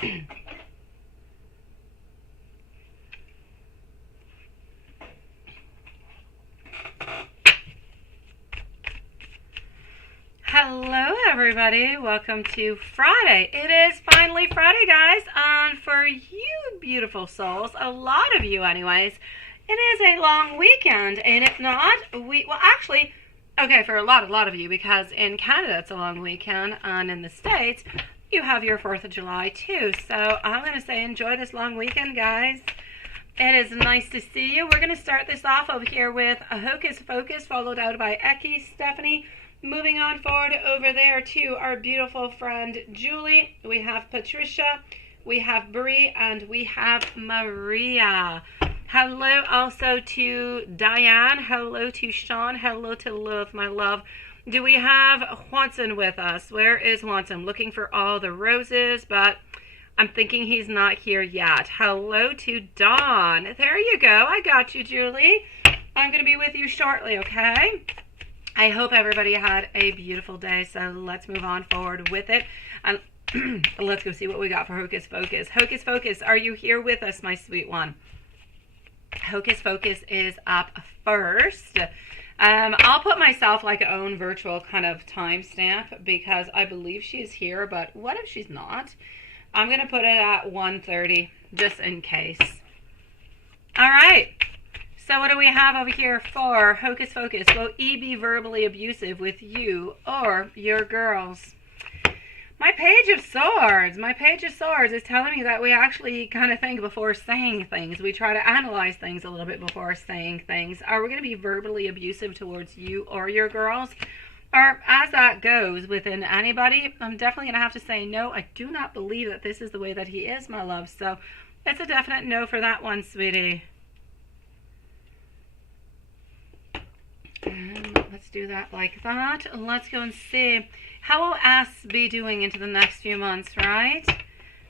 Hello everybody, welcome to Friday. It is finally Friday, guys, and for you beautiful souls, a lot of you anyways, it is a long weekend, and if not, for a lot of you, because in Canada it's a long weekend, and in the States, you have your 4th of July too, so I'm going to say enjoy this long weekend, guys. It is nice to see you. We're going to start this off over here with a Hocus Focus, followed out by Eki, Stephanie. Moving on forward over there to our beautiful friend Julie. We have Patricia, we have Brie, and we have Maria. Hello also to Diane. Hello to Sean. Hello to Lilith, my love. Do we have Juanson with us? Where is Juanson? I'm looking for all the roses, but I'm thinking he's not here yet. Hello to Dawn. There you go. I got you, Julie. I'm going to be with you shortly, okay? I hope everybody had a beautiful day, so let's move on forward with it. And let's go see what we got for Hocus Focus. Hocus Focus, are you here with us, my sweet one? Hocus Focus is up first. I'll put myself like a own virtual kind of timestamp because I believe she's here, but what if she's not? I'm going to put it at 1:30 just in case. All right. So what do we have over here for Hocus Focus? Will E be verbally abusive with you or your girls? My Page of Swords is telling me that we actually kind of think before saying things. We try to analyze things a little bit before saying things. Are we going to be verbally abusive towards you or your girls? Or as that goes within anybody, I'm definitely going to have to say no. I do not believe that this is the way that he is, my love. So it's a definite no for that one, sweetie. Let's do that like that. Let's go and see. How will S be doing into the next few months, right?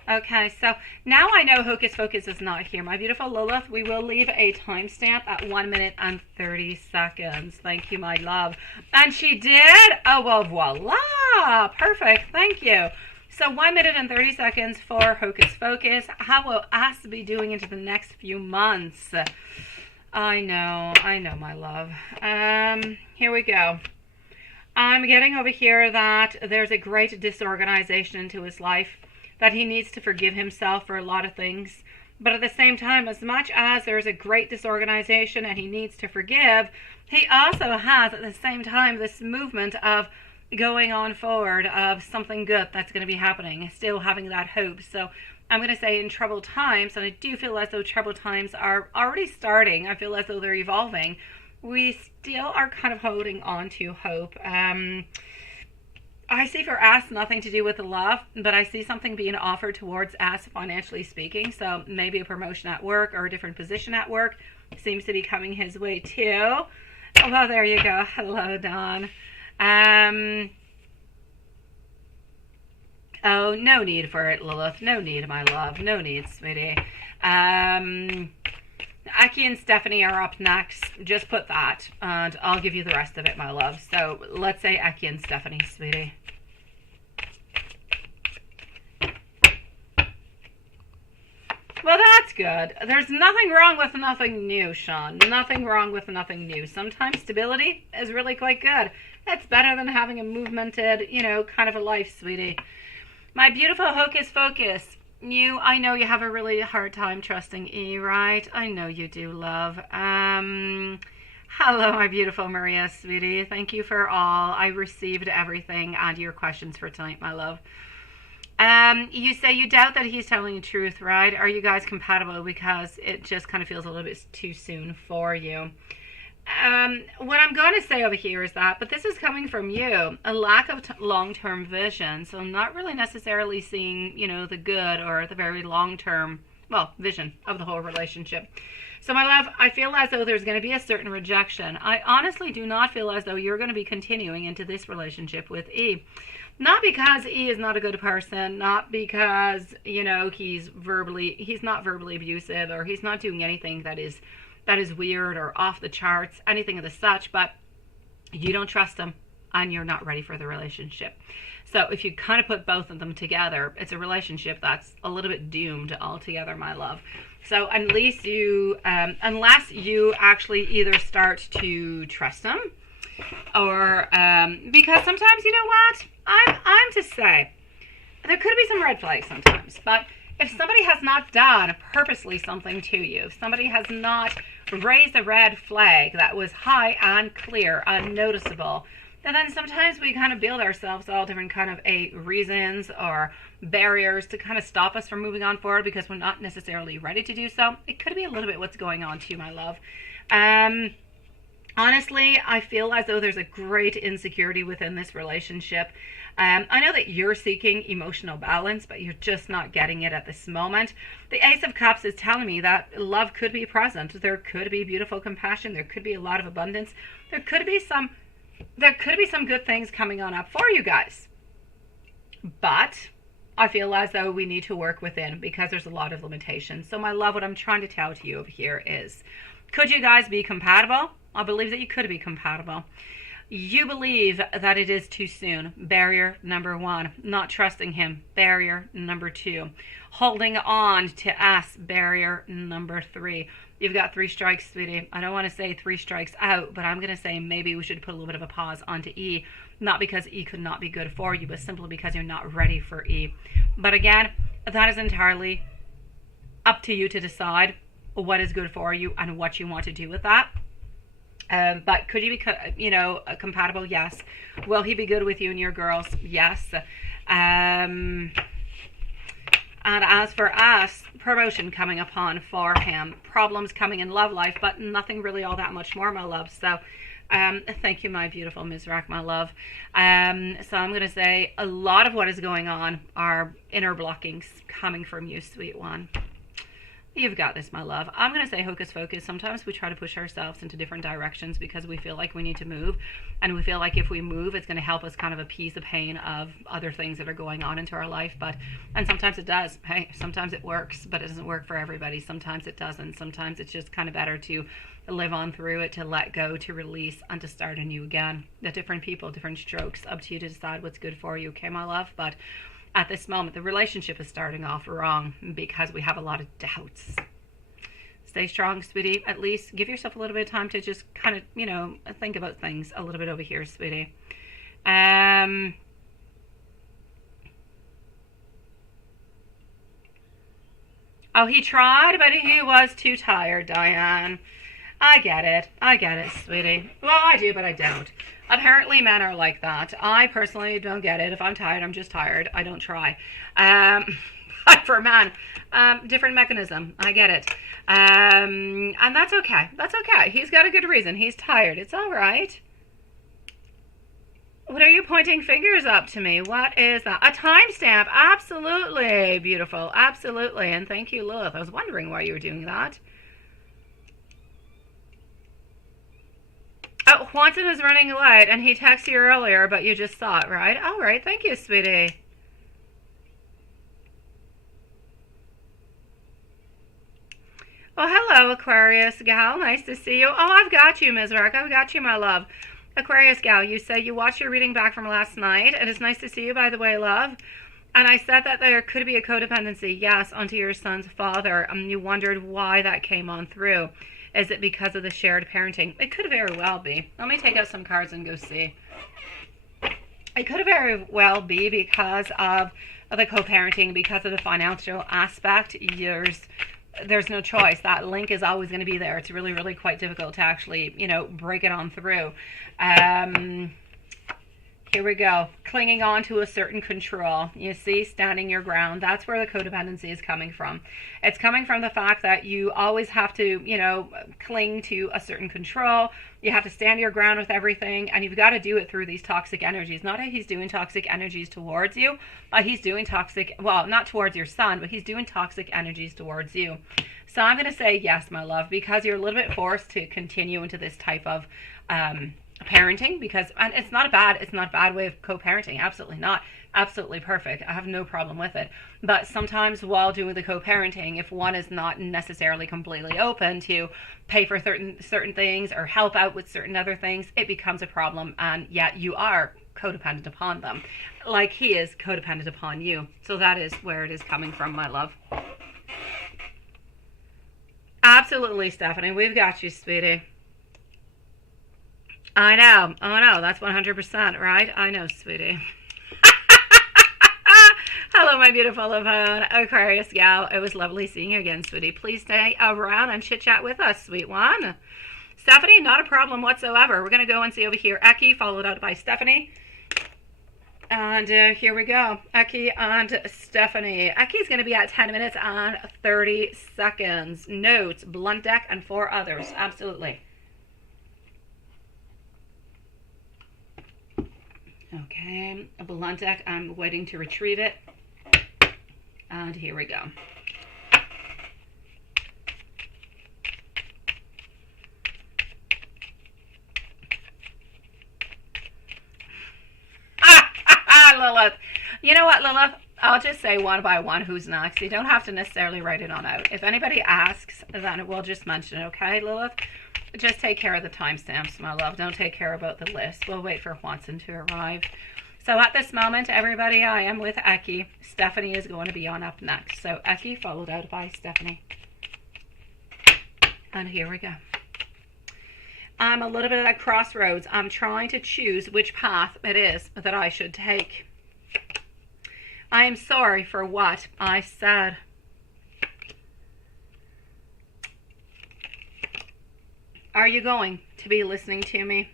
Okay, so now I know Hocus Focus is not here. My beautiful Lilith, we will leave a timestamp at 1 minute and 30 seconds. Thank you, my love. And she did? Oh, well, voila. Perfect. Thank you. So 1 minute and 30 seconds for Hocus Focus. How will S be doing into the next few months? I know, my love. Here we go. I'm getting over here that there's a great disorganization into his life, that he needs to forgive himself for a lot of things. But at the same time, as much as there's a great disorganization and he needs to forgive, he also has at the same time this movement of going on forward, of something good that's going to be happening, still having that hope. So I'm going to say in troubled times, and I do feel as though troubled times are already starting. I feel as though they're evolving. We still are kind of holding on to hope. I see for us nothing to do with the love, but I see something being offered towards us financially speaking. So maybe a promotion at work or a different position at work seems to be coming his way too. Oh, well, there you go. Hello, Dawn. Oh, no need for it, Lilith. No need, my love. No need, sweetie. Aki and Stephanie are up next. Just put that, and I'll give you the rest of it, my love. So let's say Aki and Stephanie, sweetie. Well, that's good. There's nothing wrong with nothing new, Sean. Nothing wrong with nothing new. Sometimes stability is really quite good. It's better than having a movemented, kind of a life, sweetie. My beautiful Hocus Focus, I know you have a really hard time trusting E, right? I know you do, love. Hello, my beautiful Maria, sweetie. Thank you for all. I received everything and your questions for tonight, my love. You say you doubt that he's telling the truth, right? Are you guys compatible? Because it just kind of feels a little bit too soon for you. What I'm going to say over here is that, but this is coming from you, a lack of long-term vision. So not really necessarily seeing, the good or the very long-term, vision of the whole relationship. So my love, I feel as though there's going to be a certain rejection. I honestly do not feel as though you're going to be continuing into this relationship with E. Not because E is not a good person, not because, he's not verbally abusive, or he's not doing anything that is weird or off the charts, anything of the such, but you don't trust him. and you're not ready for the relationship. So if you kind of put both of them together, it's a relationship that's a little bit doomed altogether, my love. So unless you actually either start to trust them, or because sometimes, you know what, I'm to say there could be some red flags sometimes, but if somebody has not done purposely something to you, if somebody has not raised a red flag that was high and clear and noticeable, and then sometimes we kind of build ourselves all different kind of reasons or barriers to kind of stop us from moving on forward because we're not necessarily ready to do so. It could be a little bit what's going on too, my love. Honestly, I feel as though there's a great insecurity within this relationship. I know that you're seeking emotional balance, but you're just not getting it at this moment. The Ace of Cups is telling me that love could be present. There could be beautiful compassion. There could be a lot of abundance. There could be some good things coming on up for you guys. But I feel as though we need to work within because there's a lot of limitations. So my love, what I'm trying to tell to you over here is, could you guys be compatible? I believe that you could be compatible. You believe that it is too soon. Barrier number 1. Not trusting him. Barrier number 2. Holding on to us. Barrier number 3. You've got 3 strikes, sweetie. I don't want to say 3 strikes out, but I'm going to say maybe we should put a little bit of a pause onto E. Not because E could not be good for you, but simply because you're not ready for E. But again, that is entirely up to you to decide what is good for you and what you want to do with that. But could you be, compatible? Yes. Will he be good with you and your girls? Yes. And as for us, promotion coming upon for him, problems coming in love life, but nothing really all that much more, my love. So thank you, my beautiful Mizrak, my love. So I'm going to say a lot of what is going on are inner blockings coming from you, sweet one. You've got this, my love. I'm going to say hocus pocus. Sometimes we try to push ourselves into different directions because we feel like we need to move. And we feel like if we move, it's going to help us kind of appease the pain of other things that are going on into our life. And sometimes it does. Hey, sometimes it works, but it doesn't work for everybody. Sometimes it doesn't. Sometimes it's just kind of better to live on through it, to let go, to release, and to start anew again. The different people, different strokes. Up to you to decide what's good for you, okay, my love? But at this moment, the relationship is starting off wrong because we have a lot of doubts. Stay strong, sweetie. At least give yourself a little bit of time to just kind of, think about things a little bit over here, sweetie. Oh, he tried, but he was too tired, Diane. I get it, sweetie. Well, I do, but I don't. Apparently, men are like that. I personally don't get it. If I'm tired, I'm just tired. I don't try. But for a man, different mechanism. I get it. And that's okay. That's okay. He's got a good reason. He's tired. It's all right. What are you pointing fingers up to me? What is that? A timestamp. Absolutely. Beautiful. Absolutely. And thank you, Lilith. I was wondering why you were doing that. Oh, Juanson was running late, and he texted you earlier, but you just saw it, right? All right, thank you, sweetie. Well, hello, Aquarius gal. Nice to see you. Oh, I've got you, Mizrak. I've got you, my love. Aquarius gal, you say you watched your reading back from last night, and it's nice to see you, by the way, love. And I said that there could be a codependency, yes, onto your son's father. You wondered why that came on through. Is it because of the shared parenting? It could very well be. Let me take out some cards and go see. It could very well be because of the co-parenting, because of the financial aspect. There's no choice. That link is always going to be there. It's really, really quite difficult to actually, break it on through. Here we go. Clinging on to a certain control. You see, standing your ground. That's where the codependency is coming from. It's coming from the fact that you always have to, cling to a certain control. You have to stand your ground with everything, and you've got to do it through these toxic energies. Not that he's doing toxic energies towards you, but he's doing toxic, well, not towards your son, but he's doing toxic energies towards you. So I'm going to say yes, my love, because you're a little bit forced to continue into this type of parenting, because, and it's not a bad way of co-parenting, absolutely not, absolutely perfect, I have no problem with it. But sometimes while doing the co-parenting, if one is not necessarily completely open to pay for certain things or help out with certain other things, it becomes a problem, and yet you are codependent upon them, like he is codependent upon you. So that is where it is coming from, my love. Absolutely, Stephanie, we've got you, sweetie. I know. Oh no, that's 100%, right? I know, sweetie. Hello, my beautiful Levone Aquarius gal. It was lovely seeing you again, sweetie. Please stay around and chit chat with us, sweet one. Stephanie, not a problem whatsoever. We're going to go and see over here Eki, followed out by Stephanie. And here we go. Eki and Stephanie. Eki's going to be at 10 minutes and 30 seconds. Notes, blunt deck, and 4 others. Absolutely. Okay, a blunt deck, I'm waiting to retrieve it. And here we go. Lilith. You know what, Lilith? I'll just say one by one who's next. You don't have to necessarily write it on out. If anybody asks, then we'll just mention it, okay, Lilith? Just take care of the timestamps, my love. Don't take care about the list. We'll wait for Watson to arrive. So at this moment, everybody, I am with Eki. Stephanie is going to be on up next. So Eki followed out by Stephanie. And here we go. I'm a little bit at a crossroads. I'm trying to choose which path it is that I should take. I am sorry for what I said. Are you going to be listening to me?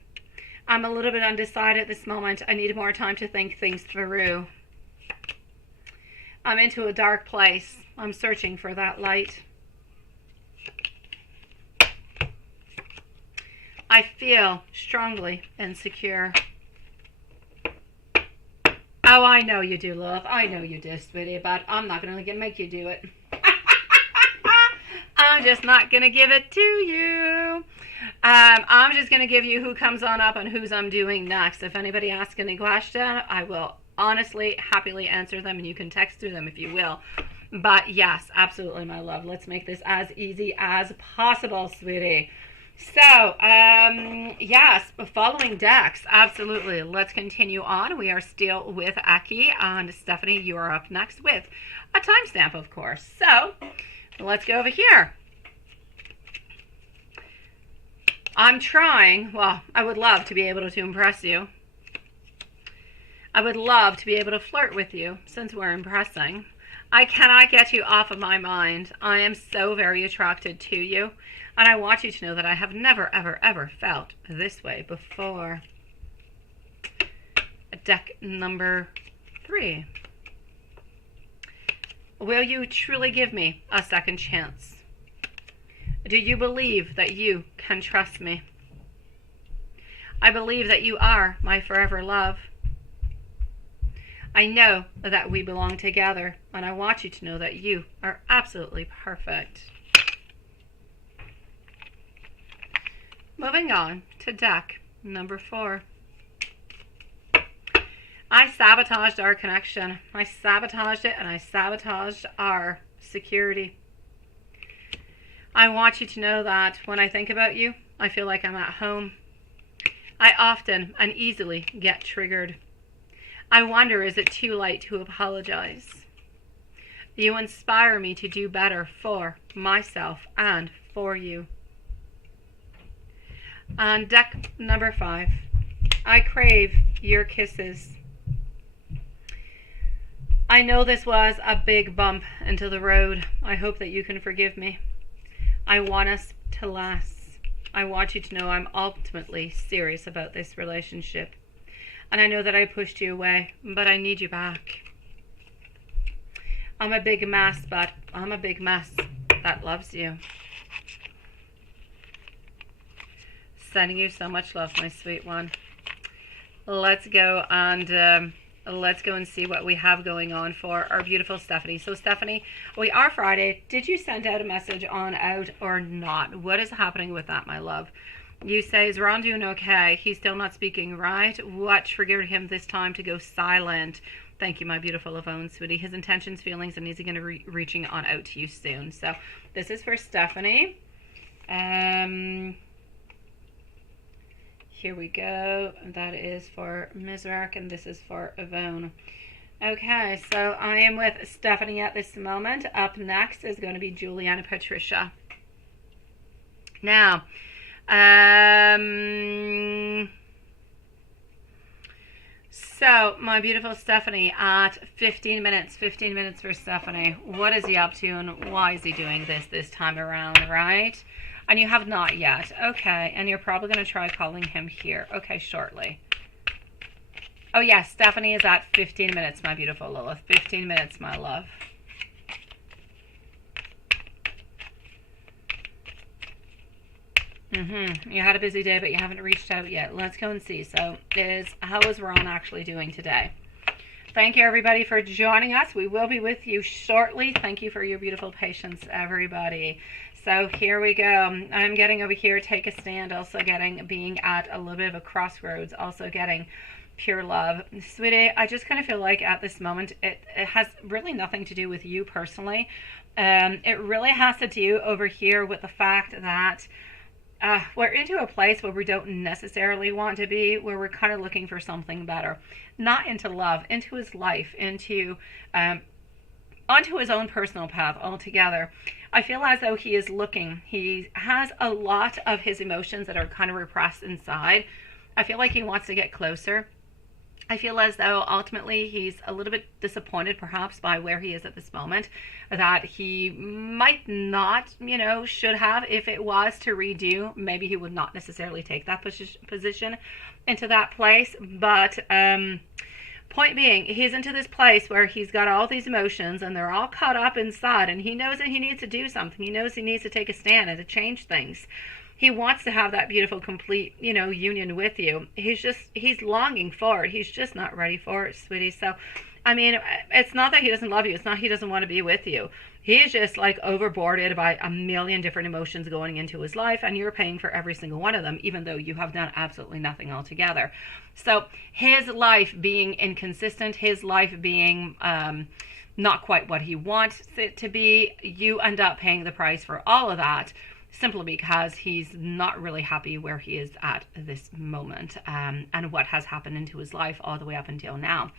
I'm a little bit undecided at this moment. I need more time to think things through. I'm into a dark place. I'm searching for that light. I feel strongly insecure. Oh, I know you do, love. I know you do, sweetie, but I'm not going to make you do it. I'm just not going to give it to you. I'm just going to give you who comes on up and who's I'm doing next. If anybody asks any question, I will honestly, happily answer them, and you can text through them if you will. But yes, absolutely, my love. Let's make this as easy as possible, sweetie. So, yes, following decks, absolutely. Let's continue on. We are still with Eki, and Stephanie, you are up next with a timestamp, of course. So, let's go over here. I'm trying, well, I would love to be able to impress you. I would love to be able to flirt with you, since we're impressing. I cannot get you off of my mind. I am so very attracted to you, and I want you to know that I have never, ever, ever felt this way before. Deck number 3. Will you truly give me a second chance? Do you believe that you can trust me? I believe that you are my forever love. I know that we belong together, and I want you to know that you are absolutely perfect. Moving on to deck number 4. I sabotaged our connection. I sabotaged it, and I sabotaged our security. I want you to know that when I think about you, I feel like I'm at home. I often and easily get triggered. I wonder, is it too late to apologize? You inspire me to do better for myself and for you. On deck number 5, I crave your kisses. I know this was a big bump into the road. I hope that you can forgive me. I want us to last. I want you to know I'm ultimately serious about this relationship. And I know that I pushed you away, but I need you back. I'm a big mess, but I'm a big mess that loves you. Sending you so much love, my sweet one. Let's go and see what we have going on for our beautiful Stephanie. So Stephanie, we are Friday. Did you send out a message on out or not? What is happening with that, my love? You say, is Ron doing okay? He's still not speaking, right? What triggered him this time to go silent? Thank you, my beautiful Yvonne, sweetie. His intentions, feelings, and is he going to reaching on out to you soon? So this is for Stephanie. Here we go. That is for Ms. Rack, and this is for Yvonne. Okay, so I am with Stephanie at this moment. Up next is going to be Juliana Patricia. Now, so my beautiful Stephanie at 15 minutes for Stephanie. What is he up to and why is he doing this time around, right? And you have not yet. Okay, and you're probably going to try calling him here. Okay, shortly. Oh yes, Stephanie is at 15 minutes, my beautiful Lilith. 15 minutes, my love. You had a busy day, but you haven't reached out yet. Let's go and see. So, how is Ron actually doing today? Thank you, everybody, for joining us. We will be with you shortly. Thank you for your beautiful patience, everybody. So, here we go. I'm getting over here, take a stand. Also getting, being at a little bit of a crossroads. Also getting pure love. Sweetie, I just kind of feel like at this moment, it has really nothing to do with you personally. It really has to do over here with the fact that we're into a place where we don't necessarily want to be, where we're kind of looking for something better. Not into love, into his life, into onto his own personal path altogether. I feel as though he is looking. He has a lot of his emotions that are kind of repressed inside. I feel like he wants to get closer. I feel as though ultimately he's a little bit disappointed perhaps by where he is at this moment, that he might not, you know, should have. If it was to redo, maybe he would not necessarily take that position into that place. But point being, he's into this place where he's got all these emotions and they're all caught up inside, and he knows that he needs to do something. He knows he needs to take a stand and to change things. He wants to have that beautiful, complete, you know, union with you. He's longing for it. He's just not ready for it, sweetie. So, I mean, it's not that he doesn't love you. It's not he doesn't want to be with you. He's just like overboarded by a million different emotions going into his life, and you're paying for every single one of them, even though you have done absolutely nothing altogether. So his life being inconsistent, his life being not quite what he wants it to be, you end up paying the price for all of that, simply because he's not really happy where he is at this moment, and what has happened into his life all the way up until now.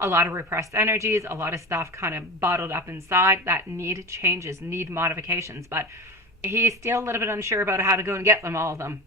A lot of repressed energies, a lot of stuff kind of bottled up inside that need changes, need modifications, but he's still a little bit unsure about how to go and get them, all of them.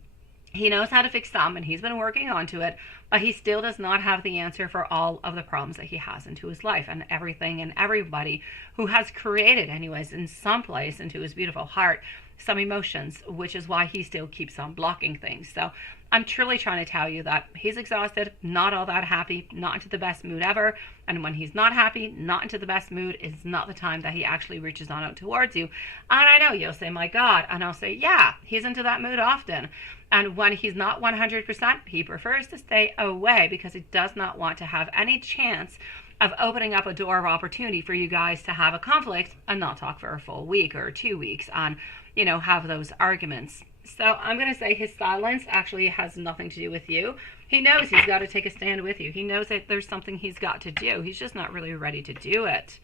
He knows how to fix some, and he's been working onto it, but he still does not have the answer for all of the problems that he has into his life, and everything and everybody who has created, anyways, in some place into his beautiful heart, some emotions, which is why he still keeps on blocking things. So I'm truly trying to tell you that he's exhausted, not all that happy, not into the best mood ever. And when he's not happy, not into the best mood, is not the time that he actually reaches on out towards you. And I know you'll say, my God. And I'll say, yeah, he's into that mood often. And when he's not 100%, he prefers to stay away because he does not want to have any chance of opening up a door of opportunity for you guys to have a conflict and not talk for a full week or 2 weeks and, you know, have those arguments. So I'm going to say his silence actually has nothing to do with you. He knows he's got to take a stand with you. He knows that there's something he's got to do. He's just not really ready to do it.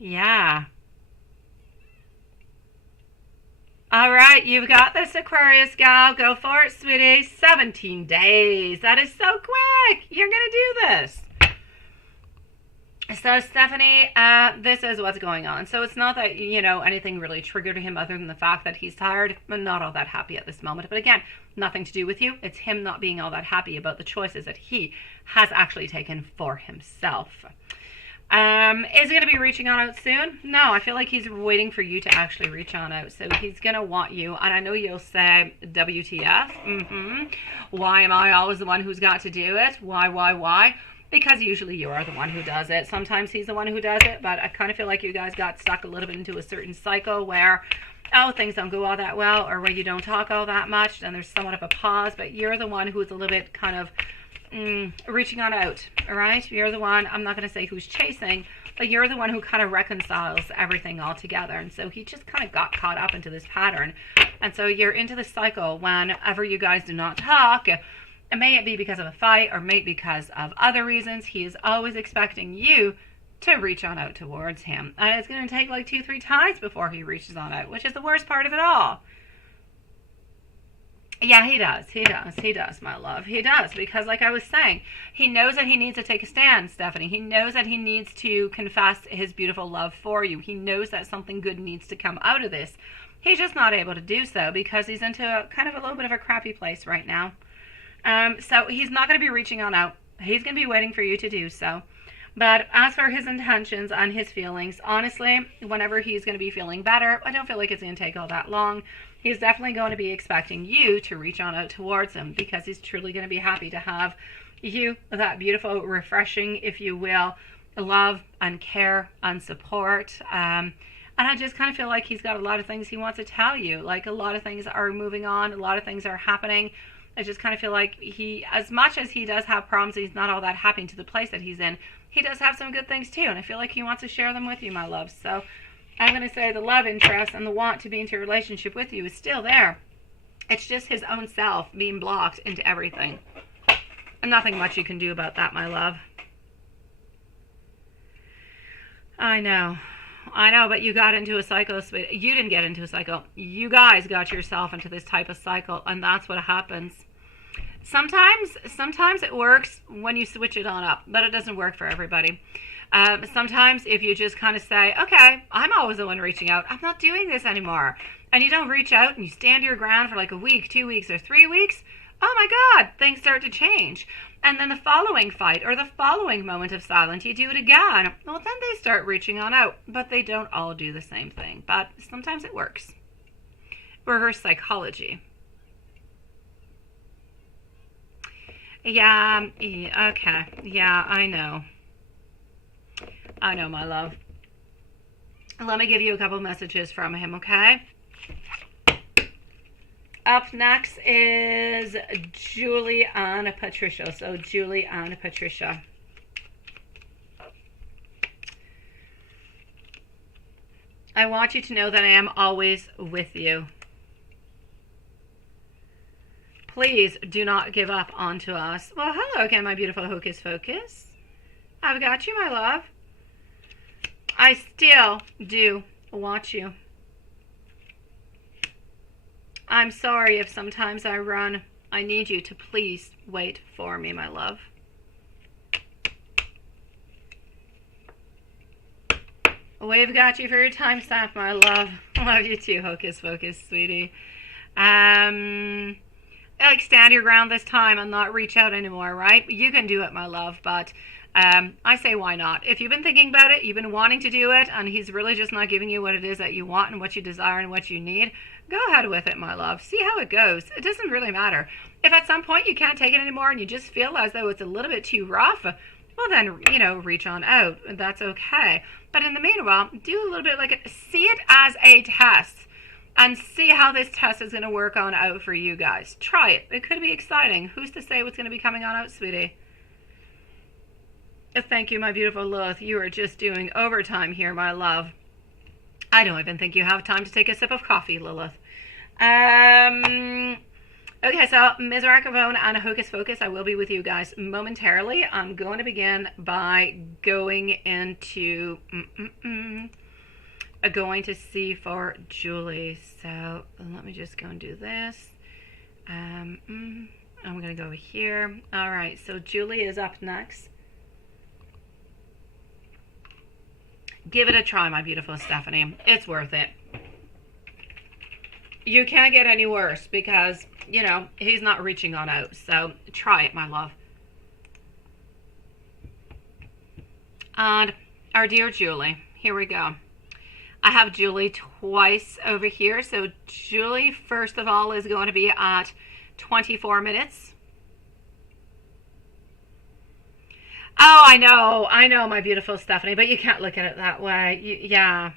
Yeah. All right, you've got this, Aquarius gal. Go for it, sweetie. 17 days. That is so quick. You're going to do this. So, Stephanie, this is what's going on. So it's not that, you know, anything really triggered him other than the fact that he's tired, but not all that happy at this moment. But again, nothing to do with you. It's him not being all that happy about the choices that he has actually taken for himself. Is he going to be reaching on out soon? No, I feel like he's waiting for you to actually reach on out. So he's going to want you. And I know you'll say, WTF? Why am I always the one who's got to do it? Why? Because usually you are the one who does it. Sometimes he's the one who does it. But I kind of feel like you guys got stuck a little bit into a certain cycle where, oh, things don't go all that well. Or where you don't talk all that much. And there's somewhat of a pause. But you're the one who's a little bit kind of reaching on out, all right? You're the one, I'm not going to say who's chasing, but you're the one who kind of reconciles everything all together. And so he just kind of got caught up into this pattern. And so you're into this cycle whenever you guys do not talk. It may be because of a fight or may be because of other reasons. He is always expecting you to reach on out towards him. And it's going to take like 2-3 times before he reaches on out, which is the worst part of it all. Yeah, he does, my love. He does, because like I was saying, he knows that he needs to take a stand, Stephanie. He knows that he needs to confess his beautiful love for you. He knows that something good needs to come out of this. He's just not able to do so because he's into kind of a little bit of a crappy place right now. So he's not going to be reaching on out. He's going to be waiting for you to do so. But as for his intentions and his feelings, honestly, whenever he's going to be feeling better, I don't feel like it's going to take all that long. He's definitely going to be expecting you to reach on out towards him because he's truly going to be happy to have you, that beautiful, refreshing, if you will, love and care and support. And I just kind of feel like he's got a lot of things he wants to tell you. Like a lot of things are moving on, a lot of things are happening. I just kind of feel like he, as much as he does have problems, he's not all that happy to the place that he's in. He does have some good things too, and I feel like he wants to share them with you, my love. So I'm going to say the love interest and the want to be into a relationship with you is still there. It's just his own self being blocked into everything. And nothing much you can do about that, my love. I know, but you got into a cycle. You didn't get into a cycle. You guys got yourself into this type of cycle, and that's what happens. Sometimes it works when you switch it on up, but it doesn't work for everybody. Sometimes if you just kind of say, okay, I'm always the one reaching out. I'm not doing this anymore. And you don't reach out and you stand your ground for like a week, 2 weeks, or 3 weeks. Oh my God, things start to change. And then the following fight or the following moment of silence, you do it again. Well, then they start reaching on out, but they don't all do the same thing. But sometimes it works. Reverse psychology. Yeah, okay. Yeah, I know, my love. Let me give you a couple messages from him, okay? Up next is Julie and Patricia. So, Julie and Patricia. I want you to know that I am always with you. Please do not give up onto us. Well, hello again, my beautiful Hocus Focus. I've got you, my love. I still do want you. I'm sorry if sometimes I run. I need you to please wait for me, my love. We've got you for your time stamp, my love. Love you too, Hocus Focus, sweetie. Like stand your ground this time and not reach out anymore, right? You can do it, my love, but I say why not? If you've been thinking about it, you've been wanting to do it, and he's really just not giving you what it is that you want and what you desire and what you need, go ahead with it, my love. See how it goes. It doesn't really matter. If at some point you can't take it anymore and you just feel as though it's a little bit too rough, well then, reach on out. That's okay. But in the meanwhile, do a little bit see it as a test. And see how this test is going to work on out for you guys. Try it. It could be exciting. Who's to say what's going to be coming on out, sweetie? Thank you, my beautiful Lilith. You are just doing overtime here, my love. I don't even think you have time to take a sip of coffee, Lilith. Okay, so Ms. Rackavone and Hocus Focus, I will be with you guys momentarily. I'm going to begin by going into... going to see for Julie. So let me just go and do this. I'm going to go over here. All right, so Julie is up next. Give it a try, my beautiful Stephanie. It's worth it. You can't get any worse because, he's not reaching on out. So try it, my love. And our dear Julie, here we go. I have Julie twice over here. So Julie, first of all, is going to be at 24 minutes. Oh, I know, my beautiful Stephanie, but you can't look at it that way. Yeah.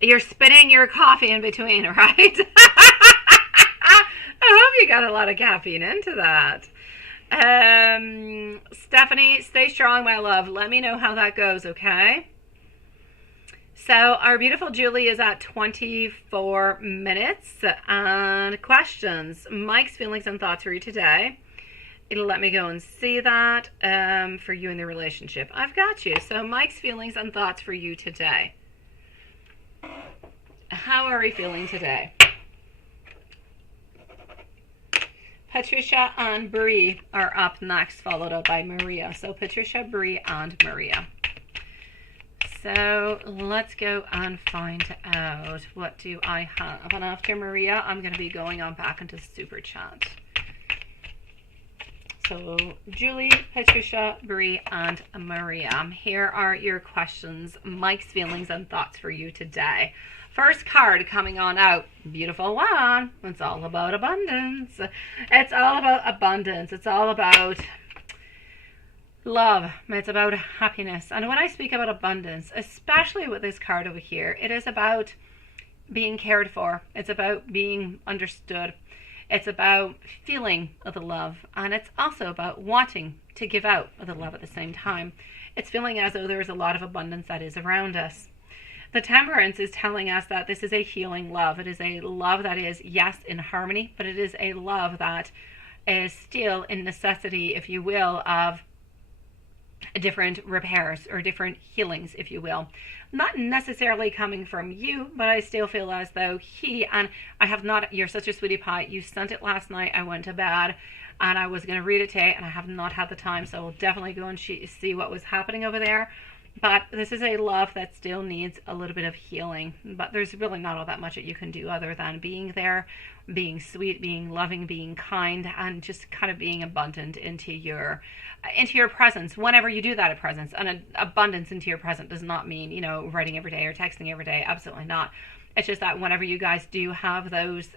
You're spitting your coffee in between, right? I hope you got a lot of caffeine into that. Stephanie, stay strong, my love. Let me know how that goes, okay? So our beautiful Julie is at 24 minutes. And questions. Mike's feelings and thoughts for you today. It'll let me go and see that for you in the relationship. I've got you. So Mike's feelings and thoughts for you today. How are we feeling today? Patricia and Bree are up next, followed up by Maria. So Patricia, Bree, and Maria. So let's go and find out what do I have. And after Maria, I'm going to be going on back into Super Chat. So Julie, Patricia, Bree, and Maria. Here are your questions, Mike's feelings and thoughts for you today. First card coming on out. Beautiful one. It's all about abundance. It's all about abundance. It's all about love. It's about happiness. And when I speak about abundance, especially with this card over here, it is about being cared for. It's about being understood. It's about feeling the love. And it's also about wanting to give out the love at the same time. It's feeling as though there is a lot of abundance that is around us. The Temperance is telling us that this is a healing love. It is a love that is, yes, in harmony, but it is a love that is still in necessity, if you will, of different repairs or different healings, if you will. Not necessarily coming from you, but I still feel as though he, and I have not, you're such a sweetie pie. You sent it last night. I went to bed and I was going to read it today and I have not had the time. So I'll definitely go and see what was happening over there. But this is a love that still needs a little bit of healing. But there's really not all that much that you can do other than being there, being sweet, being loving, being kind, and just kind of being abundant into your presence whenever you do that at presence. And abundance into your present does not mean, you know, writing every day or texting every day. Absolutely not. It's just that whenever you guys do have those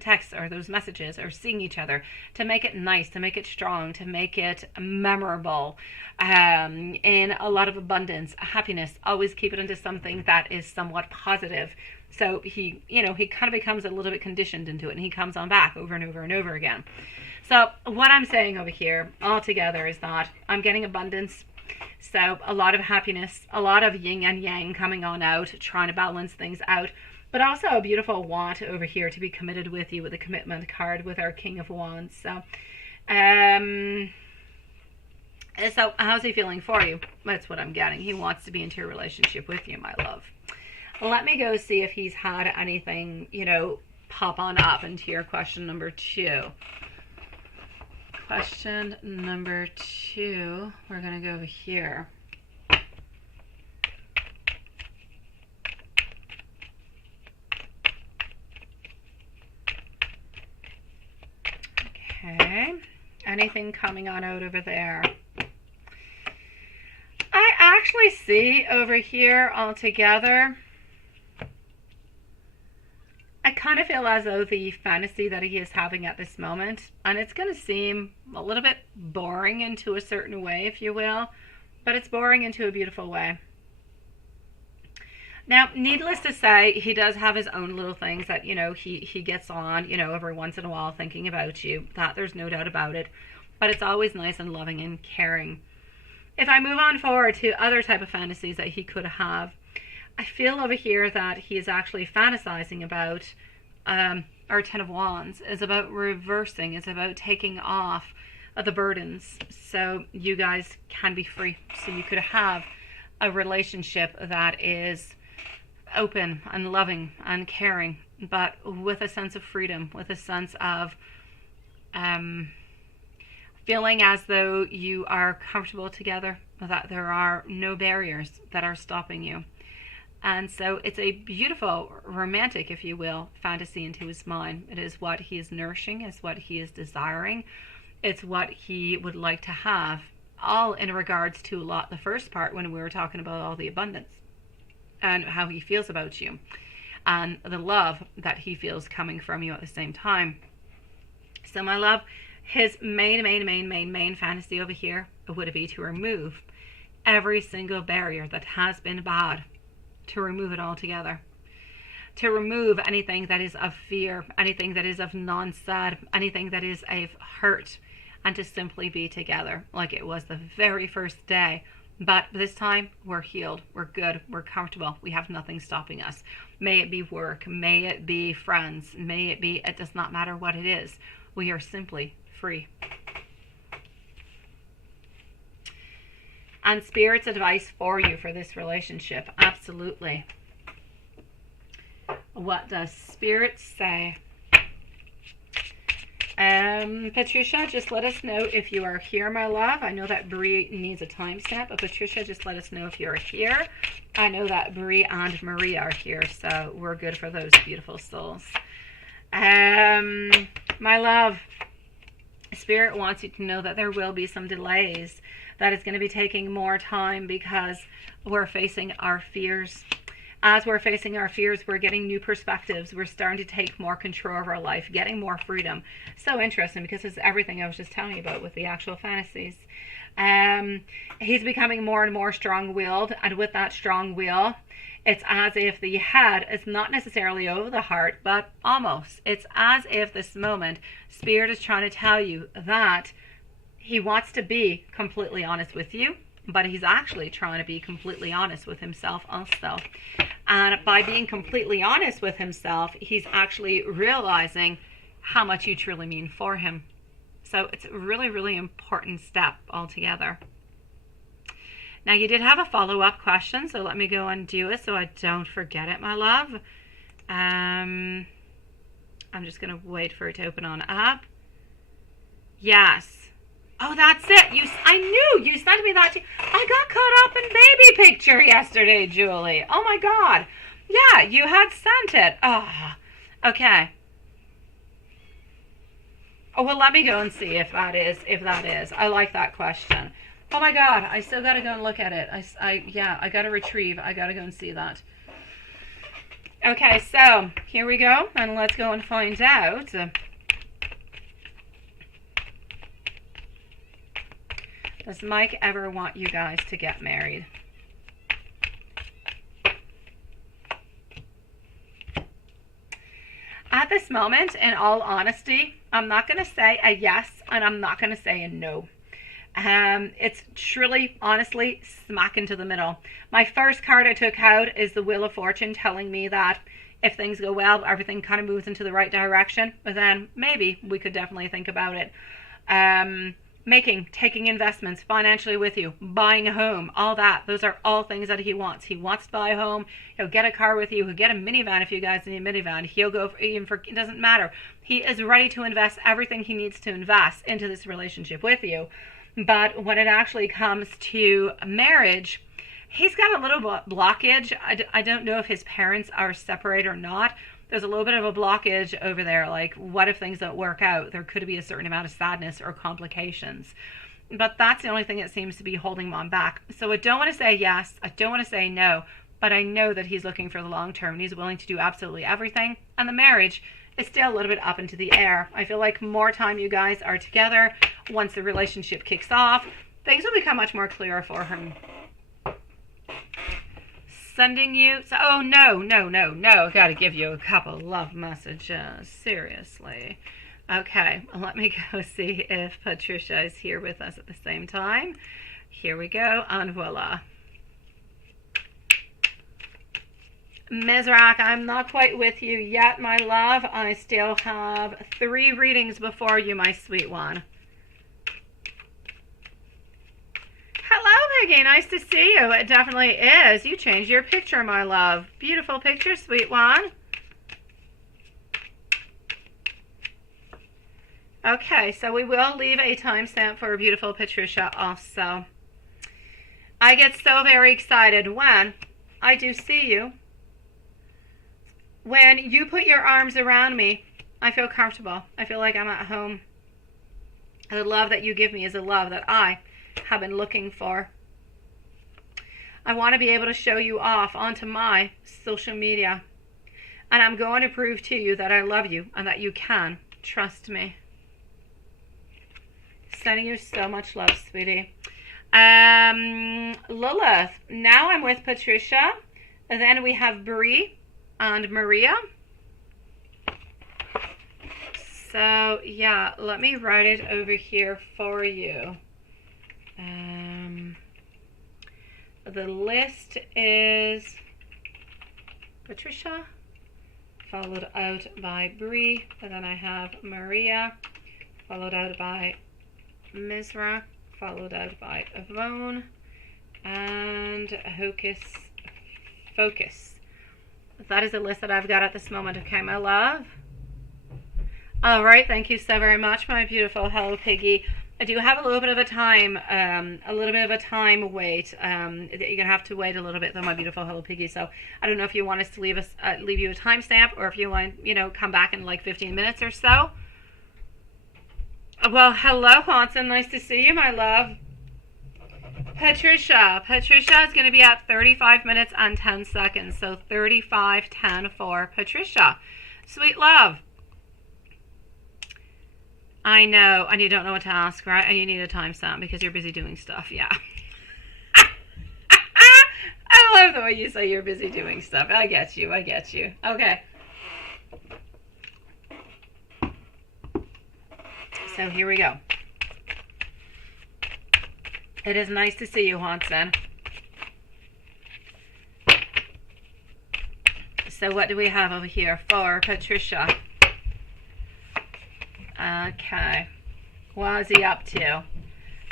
texts or those messages or seeing each other, to make it nice, to make it strong, to make it memorable, in a lot of abundance, happiness, always keep it into something that is somewhat positive. So he kind of becomes a little bit conditioned into it and he comes on back over and over and over again. So what I'm saying over here altogether is that I'm getting abundance. So a lot of happiness, a lot of yin and yang coming on out, trying to balance things out. But also a beautiful want over here to be committed with you with a commitment card with our King of Wands. So how's he feeling for you? That's what I'm getting. He wants to be into a relationship with you, my love. Let me go see if he's had anything, you know, pop on up into your question number 2. Question number 2. We're going to go here. Okay, anything coming on out over there? I actually see over here altogether, I kind of feel as though the fantasy that he is having at this moment, and it's going to seem a little bit boring into a certain way, if you will, but it's boring into a beautiful way. Now, needless to say, he does have his own little things that, you know, he gets on, you know, every once in a while thinking about you. That there's no doubt about it. But it's always nice and loving and caring. If I move on forward to other type of fantasies that he could have, I feel over here that he is actually fantasizing about our Ten of Wands. It's about reversing. It's about taking off the burdens so you guys can be free. So you could have a relationship that is open and loving and caring, but with a sense of freedom, with a sense of feeling as though you are comfortable together, that there are no barriers that are stopping you. And so it's a beautiful, romantic, if you will, fantasy into his mind. It is what he is nourishing, it's what he is desiring, it's what he would like to have, all in regards to the first part when we were talking about all the abundance and how he feels about you and the love that he feels coming from you at the same time. So my love, his main fantasy over here would be to remove every single barrier that has been bad, to remove it all together, to remove anything that is of fear, anything that is of non-sad, anything that is of hurt, and to simply be together like it was the very first day. But this time, we're healed, we're good, we're comfortable, we have nothing stopping us. May it be work, may it be friends, may it be, it does not matter what it is. We are simply free. And Spirit's advice for you for this relationship, absolutely. What does Spirit say? Patricia, just let us know if you are here, my love. I know that Bree needs a timestamp, but Patricia, just let us know if you're here. I know that Bree and Maria are here, so we're good for those beautiful souls. My love, Spirit wants you to know that there will be some delays, that it's going to be taking more time because we're facing our fears. As we're facing our fears, we're getting new perspectives. We're starting to take more control of our life, getting more freedom. So interesting, because it's everything I was just telling you about with the actual fantasies. He's becoming more and more strong-willed, and with that strong will, it's as if the head is not necessarily over the heart, but almost. It's as if this moment, Spirit is trying to tell you that he wants to be completely honest with you, but he's actually trying to be completely honest with himself also. And by being completely honest with himself, he's actually realizing how much you truly mean for him. So it's a really, really important step altogether. Now, you did have a follow-up question, so let me go and do it so I don't forget it, my love. I'm just going to wait for it to open on up. Yes. Oh, that's it. I knew you sent me that too. I got caught up in baby picture yesterday, Julie. Oh my God. Yeah, you had sent it. Oh, okay. Oh, well, let me go and see if that is. I like that question. Oh my God, I still got to go and look at it. I got to retrieve. I got to go and see that. Okay, so here we go, and let's go and find out. Does Mike ever want you guys to get married? At this moment, in all honesty, I'm not going to say a yes and I'm not going to say a no. It's truly, honestly, smack into the middle. My first card I took out is the Wheel of Fortune, telling me that if things go well, everything kind of moves into the right direction, but then maybe we could definitely think about it. Taking investments financially with you, buying a home, all that. Those are all things that he wants. He wants to buy a home. He'll get a car with you. He'll get a minivan if you guys need a minivan. He'll go it doesn't matter. He is ready to invest everything he needs to invest into this relationship with you. But when it actually comes to marriage, he's got a little blockage. I don't know if his parents are separated or not. There's a little bit of a blockage over there. Like, what if things don't work out? There could be a certain amount of sadness or complications. But that's the only thing that seems to be holding him on back. So I don't want to say yes. I don't want to say no. But I know that he's looking for the long term, and he's willing to do absolutely everything. And the marriage is still a little bit up into the air. I feel like more time you guys are together, once the relationship kicks off, things will become much more clear for him. Sending you, oh no, I gotta give you a couple love messages, seriously. Okay, let me go see if Patricia is here with us at the same time. Here we go, and voila. Mizrak, I'm not quite with you yet, my love. I still have 3 readings before you, my sweet one. Hello, Peggy. Nice to see you. It definitely is. You changed your picture, my love. Beautiful picture, sweet one. Okay, so we will leave a timestamp for beautiful Patricia also. I get so very excited when I do see you. When you put your arms around me, I feel comfortable. I feel like I'm at home. The love that you give me is a love that I have been looking for. I want to be able to show you off onto my social media. And I'm going to prove to you that I love you and that you can trust me. Sending you so much love, sweetie. Lilith. Now I'm with Patricia. And then we have Bree and Maria. So, yeah, let me write it over here for you. The list is Patricia, followed out by Bree, and then I have Maria, followed out by Misra, followed out by Yvonne, and Hocus Focus. That is the list that I've got at this moment. Okay, my love. All right, thank you so very much, my beautiful Hello Piggy. I do have a little bit of a time wait. You're gonna have to wait a little bit, though, my beautiful Hello Piggy. So I don't know if you want us to leave you a timestamp, or if you want, come back in like 15 minutes or so. Well, hello, Hanson. Nice to see you, my love. Patricia is going to be at 35 minutes and 10 seconds. So 35:10 for Patricia. Sweet love. I know, and you don't know what to ask, right? And you need a timestamp because you're busy doing stuff, yeah. I love the way you say you're busy doing stuff. I get you. Okay. So here we go. It is nice to see you, Hanson. So what do we have over here for Patricia? Okay. What is he up to?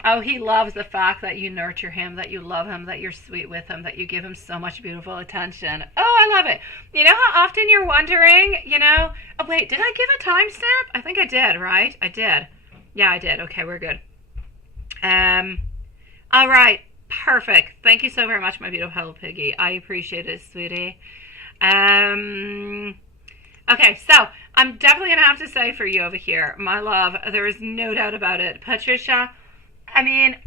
Oh, he loves the fact that you nurture him, that you love him, that you're sweet with him, that you give him so much beautiful attention. Oh, I love it. You know how often you're wondering, oh, wait, did I give a timestamp? I think I did, right? I did. Yeah, I did. Okay, we're good. All right. Perfect. Thank you so very much, my beautiful Hello Piggy. I appreciate it, sweetie. Okay, so I'm definitely going to have to say for you over here, my love, there is no doubt about it. Patricia, I mean,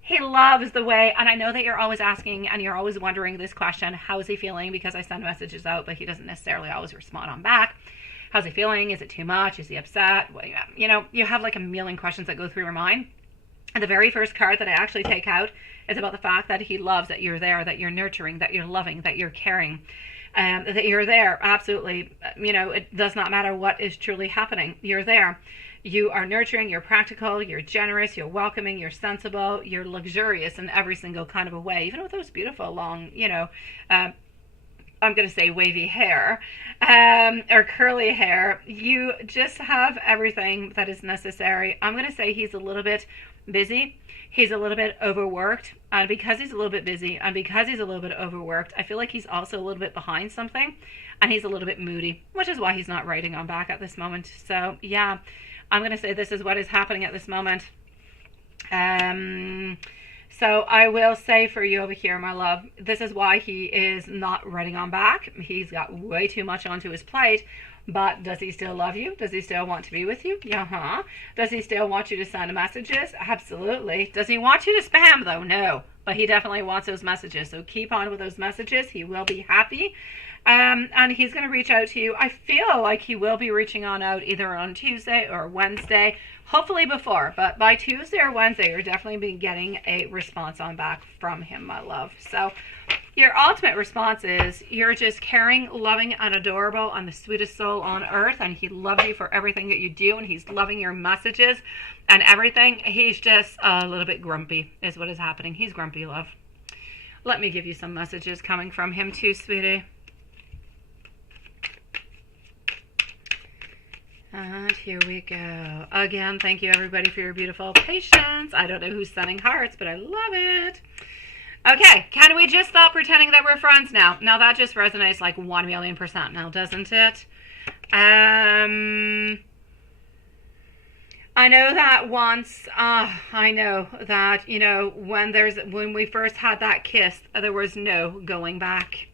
he loves the way, and I know that you're always asking and you're always wondering this question, how is he feeling? Because I send messages out, but he doesn't necessarily always respond on back. How's he feeling? Is it too much? Is he upset? Well, you have like a million questions that go through your mind. And the very first card that I actually take out is about the fact that he loves that you're there, that you're nurturing, that you're loving, that you're caring. That you're there, absolutely. It does not matter what is truly happening. You're there. You are nurturing, you're practical, you're generous, you're welcoming, you're sensible, you're luxurious in every single kind of a way. Even with those beautiful long, I'm going to say wavy hair, or curly hair, you just have everything that is necessary. I'm going to say he's a little bit busy. He's a little bit overworked, and because he's a little bit busy and because he's a little bit overworked, I feel like he's also a little bit behind something, and he's a little bit moody, which is why he's not writing on back at this moment. So yeah, I'm going to say this is what is happening at this moment. So I will say for you over here, my love, this is why he is not writing on back. He's got way too much onto his plate. But does he still love you? Does he still want to be with you? Yeah. Does he still want you to send messages? Absolutely. Does he want you to spam, though? No. But he definitely wants those messages. So keep on with those messages. He will be happy. And he's going to reach out to you. I feel like he will be reaching on out either on Tuesday or Wednesday. Hopefully before. But by Tuesday or Wednesday, you're definitely be getting a response on back from him, my love. So your ultimate response is you're just caring, loving, and adorable, and the sweetest soul on earth, and he loves you for everything that you do, and he's loving your messages and everything. He's just a little bit grumpy is what is happening. He's grumpy, love. Let me give you some messages coming from him too, sweetie. And here we go. Again, thank you everybody for your beautiful patience. I don't know who's sending hearts, but I love it. Okay, can we just stop pretending that we're friends now? Now that just resonates like 1,000,000% now, doesn't it? I know that once, I know that, when we first had that kiss, there was no going back.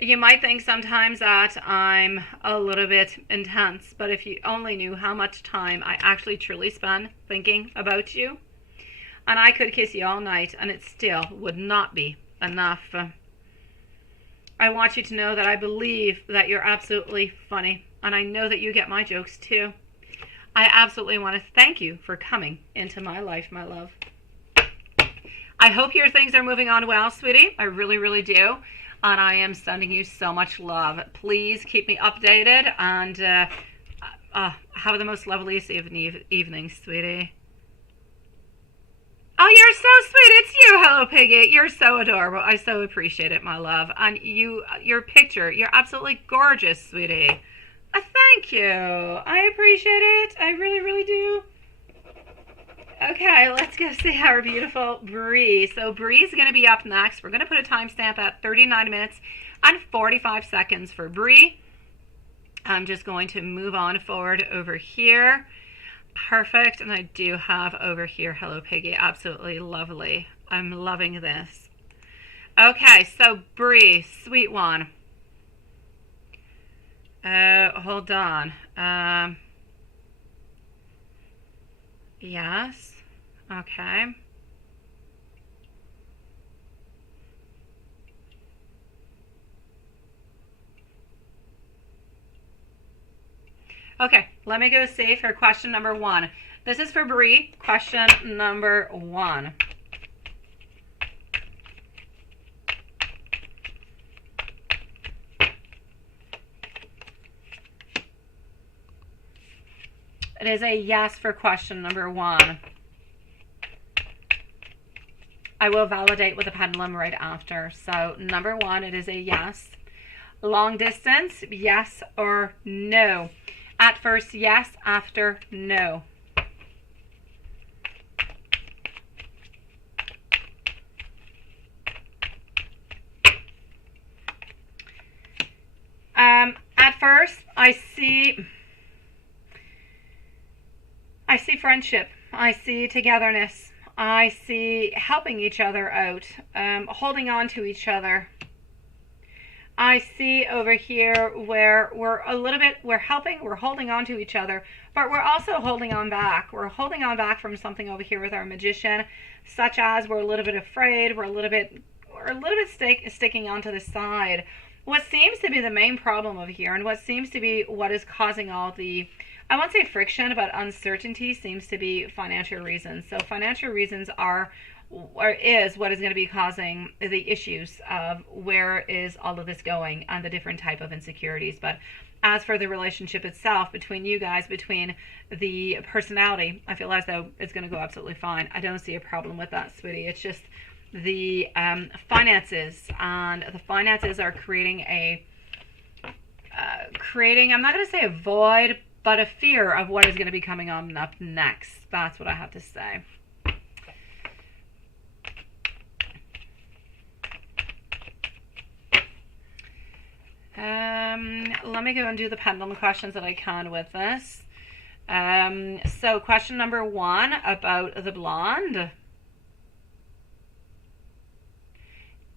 You might think sometimes that I'm a little bit intense, but if you only knew how much time I actually truly spend thinking about you, and I could kiss you all night, and it still would not be enough. I want you to know that I believe that you're absolutely funny, and I know that you get my jokes too. I absolutely want to thank you for coming into my life, my love. I hope your things are moving on well, sweetie. I really, really do. And I am sending you so much love. Please keep me updated, and have the most loveliest evening, sweetie. Oh, you're so sweet. It's you. Hello, Piggy. You're so adorable. I so appreciate it, my love. And your picture, you're absolutely gorgeous, sweetie. Thank you. I appreciate it. I really, really do. Okay, let's go see our beautiful Bree. So Bree's going to be up next. We're going to put a timestamp at 39 minutes and 45 seconds for Bree. I'm just going to move on forward over here. Perfect. And I do have over here, hello Piggy, absolutely lovely. I'm loving this. Okay, so Bree, sweet one. Hold on. Yes. Okay. Okay, let me go see for question number 1. This is for Bree, question number 1. It is a yes for question number 1. I will validate with a pendulum right after. So number 1, it is a yes. Long distance, yes or no. At first, yes. After, no. At first, I see friendship. I see togetherness. I see helping each other out, holding on to each other. I see over here where we're helping, we're holding on to each other, but we're also holding on back. We're holding on back from something over here with our magician, such as we're a little bit afraid, we're a little bit sticking onto the side. What seems to be the main problem over here, and what seems to be what is causing all the, I won't say friction, but uncertainty, seems to be financial reasons. So financial reasons is what is going to be causing the issues of where is all of this going and the different type of insecurities. But as for the relationship itself between you guys, between the personality, I feel as though it's going to go absolutely fine. I don't see a problem with that, sweetie. It's just the finances, and the finances are creating I'm not going to say a void, but a fear of what is going to be coming on up next. That's what I have to say. Let me go and do the pendulum questions that I can with this. So question number 1 about the blonde.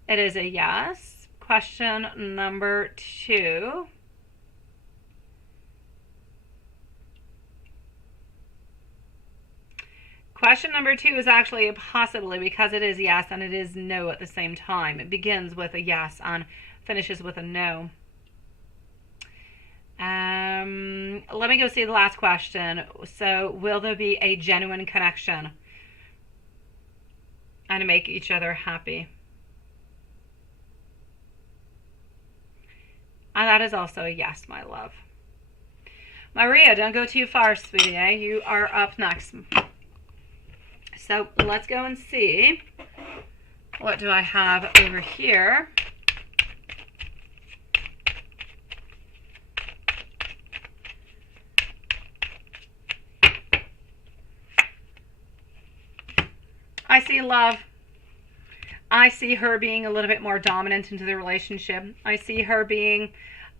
It is a yes. Question number 2. Question number 2 is actually a possibly, because it is yes and it is no at the same time. It begins with a yes and finishes with a no. Let me go see the last question. So, will there be a genuine connection and make each other happy? And that is also a yes, my love. Maria, don't go too far, sweetie. You are up next. So let's go and see. What do I have over here? I see love. I see her being a little bit more dominant into the relationship. I see her being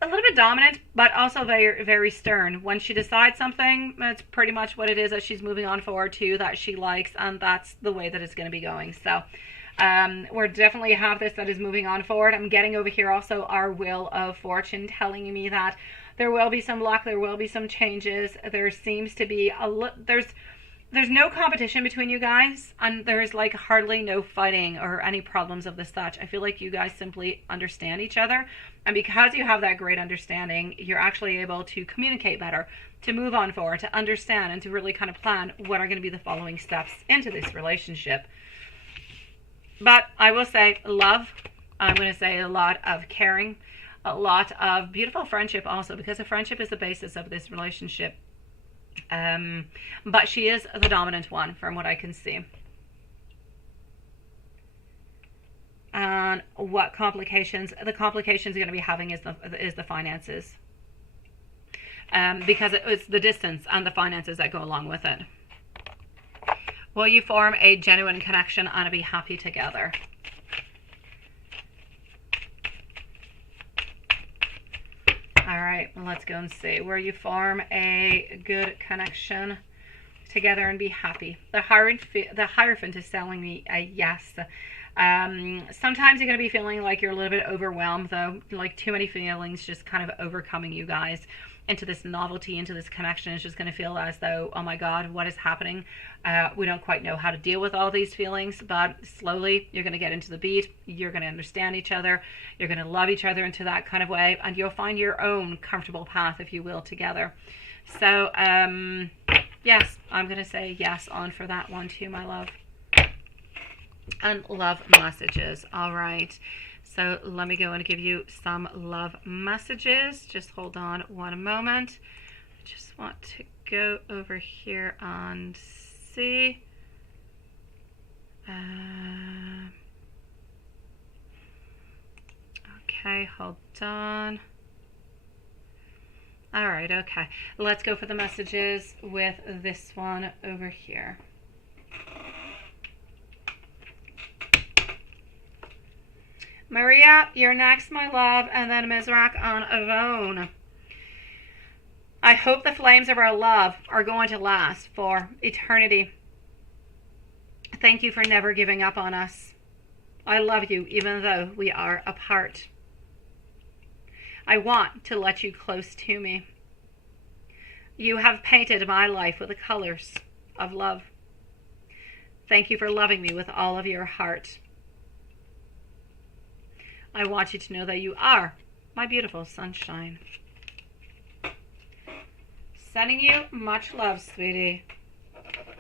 a little bit dominant, but also very, very stern. When she decides something, that's pretty much what it is that she's moving on forward to, that she likes, and that's the way that it's going to be going. So we're definitely have this that is moving on forward. I'm getting over here also our Wheel of Fortune telling me that there will be some luck, there will be some changes. There seems to be there's no competition between you guys, and there's like hardly no fighting or any problems of this such. I feel like you guys simply understand each other, and because you have that great understanding, you're actually able to communicate better, to move on forward, to understand, and to really kind of plan what are going to be the following steps into this relationship. But I will say love. I'm going to say a lot of caring, a lot of beautiful friendship also, because a friendship is the basis of this relationship. But she is the dominant one from what I can see. And what complications? The complications you're going to be having is the finances. Because it's the distance and the finances that go along with it. Will you form a genuine connection and be happy together? All right, let's go and see. Where you form a good connection together and be happy. The Hierophant is telling me a yes. Sometimes you're going to be feeling like you're a little bit overwhelmed, though, like too many feelings just kind of overcoming you guys into this novelty, into this connection. It's just going to feel as though, oh my God, what is happening? We don't quite know how to deal with all these feelings, but slowly you're going to get into the beat. You're going to understand each other. You're going to love each other into that kind of way, and you'll find your own comfortable path, if you will, together. So, yes, I'm going to say yes on for that one too, my love. And love messages. All right. So let me go and give you some love messages. Just hold on one moment. I just want to go over here and see. Okay, hold on. All right, okay. Let's go for the messages with this one over here. Maria, you're next, my love, and then Mizrak on Avon. I hope the flames of our love are going to last for eternity. Thank you for never giving up on us. I love you even though we are apart. I want to let you close to me. You have painted my life with the colors of love. Thank you for loving me with all of your heart. I want you to know that you are my beautiful sunshine. Sending you much love, sweetie.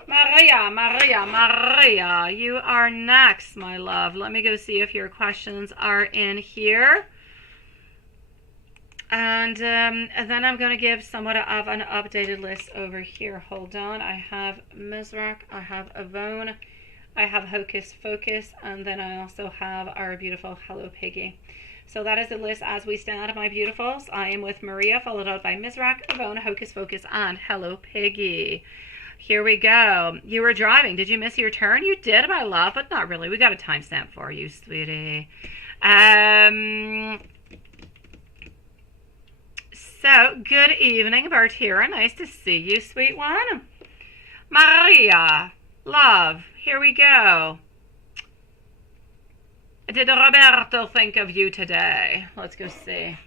Maria, Maria, Maria, you are next, my love. Let me go see if your questions are in here. And then I'm going to give somewhat of an updated list over here. Hold on. I have Mizrak, I have Avon, I have Hocus Focus, and then I also have our beautiful Hello Piggy. So that is the list as we stand, my beautifuls. I am with Maria, followed out by Mizrak, Avon, Hocus Focus, and Hello Piggy. Here we go. You were driving. Did you miss your turn? You did, my love, but not really. We got a timestamp for you, sweetie. So, good evening, Bartira. Nice to see you, sweet one. Maria, love, here we go. Did Roberto think of you today? Let's go see.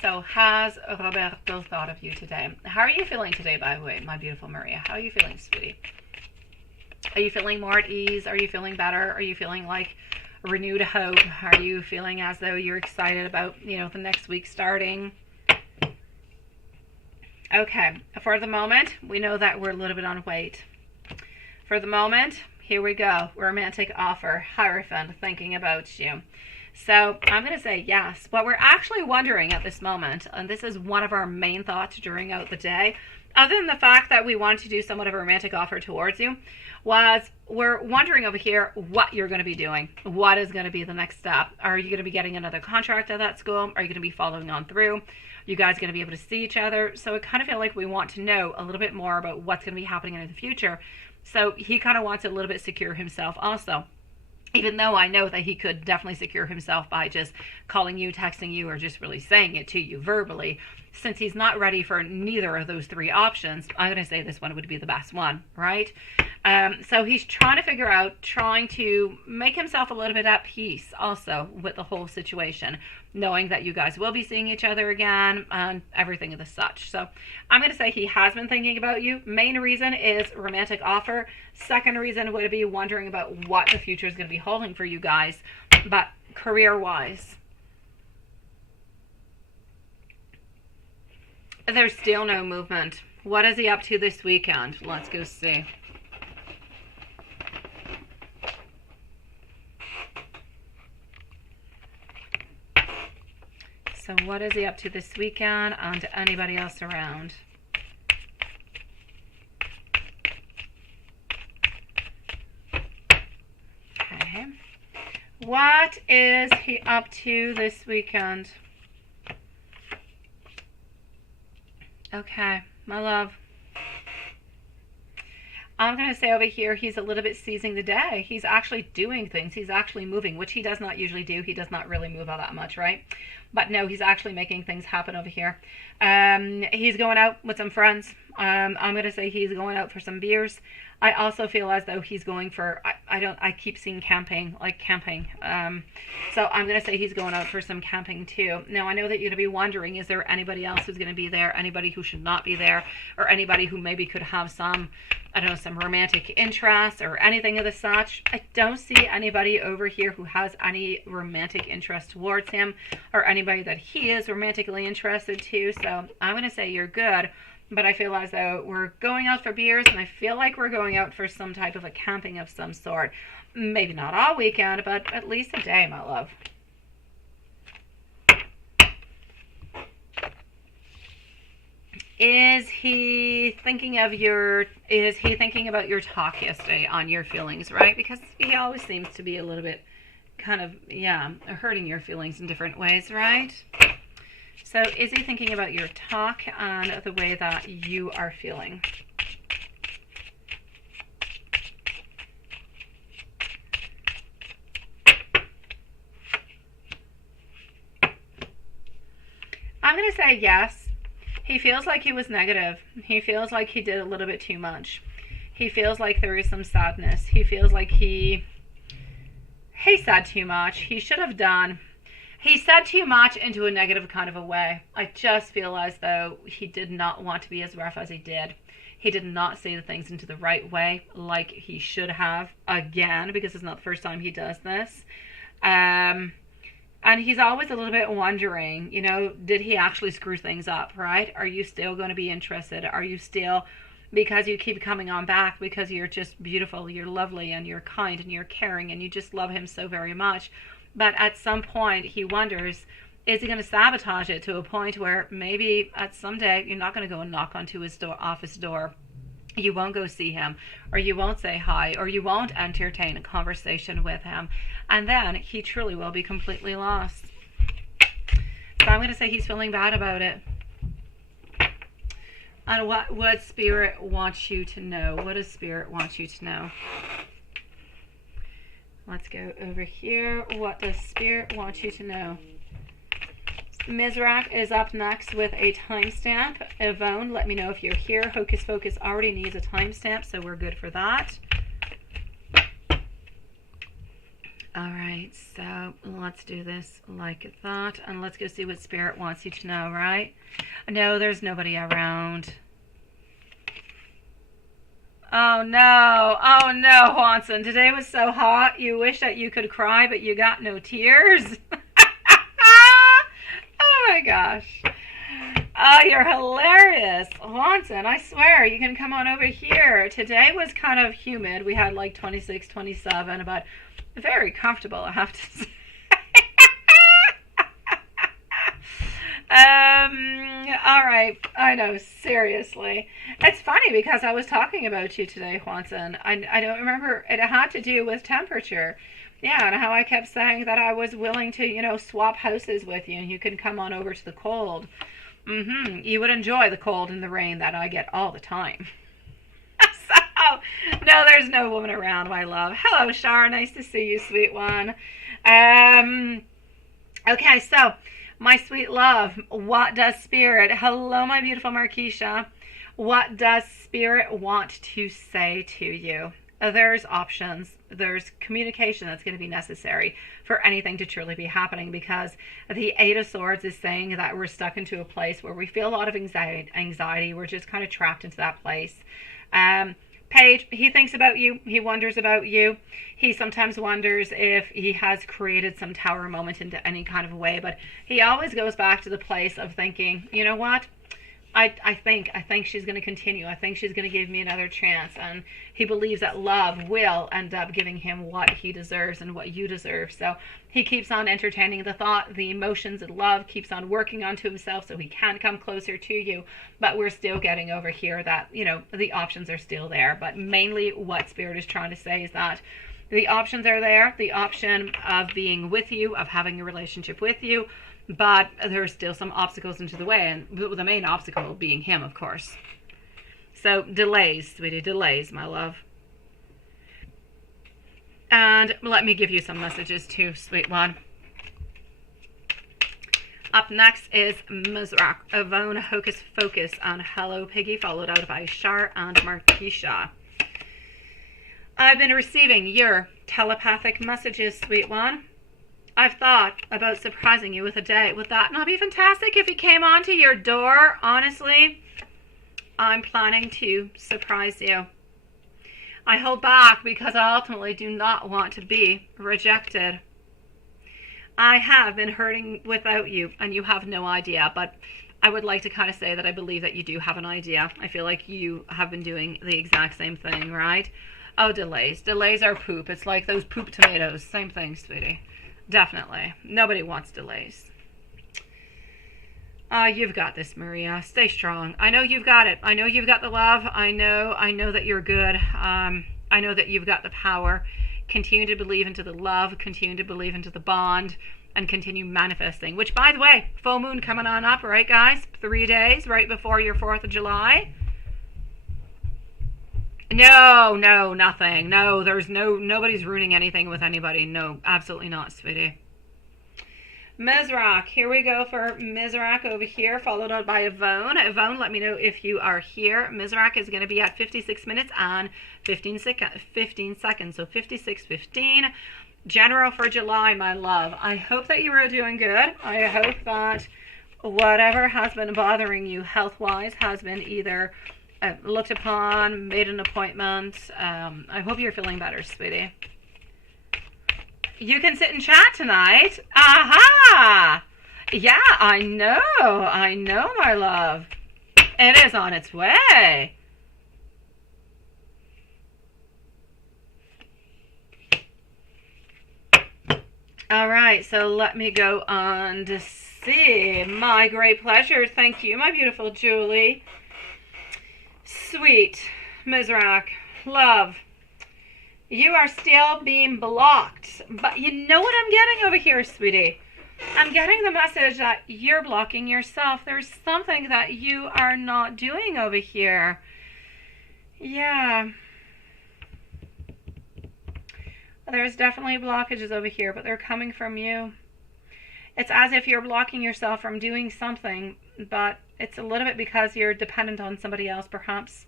So, has Roberto thought of you today? How are you feeling today, by the way, my beautiful Maria? How are you feeling, sweetie? Are you feeling more at ease? Are you feeling better? Are you feeling like renewed hope? Are you feeling as though you're excited about, the next week starting? Okay, for the moment, we know that we're a little bit on wait. For the moment, here we go. Romantic offer, Hierophant, thinking about you. So I'm going to say yes. What we're actually wondering at this moment, and this is one of our main thoughts during out the day, other than the fact that we want to do somewhat of a romantic offer towards you, was we're wondering over here what you're going to be doing. What is going to be the next step? Are you going to be getting another contract at that school? Are you going to be following on through? You guys going to be able to see each other? So I kind of feel like we want to know a little bit more about what's going to be happening in the future. So he kind of wants to a little bit secure himself also. Even though I know that he could definitely secure himself by just calling you, texting you, or just really saying it to you verbally. Since he's not ready for neither of those three options, I'm going to say this one would be the best one, right? So he's trying to figure out, trying to make himself a little bit at peace also with the whole situation, knowing that you guys will be seeing each other again and everything of the such. So I'm going to say he has been thinking about you. Main reason is romantic offer. Second reason would be wondering about what the future is going to be holding for you guys, but career-wise, there's still no movement. What is he up to this weekend? Let's go see. So what is he up to this weekend and anybody else around? Okay. What is he up to this weekend? Okay, my love. I'm going to say over here, he's a little bit seizing the day. He's actually doing things. He's actually moving, which he does not usually do. He does not really move all that much, right? But no, he's actually making things happen over here. He's going out with some friends. I'm going to say he's going out for some beers. I also feel as though he's going for, I keep seeing camping, like camping. So I'm going to say he's going out for some camping too. Now, I know that you're going to be wondering, is there anybody else who's going to be there? Anybody who should not be there? Or anybody who maybe could have some, I don't know, some romantic interest or anything of the such? I don't see anybody over here who has any romantic interest towards him or anybody that he is romantically interested to. So I'm going to say you're good. But I feel as though we're going out for beers, and I feel like we're going out for some type of a camping of some sort. Maybe not all weekend, but at least a day, my love. Is he thinking about your talk yesterday on your feelings, right? Because he always seems to be a little bit kind of, hurting your feelings in different ways, right? So is he thinking about your talk and the way that you are feeling? I'm going to say yes. He feels like he was negative. He feels like he did a little bit too much. He feels like there is some sadness. He feels like he said too much. He should have done. He said too much into a negative kind of a way. I just feel as though he did not want to be as rough as he did. He did not say the things into the right way like he should have, again, because it's not the first time he does this. And he's always a little bit wondering, did he actually screw things up, right? Are you still going to be interested? Are you still, because you keep coming on back because you're just beautiful, you're lovely, and you're kind, and you're caring, and you just love him so very much. But at some point, he wonders, is he going to sabotage it to a point where maybe at some day you're not going to go and knock onto his office door. You won't go see him, or you won't say hi, or you won't entertain a conversation with him. And then he truly will be completely lost. So I'm going to say he's feeling bad about it. And what would Spirit want you to know? What does Spirit want you to know? Let's go over here. What does Spirit want you to know? Mizrak is up next with a timestamp. Yvonne, let me know if you're here. Hocus Pocus already needs a timestamp, so we're good for that. Alright, so let's do this like that. And let's go see what Spirit wants you to know, right? No, there's nobody around. Oh no, Hanson. Today was so hot. You wish that you could cry, but you got no tears. Oh my gosh. Oh, you're hilarious. Hanson, I swear, you can come on over here. Today was kind of humid. We had like 26, 27, but very comfortable, I have to say. All right. I know, seriously. It's funny because I was talking about you today, Hanson. I don't remember. It had to do with temperature. Yeah, and how I kept saying that I was willing to, swap houses with you and you can come on over to the cold. You would enjoy the cold and the rain that I get all the time. So, no, there's no woman around, my love. Hello, Shar. Nice to see you, sweet one. Okay, so... my sweet love, what does Spirit, hello my beautiful Marquisha, what does Spirit want to say to you? There's options, there's communication that's going to be necessary for anything to truly be happening, because the Eight of Swords is saying that we're stuck into a place where we feel a lot of anxiety, we're just kind of trapped into that place. Page, he thinks about you. He wonders about you. He sometimes wonders if he has created some tower moment into any kind of way, but he always goes back to the place of thinking, you know what? I think she's going to continue. I think she's going to give me another chance. And he believes that love will end up giving him what he deserves and what you deserve. So he keeps on entertaining the thought, the emotions, and love, keeps on working onto himself so he can come closer to you. But we're still getting over here that, you know, the options are still there. But mainly what Spirit is trying to say is that the options are there. The option of being with you, of having a relationship with you. But there's still some obstacles into the way, and the main obstacle being him, of course. So delays, sweetie, delays, my love. And let me give you some messages too, sweet one. Up next is Mizrach, Yvonne, Hocus Focus, and Hello Piggy, followed out by Shar and Marquisha. I've been receiving your telepathic messages, sweet one. I've thought about surprising you with a date. Would that not be fantastic if he came onto your door? Honestly, I'm planning to surprise you. I hold back because I ultimately do not want to be rejected. I have been hurting without you, and you have no idea, but I would like to kind of say that I believe that you do have an idea. I feel like you have been doing the exact same thing, right? Oh, delays. Delays are poop. It's like those poop tomatoes. Same thing, sweetie. Definitely. Nobody wants delays. You've got this, Maria. Stay strong. I know you've got it. I know you've got the love. I know that you're good. I know that you've got the power. Continue to believe into the love. Continue to believe into the bond. And continue manifesting. Which, by the way, full moon coming on up, right, guys? 3 days right before your 4th of July. No, nothing. No, nobody's ruining anything with anybody. No, absolutely not, sweetie. Mizrach, here we go for Mizrach over here, followed on by Yvonne. Yvonne, let me know if you are here. Mizrach is going to be at 56 minutes and 15 seconds, so 56:15. General for July, my love. I hope that you are doing good. I hope that whatever has been bothering you health-wise has been either looked upon, made an appointment. I hope you're feeling better, sweetie. You can sit and chat tonight. Aha! Yeah, I know, my love. It is on its way. All right, so let me go on to see. My great pleasure. Thank you, my beautiful Julie. Sweet Mizrach, love, you are still being blocked, but you know what I'm getting over here, sweetie? I'm getting the message that you're blocking yourself. There's something that you are not doing over here. Yeah. There's definitely blockages over here, but they're coming from you. It's as if you're blocking yourself from doing something, but it's a little bit because you're dependent on somebody else, perhaps.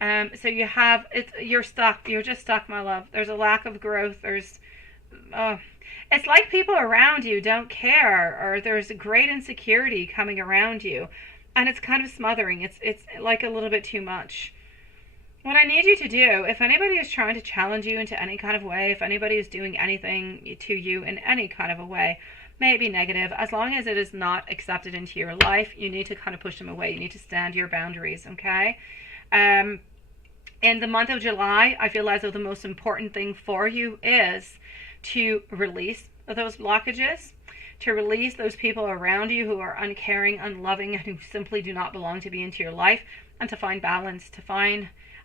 So you're stuck. You're just stuck, my love. There's a lack of growth. It's like people around you don't care, or there's a great insecurity coming around you, and it's kind of smothering. It's like a little bit too much. What I need you to do, if anybody is trying to challenge you into any kind of way, if anybody is doing anything to you in any kind of a way, may it be negative, as long as it is not accepted into your life, you need to kind of push them away. You need to stand your boundaries, okay? In the month of July, I feel as though the most important thing for you is to release those blockages, to release those people around you who are uncaring, unloving, and who simply do not belong to be into your life, and to find balance,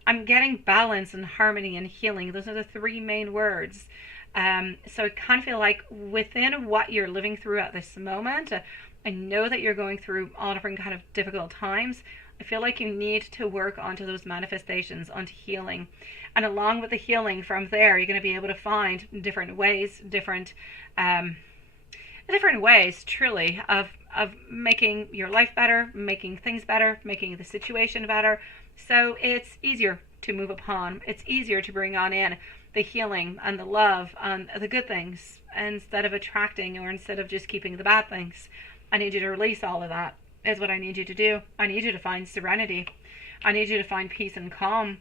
I'm getting balance and harmony and healing. Those are the 3 main words. So I kind of feel like within what you're living through at this moment, I know that you're going through all different kind of difficult times. I feel like you need to work onto those manifestations, onto healing. And along with the healing from there, you're going to be able to find different ways, different ways, truly, of making your life better, making things better, making the situation better. So it's easier to move upon. It's easier to bring on in the healing and the love and the good things instead of attracting, or instead of just keeping the bad things. I need you to release all of that, is what I need you to do. I need you to find serenity. I need you to find peace and calm.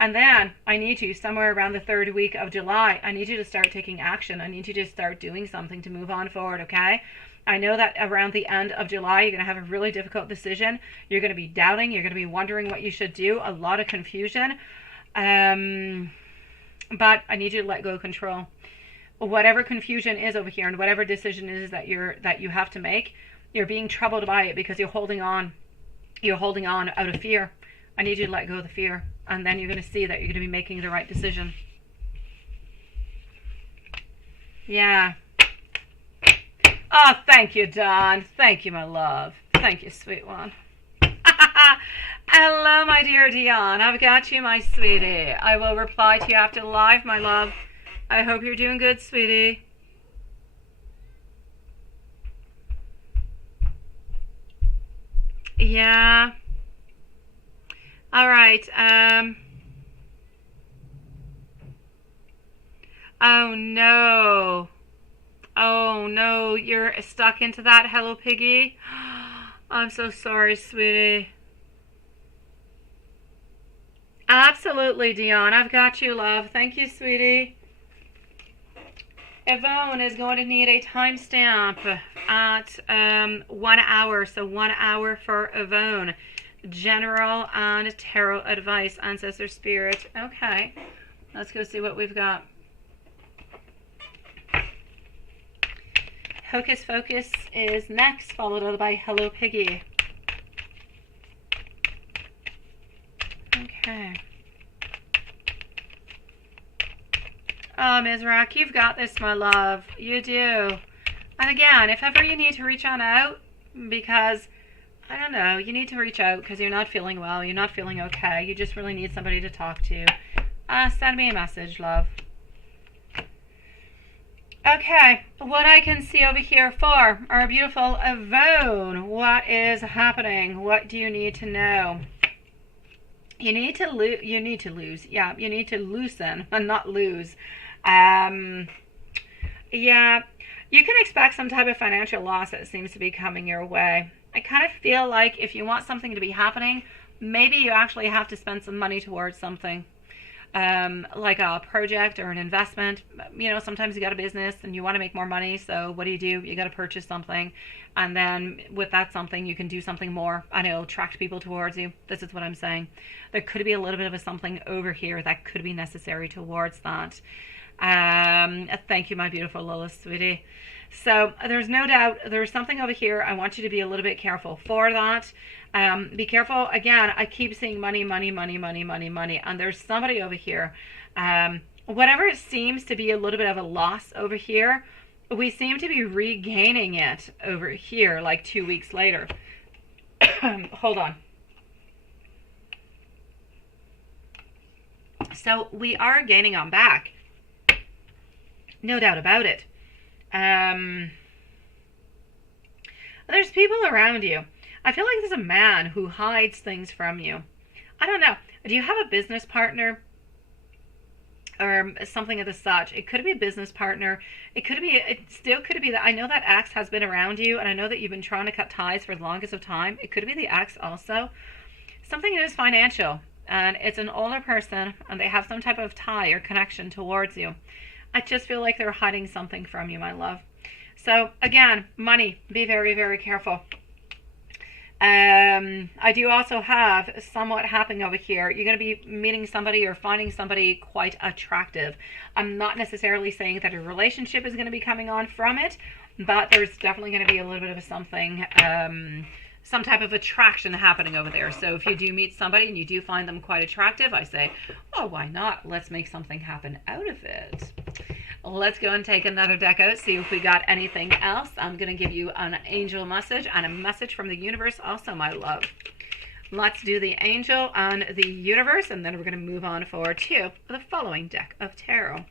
And then I need you, somewhere around the 3rd week of July, I need you to start taking action. I need you to start doing something to move on forward, okay? I know that around the end of July, you're going to have a really difficult decision. You're going to be doubting. You're going to be wondering what you should do. A lot of confusion. But I need you to let go of control. Whatever confusion is over here and whatever decision it is that you have to make, you're being troubled by it because you're holding on. You're holding on out of fear. I need you to let go of the fear. And then you're going to see that you're going to be making the right decision. Yeah. Oh, thank you, Dawn. Thank you, my love. Thank you, sweet one. Hello, my dear Dion. I've got you, my sweetie. I will reply to you after live, my love. I hope you're doing good, sweetie. Yeah. All right. Oh, no. Oh, no. You're stuck into that. Hello, Piggy. I'm so sorry, sweetie. Absolutely, Dion. I've got you, love. Thank you, sweetie. Yvonne is going to need a timestamp at 1 hour. So 1 hour for Yvonne. General and tarot advice, ancestor spirit. Okay. Let's go see what we've got. Hocus Focus is next, followed by Hello Piggy. Okay. Oh, Ms. Rock, you've got this, my love. You do. And again, if ever you need to reach on out, because, I don't know, you need to reach out because you're not feeling well, you're not feeling okay, you just really need somebody to talk to, send me a message, love. Okay, what I can see over here for our beautiful Yvonne. What is happening? What do you need to know? You need to lose. Yeah, you need to loosen and not lose. Yeah, you can expect some type of financial loss that seems to be coming your way. I kind of feel like if you want something to be happening, maybe you actually have to spend some money towards something. Like a project or an investment. You know, sometimes you got a business and you want to make more money, so what do? You got to purchase something, and then with that something you can do something more, and it'll attract people towards you. This is what I'm saying. There could be a little bit of a something over here that could be necessary towards that. Thank you, my beautiful Lola, sweetie. So there's no doubt there's something over here. I want you to be a little bit careful for that. Be careful. Again, I keep seeing money, money, money, money, money, money. And there's somebody over here. Whatever it seems to be a little bit of a loss over here, we seem to be regaining it over here like 2 weeks later. Hold on. So we are gaining on back. No doubt about it. There's people around you. I feel like there's a man who hides things from you. I don't know. Do you have a business partner or something of the such? It could be a business partner. It still could be that I know that ex has been around you, and I know that you've been trying to cut ties for the longest of time. It could be the ex also. Something that is financial, and it's an older person, and they have some type of tie or connection towards you. I just feel like they're hiding something from you, my love. So again, money, be very, very careful. I do also have somewhat happening over here. You're going to be meeting somebody or finding somebody quite attractive. I'm not necessarily saying that a relationship is going to be coming on from it, but there's definitely going to be a little bit of something, some type of attraction happening over there. So if you do meet somebody and you do find them quite attractive, I say, oh, why not? Let's make something happen out of it. Let's go and take another deck out, see if we got anything else. I'm going to give you an angel message and a message from the universe also, my love. Let's do the angel and the universe, and then we're going to move on forward to the following deck of tarot.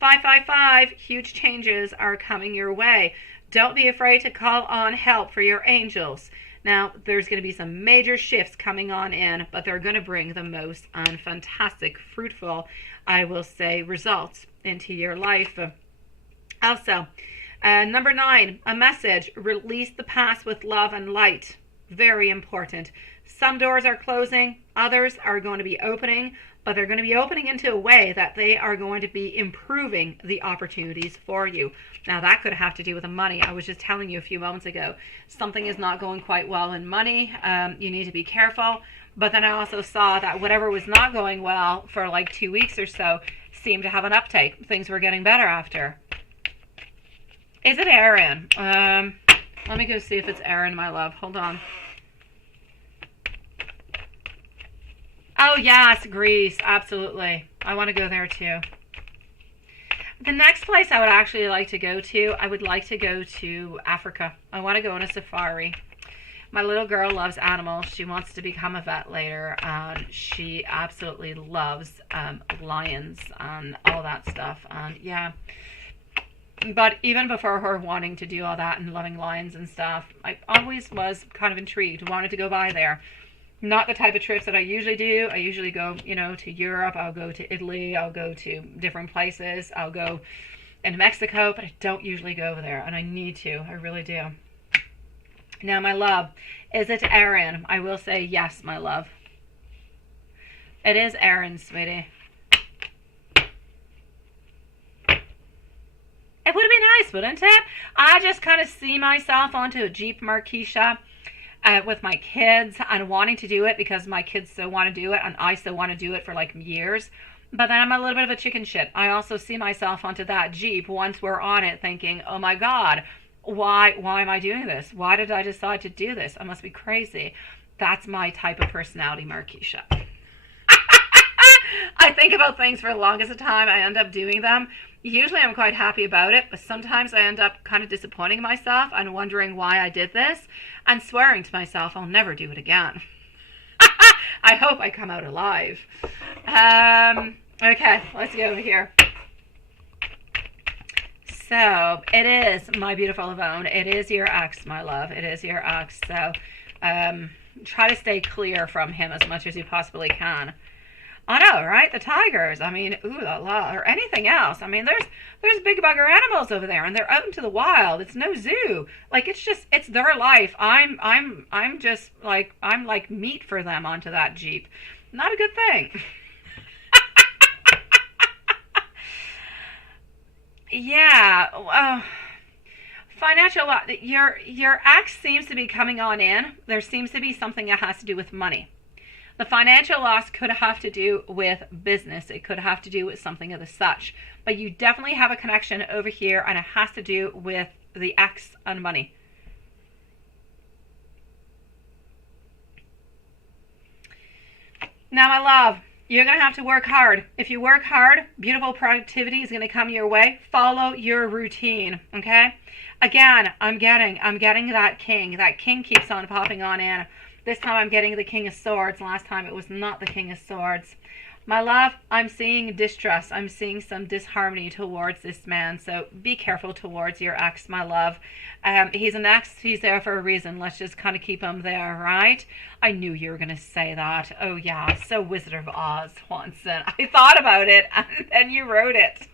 555, huge changes are coming your way. Don't be afraid to call on help for your angels. Now, there's going to be some major shifts coming on in, but they're going to bring the most and fantastic, fruitful, I will say, results into your life. Also, number 9, a message: release the past with love and light. Very important. Some doors are closing, others are going to be opening, but they're going to be opening into a way that they are going to be improving the opportunities for you. Now, that could have to do with the money. I was just telling you a few moments ago, something is not going quite well in money. You need to be careful. But then I also saw that whatever was not going well for like 2 weeks or so seemed to have an uptake. Things were getting better after. Is it Aaron? Let me go see if it's Aaron, my love. Hold on. Oh, yes, Greece. Absolutely. I want to go there too. The next place I would actually like to go to, I would like to go to Africa. I want to go on a safari. My little girl loves animals. She wants to become a vet later. She absolutely loves lions and all that stuff. Yeah. But even before her wanting to do all that and loving lions and stuff, I always was kind of intrigued, wanted to go by there. Not the type of trips that I usually do. I usually go, to Europe. I'll go to Italy. I'll go to different places. I'll go in Mexico, but I don't usually go over there, and I need to. I really do. Now, my love, is it Aaron? I will say yes, my love. It is Aaron, sweetie. It would be nice, wouldn't it? I just kind of see myself onto a Jeep Marquisha with my kids and wanting to do it because my kids still want to do it and I still want to do it for like years. But then I'm a little bit of a chicken shit. I also see myself onto that Jeep once we're on it thinking, oh my God, why am I doing this? Why did I decide to do this? I must be crazy. That's my type of personality, Marquisha. I think about things for the longest of time. I end up doing them. Usually I'm quite happy about it, but sometimes I end up kind of disappointing myself and wondering why I did this and swearing to myself I'll never do it again. I hope I come out alive. Okay, let's go over here. So, it is, my beautiful Yvonne, it is your ex, my love. It is your ex. So, try to stay clear from him as much as you possibly can. I know, right? The tigers. I mean, ooh la la, or anything else. I mean, there's big bugger animals over there, and they're out into the wild. It's no zoo. Like it's their life. I'm just like I'm like meat for them onto that Jeep. Not a good thing. Yeah. Financial. Your ex seems to be coming on in. There seems to be something that has to do with money. The financial loss could have to do with business. It could have to do with something of the such. But you definitely have a connection over here, and it has to do with the ex and money. Now, my love, you're going to have to work hard. If you work hard, beautiful productivity is going to come your way. Follow your routine, okay? Again, I'm getting that king. That king keeps on popping on in. This time I'm getting the King of Swords. Last time it was not the King of Swords. My love, I'm seeing distrust. I'm seeing some disharmony towards this man. So be careful towards your ex, my love. He's an ex. He's there for a reason. Let's just kind of keep him there, right? I knew you were going to say that. Oh, yeah. So Wizard of Oz, Swanson. I thought about it, and then you wrote it.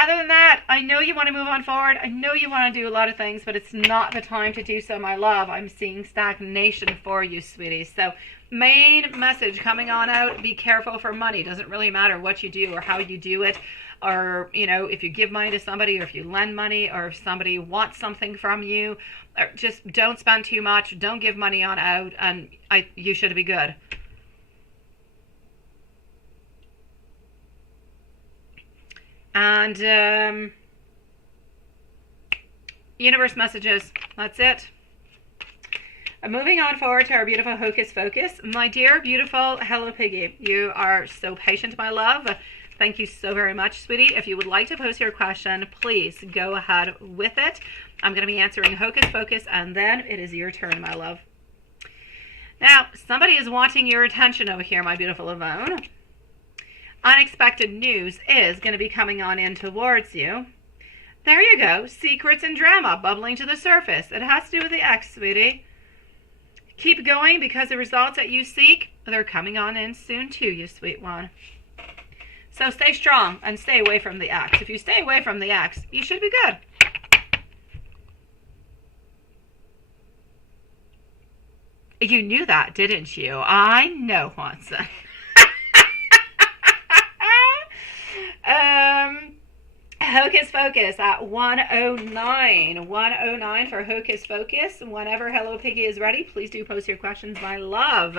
Other than that, I know you want to move on forward. I know you want to do a lot of things, but it's not the time to do so, my love. I'm seeing stagnation for you, sweetie. So, main message coming on out, be careful for money. Doesn't really matter what you do or how you do it, or, if you give money to somebody, or if you lend money, or if somebody wants something from you. Or just don't spend too much. Don't give money on out, and you should be good. And universe messages. That's it. Moving on forward to our beautiful Hocus Focus. My dear, beautiful Hello Piggy. You are so patient, my love. Thank you so very much, sweetie. If you would like to post your question, please go ahead with it. I'm going to be answering Hocus Focus, and then it is your turn, my love. Now, somebody is wanting your attention over here, my beautiful Yvonne. Unexpected news is going to be coming on in towards you. There you go. Secrets and drama bubbling to the surface. It has to do with the ex, sweetie. Keep going because the results that you seek, they're coming on in soon too, you sweet one. So stay strong and stay away from the ex. If you stay away from the ex, you should be good. You knew that, didn't you? I know, Watson. Hocus Focus at 109. 109 for Hocus Focus. Whenever Hello Piggy is ready, please do post your questions, my love.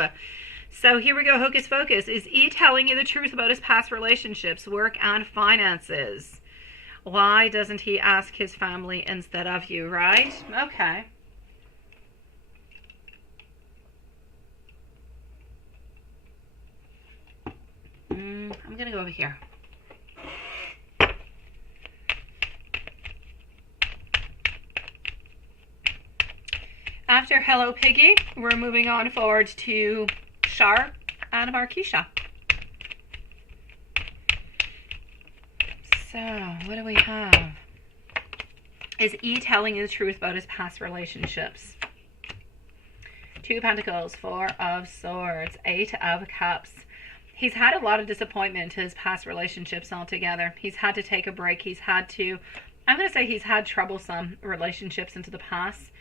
So here we go, Hocus Focus. Is E telling you the truth about his past relationships, work, and finances? Why doesn't he ask his family instead of you, right? Okay. I'm going to go over here. After Hello Piggy, we're moving on forward to Shar and Marquisha. So, what do we have? Is E telling you the truth about his past relationships? 2 of Pentacles, 4 of Swords, 8 of Cups. He's had a lot of disappointment in his past relationships altogether. He's had to take a break. He's had to, I'm going to say he's had troublesome relationships into the past.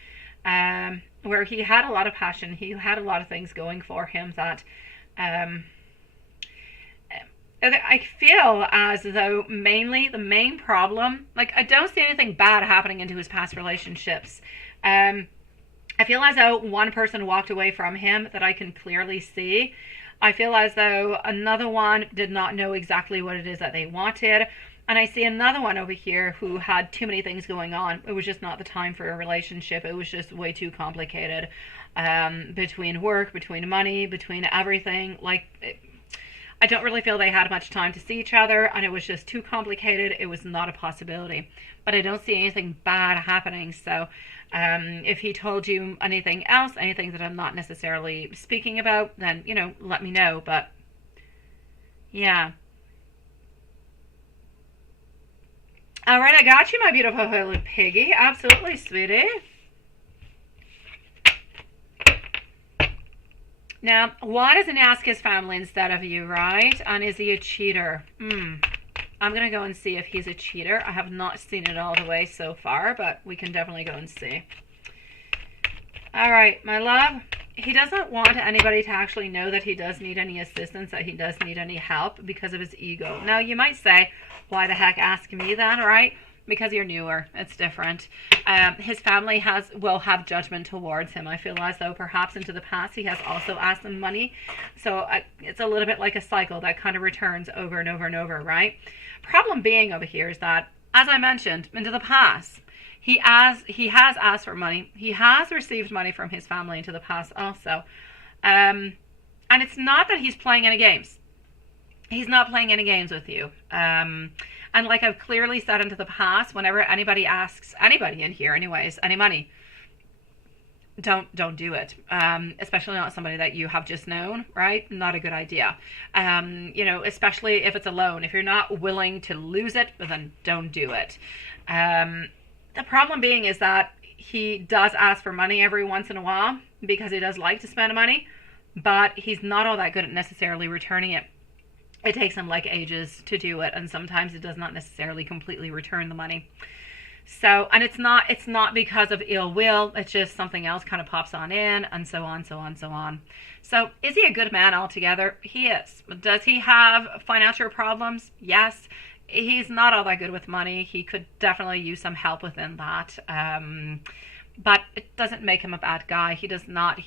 Where he had a lot of passion, he had a lot of things going for him that I feel as though mainly the main problem, like I don't see anything bad happening into his past relationships. I feel as though one person walked away from him that I can clearly see. I feel as though another one did not know exactly what it is that they wanted. And I see another one over here who had too many things going on. It was just not the time for a relationship. It was just way too complicated. Between work, between money, between everything. I don't really feel they had much time to see each other, and it was just too complicated. It was not a possibility. But I don't see anything bad happening. So if he told you anything else, anything that I'm not necessarily speaking about, then, you know, let me know. But yeah. All right, I got you, my beautiful Hello Piggy. Absolutely, sweetie. Now, why doesn't he ask his family instead of you, right? And is he a cheater? I'm going to go and see if he's a cheater. I have not seen it all the way so far, but we can definitely go and see. All right, my love. He doesn't want anybody to actually know that he does need any assistance, that he does need any help because of his ego. Now, you might say, why the heck ask me that, right? Because you're newer. It's different. His family will have judgment towards him. I feel as though perhaps into the past he has also asked them money. So it's a little bit like a cycle that kind of returns over and over and over, right? Problem being over here is that, as I mentioned, into the past, he has asked for money. He has received money from his family into the past also. And it's not that he's playing any games. He's not playing any games with you. And like I've clearly said into the past, whenever anybody asks, anybody in here anyways, any money, don't do it. Especially not somebody that you have just known, right? Not a good idea. You know, especially if it's a loan. If you're not willing to lose it, then don't do it. The problem being is that he does ask for money every once in a while because he does like to spend money, but he's not all that good at necessarily returning it. It takes him like ages to do it, and sometimes it does not necessarily completely return the money. So, and it's not because of ill will, it's just something else kind of pops on in, and so on, so on, so on. So, is he a good man altogether? He is. Does he have financial problems? Yes. He's not all that good with money. He could definitely use some help within that. But it doesn't make him a bad guy. He's not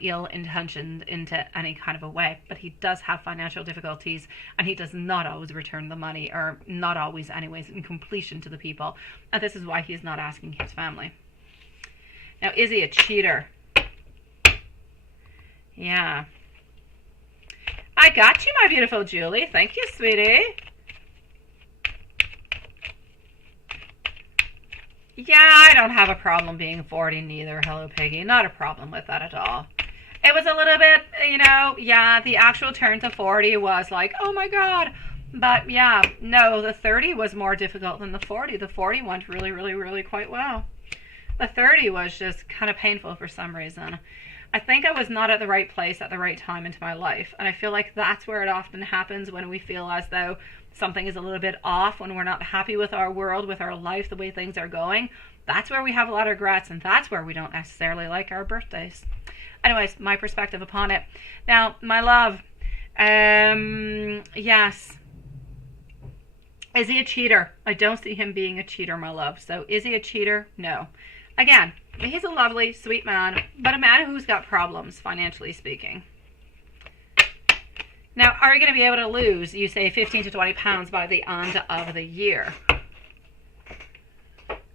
ill-intentioned into any kind of a way. But he does have financial difficulties, and he does not always return the money, or not always anyways, in completion to the people. And this is why he's not asking his family. Now, is he a cheater? Yeah. I got you, my beautiful Julie. Thank you, sweetie. Yeah, I don't have a problem being 40 neither, Hello Piggy. Not a problem with that at all. It was a little bit, you know, yeah, the actual turn to 40 was like, oh my God. But yeah, no, the 30 was more difficult than the 40. The 40 went really, really, really quite well. The 30 was just kind of painful for some reason. I think I was not at the right place at the right time into my life. And I feel like that's where it often happens, when we feel as though something is a little bit off, when we're not happy with our world, with our life, the way things are going. That's where we have a lot of regrets, and that's where we don't necessarily like our birthdays. Anyways, my perspective upon it. Now, my love, yes. Is he a cheater? I don't see him being a cheater, my love. So is he a cheater? No. Again, he's a lovely, sweet man, but a man who's got problems, financially speaking. Now, are you going to be able to lose, you say, 15 to 20 pounds by the end of the year?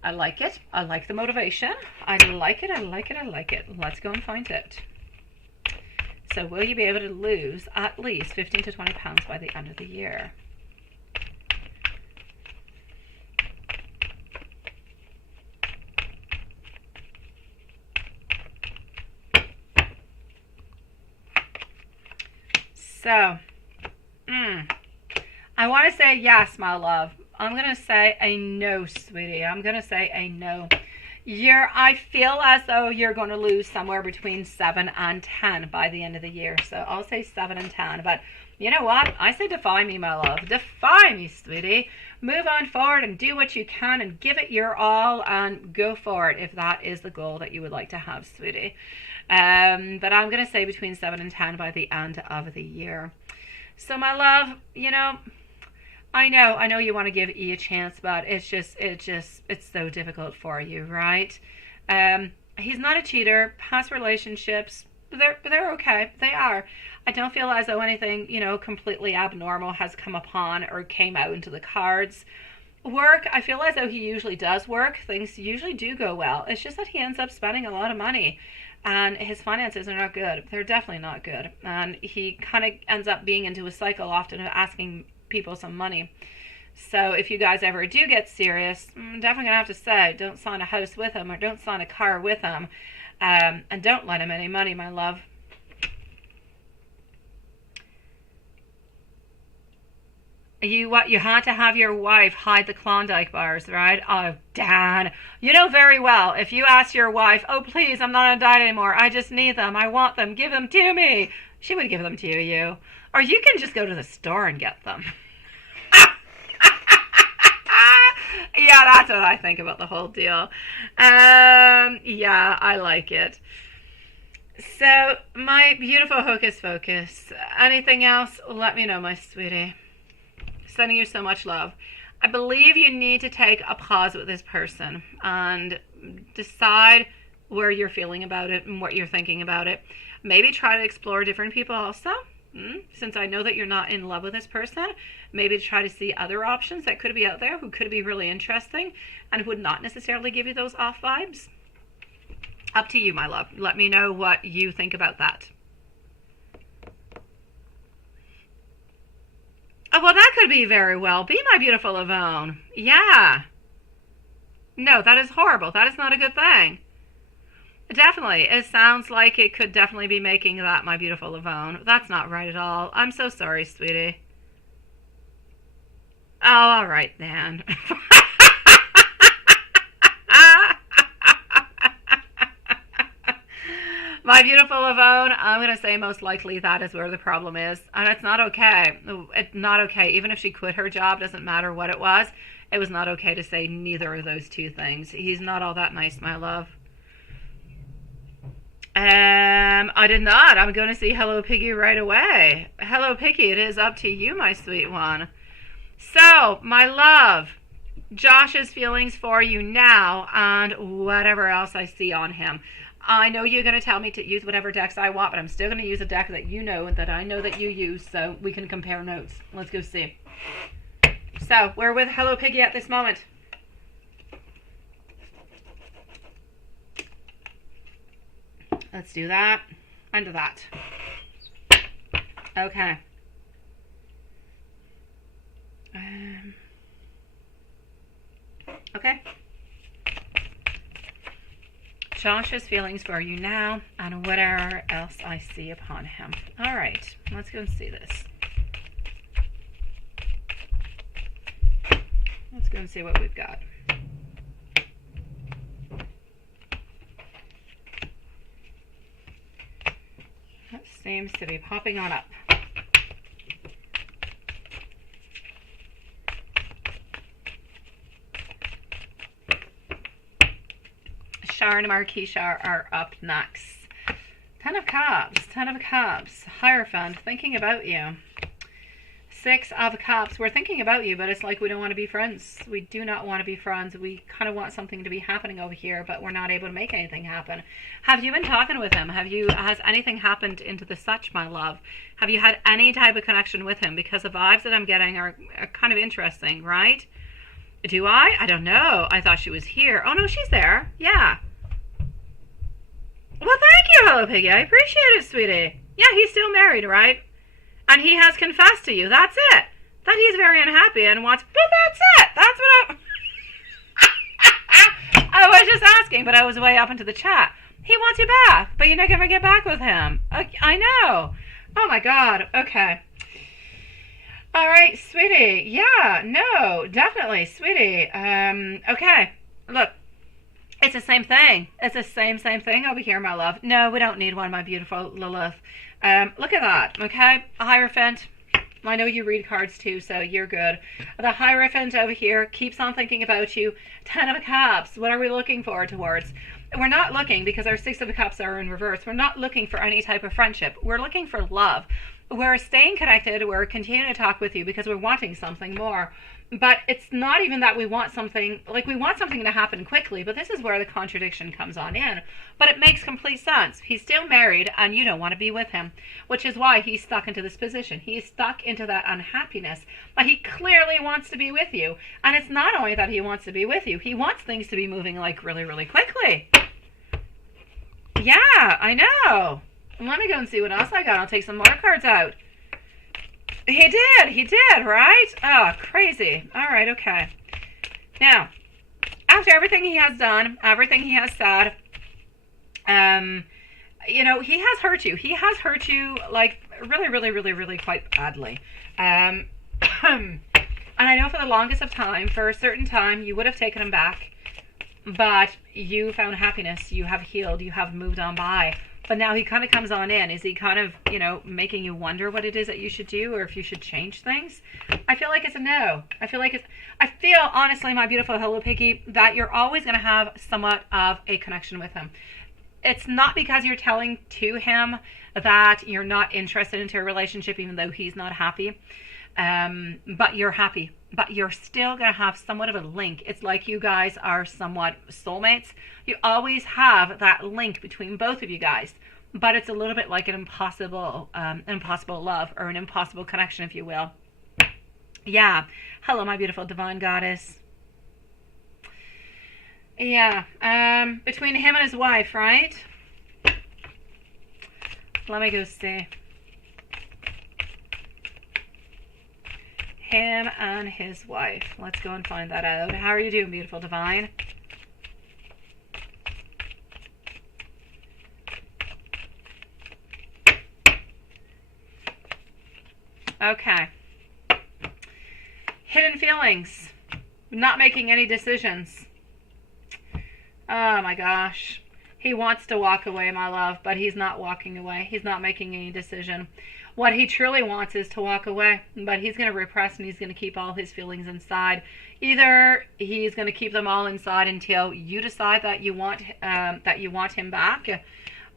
I like it. I like the motivation. I like it. I like it. I like it. Let's go and find it. So will you be able to lose at least 15 to 20 pounds by the end of the year? So, I want to say yes, my love. I'm going to say a no, sweetie. I'm going to say a no. I feel as though you're going to lose somewhere between 7 and 10 by the end of the year. So I'll say 7 and 10. But you know what? I say defy me, my love. Defy me, sweetie. Move on forward and do what you can and give it your all and go for it if that is the goal that you would like to have, sweetie. But I'm going to say between 7 and 10 by the end of the year. So my love, you know, I know you want to give E a chance, but it's so difficult for you, right? He's not a cheater. Past relationships, they're okay. They are. I don't feel as though anything, you know, completely abnormal has come upon or came out into the cards. Work, I feel as though he usually does work. Things usually do go well. It's just that he ends up spending a lot of money. And his finances are not good. They're definitely not good. And he kind of ends up being into a cycle often of asking people some money. So if you guys ever do get serious, I'm definitely going to have to say, don't sign a house with him or don't sign a car with him. And don't lend him any money, my love. You had to have your wife hide the Klondike bars, right? Oh, Dan. You know very well, if you ask your wife, oh, please, I'm not on a diet anymore. I just need them. I want them. Give them to me. She would give them to you. Or you can just go to the store and get them. Yeah, that's what I think about the whole deal. Yeah, I like it. So, my beautiful hocus pocus. Anything else? Let me know, my sweetie. Sending you so much love. I believe you need to take a pause with this person and decide where you're feeling about it and what you're thinking about it. Maybe try to explore different people also. Since I know that you're not in love with this person, maybe try to see other options that could be out there who could be really interesting and would not necessarily give you those off vibes. Up to you, my love. Let me know what you think about that. Oh, well, that could be very well. Be my beautiful Yvonne. Yeah. No, that is horrible. That is not a good thing. Definitely. It sounds like it could definitely be making that my beautiful Yvonne. That's not right at all. I'm so sorry, sweetie. Oh, all right, then. My beautiful Yvonne, I'm going to say most likely that is where the problem is. And it's not okay. It's not okay. Even if she quit her job, doesn't matter what it was not okay to say neither of those two things. He's not all that nice, my love. I did not. I'm going to see Hello Piggy right away. Hello Piggy, it is up to you, my sweet one. So, my love, Josh's feelings for you now and whatever else I see on him. I know you're going to tell me to use whatever decks I want, but I'm still going to use a deck that you know and that I know that you use, so we can compare notes. Let's go see. So, we're with Hello Piggy at this moment. Let's do that and that. Okay. Okay. Josh's feelings for you now and whatever else I see upon him. All right, let's go and see this. Let's go and see what we've got. That seems to be popping on up. Sharon and Marquisha are up next. Ten of Cups, Ten of Cups, Hierophant, thinking about you. Six of Cups, we're thinking about you, but it's like we don't want to be friends. We do not want to be friends. We kind of want something to be happening over here, but we're not able to make anything happen. Have you been talking with him? Has anything happened into the such, my love? Have you had any type of connection with him? Because the vibes that I'm getting are kind of interesting, right? Do I? I don't know. I thought she was here. Oh, no, she's there. Yeah. Well, thank you, Hello Piggy. I appreciate it, sweetie. Yeah, he's still married, right? And he has confessed to you. That's it. That he's very unhappy and wants... But that's it. That's what I was just asking, but I was way up into the chat. He wants you back, but you're not going to get back with him. Okay, I know. Oh, my God. Okay. All right, sweetie. Yeah, no, definitely, sweetie. Okay. Look, it's the same thing. It's the same thing over here, my love. No, we don't need one, my beautiful Lilith. Look at that, okay? A Hierophant. I know you read cards too, so you're good. The Hierophant over here keeps on thinking about you. Ten of Cups. What are we looking forward towards? We're not looking, because our Six of Cups are in reverse, we're not looking for any type of friendship. We're looking for love. We're staying connected. We're continuing to talk with you because we're wanting something more. But it's not even that we want something, like we want something to happen quickly, but this is where the contradiction comes on in. But it makes complete sense. He's still married and you don't want to be with him, which is why he's stuck into this position. He's stuck into that unhappiness, but he clearly wants to be with you. And it's not only that he wants to be with you, he wants things to be moving like really, really quickly. Yeah, I know. Let me go and see what else I got. I'll take some more cards out. He did, right? Oh, crazy. All right, okay. Now, after everything he has done, everything he has said, you know, he has hurt you. He has hurt you, like, really, really, really, really quite badly. And I know for the longest of time, for a certain time, you would have taken him back, but you found happiness. You have healed. You have moved on by. But now he kind of comes on in. Is he kind of, you know, making you wonder what it is that you should do or if you should change things? I feel like it's a no. I feel, honestly, my beautiful Hello Piggy, that you're always going to have somewhat of a connection with him. It's not because you're telling to him that you're not interested into a relationship even though he's not happy. But you're happy. But you're still going to have somewhat of a link. It's like you guys are somewhat soulmates. You always have that link between both of you guys. But it's a little bit like an impossible love or an impossible connection, if you will. Yeah. Hello, my beautiful divine goddess. Yeah. Between him and his wife, right? Let me go see. Him and his wife. Let's go and find that out. How are you doing, beautiful divine? Okay. Hidden feelings. Not making any decisions. Oh my gosh. He wants to walk away, my love, but he's not walking away. He's not making any decision. What he truly wants is to walk away, but he's going to repress and he's going to keep all his feelings inside. Either he's going to keep them all inside until you decide that you want him back,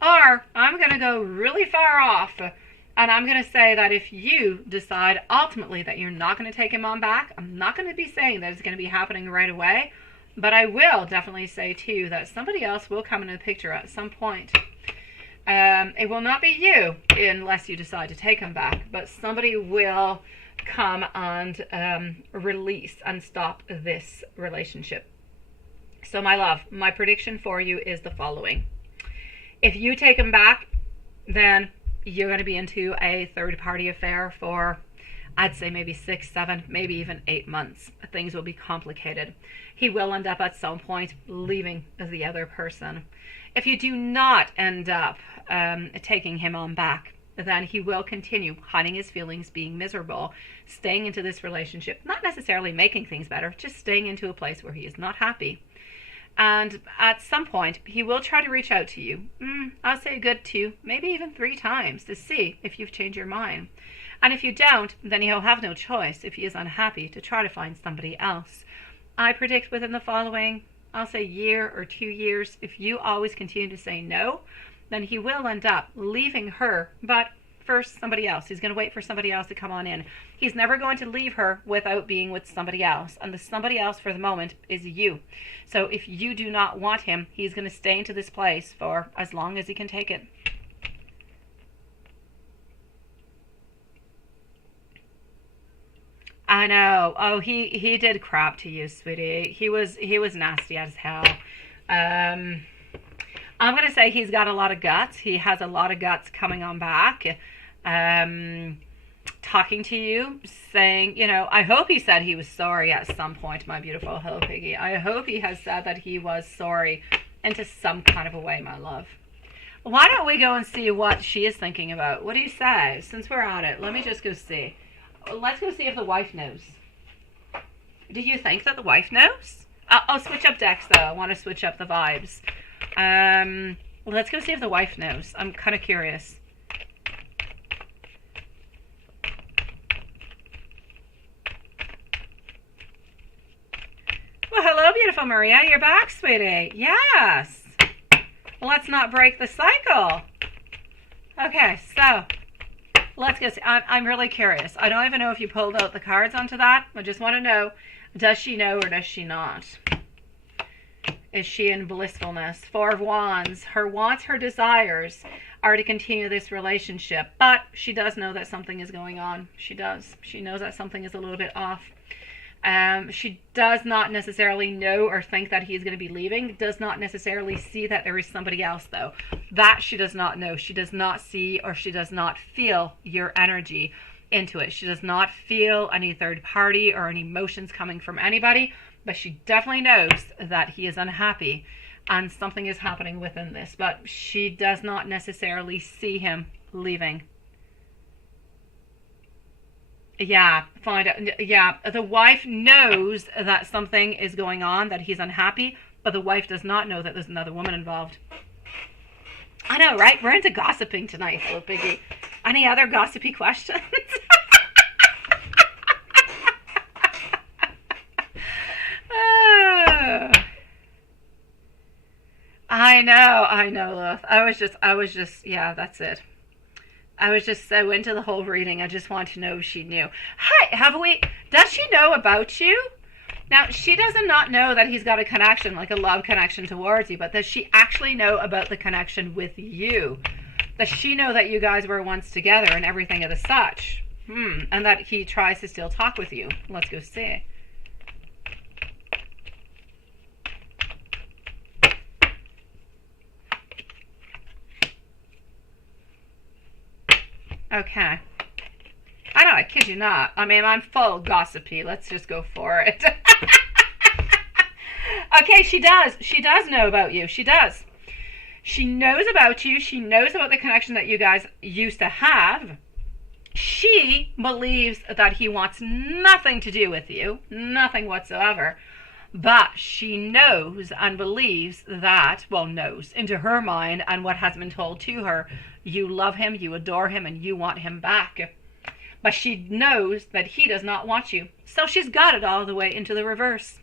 or I'm going to go really far off and I'm going to say that if you decide ultimately that you're not going to take him on back, I'm not going to be saying that it's going to be happening right away, but I will definitely say too that somebody else will come into the picture at some point. It will not be you unless you decide to take him back, but somebody will come and release and stop this relationship. So my love, my prediction for you is the following. If you take him back, then you're going to be into a third-party affair for, I'd say maybe 6, 7, maybe even 8 months. Things will be complicated. He will end up at some point leaving the other person. If you do not end up taking him on back, then he will continue hiding his feelings, being miserable, staying into this relationship, not necessarily making things better, just staying into a place where he is not happy. And at some point, he will try to reach out to you. I'll say a good 2, maybe even 3 times to see if you've changed your mind. And if you don't, then he'll have no choice, if he is unhappy, to try to find somebody else. I predict within the following I'll say year or 2 years, if you always continue to say no, then he will end up leaving her, but first somebody else. He's going to wait for somebody else to come on in. He's never going to leave her without being with somebody else, and the somebody else for the moment is you. So if you do not want him, he's going to stay into this place for as long as he can take it. I know. Oh, he did crap to you, sweetie. He was nasty as hell. Um, I'm gonna say he's got a lot of guts. He has a lot of guts coming on back. Um, Talking to you, saying, I hope he said he was sorry at some point, my beautiful Hello Piggy. I hope he has said that he was sorry into some kind of a way, my love. Why don't we go and see what she is thinking about? What do you say? Since we're at it, let me just go see. Let's go see if the wife knows. Do you think that the wife knows? I'll switch up decks, though. I want to switch up the vibes. Let's go see if the wife knows. I'm kind of curious. Well, hello, beautiful Maria. You're back, sweetie. Yes. Let's not break the cycle. Okay, so let's go see. I'm really curious. I don't even know if you pulled out the cards onto that. I just want to know, does she know or does she not? Is she in blissfulness? Four of Wands. Her wants, her desires are to continue this relationship. But she does know that something is going on. She does. She knows that something is a little bit off. She does not necessarily know or think that he's going to be leaving. Does not necessarily see that there is somebody else, though. That she does not know. She does not see or she does not feel your energy into it. She does not feel any third party or any emotions coming from anybody. But she definitely knows that he is unhappy and something is happening within this. But she does not necessarily see him leaving. Yeah, find out. Yeah, the wife knows that something is going on, that he's unhappy, but the wife does not know that there's another woman involved. I know, right? We're into gossiping tonight, little piggy. Any other gossipy questions? I know, love. I was just, yeah, that's it. I was just so into the whole reading. I just want to know if she knew. Hi, does she know about you? Now, she does not know that he's got a connection, like a love connection towards you, but does she actually know about the connection with you? Does she know that you guys were once together and everything of the such? And that he tries to still talk with you? Let's go see. Okay. I know, I kid you not. I mean, I'm full gossipy. Let's just go for it. Okay, she does. She does know about you. She does. She knows about you. She knows about the connection that you guys used to have. She believes that he wants nothing to do with you. Nothing whatsoever. But she knows and believes that, well, knows into her mind and what has been told to her, you love him, you adore him, and you want him back. But she knows that he does not want you. So she's got it all the way into the reverse.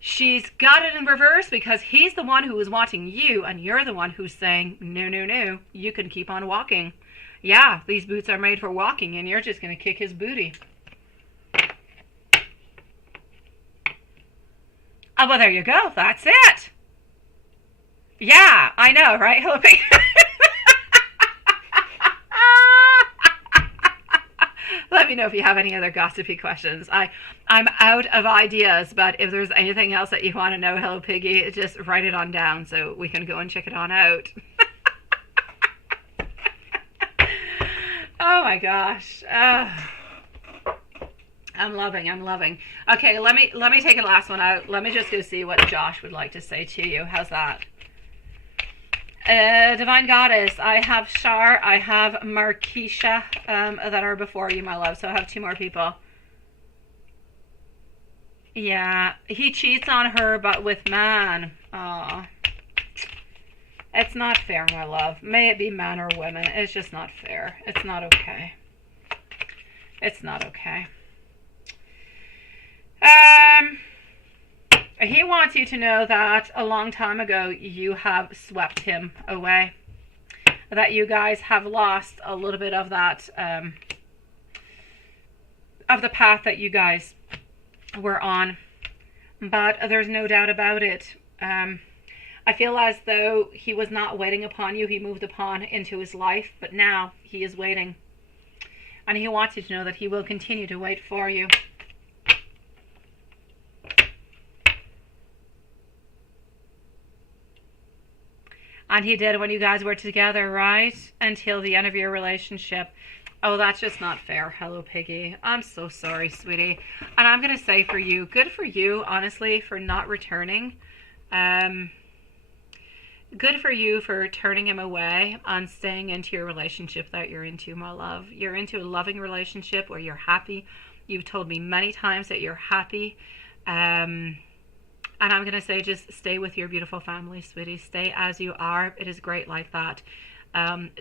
She's got it in reverse because he's the one who is wanting you, and you're the one who's saying, no, no, no, you can keep on walking. Yeah, these boots are made for walking, and you're just going to kick his booty. Oh, well, there you go. That's it. Yeah, I know, right? Let me know if you have any other gossipy questions. I'm out of ideas, but if there's anything else that you want to know, Hello Piggy, just write it on down so we can go and check it on out. Oh my gosh. I'm loving. Okay, let me take a last one out. Let me just go see what Josh would like to say to you. How's that? Divine Goddess, I have Shar, I have Markeisha that are before you, my love. So I have two more people. Yeah, he cheats on her, but with man. Aw. It's not fair, my love. May it be man or women. It's just not fair. It's not okay. It's not okay. He wants you to know that a long time ago you have swept him away. That you guys have lost a little bit of that, of the path that you guys were on. But there's no doubt about it. I feel as though he was not waiting upon you. He moved upon into his life, but now he is waiting. And he wants you to know that he will continue to wait for you. And he did when you guys were together, right? Until the end of your relationship. Oh, that's just not fair. Hello, Piggy. I'm so sorry, sweetie. And I'm going to say for you, good for you, honestly, for not returning. Good for you for turning him away and staying into your relationship that you're into, my love. You're into a loving relationship where you're happy. You've told me many times that you're happy. And I'm going to say just stay with your beautiful family, sweetie. Stay as you are. It is great like that.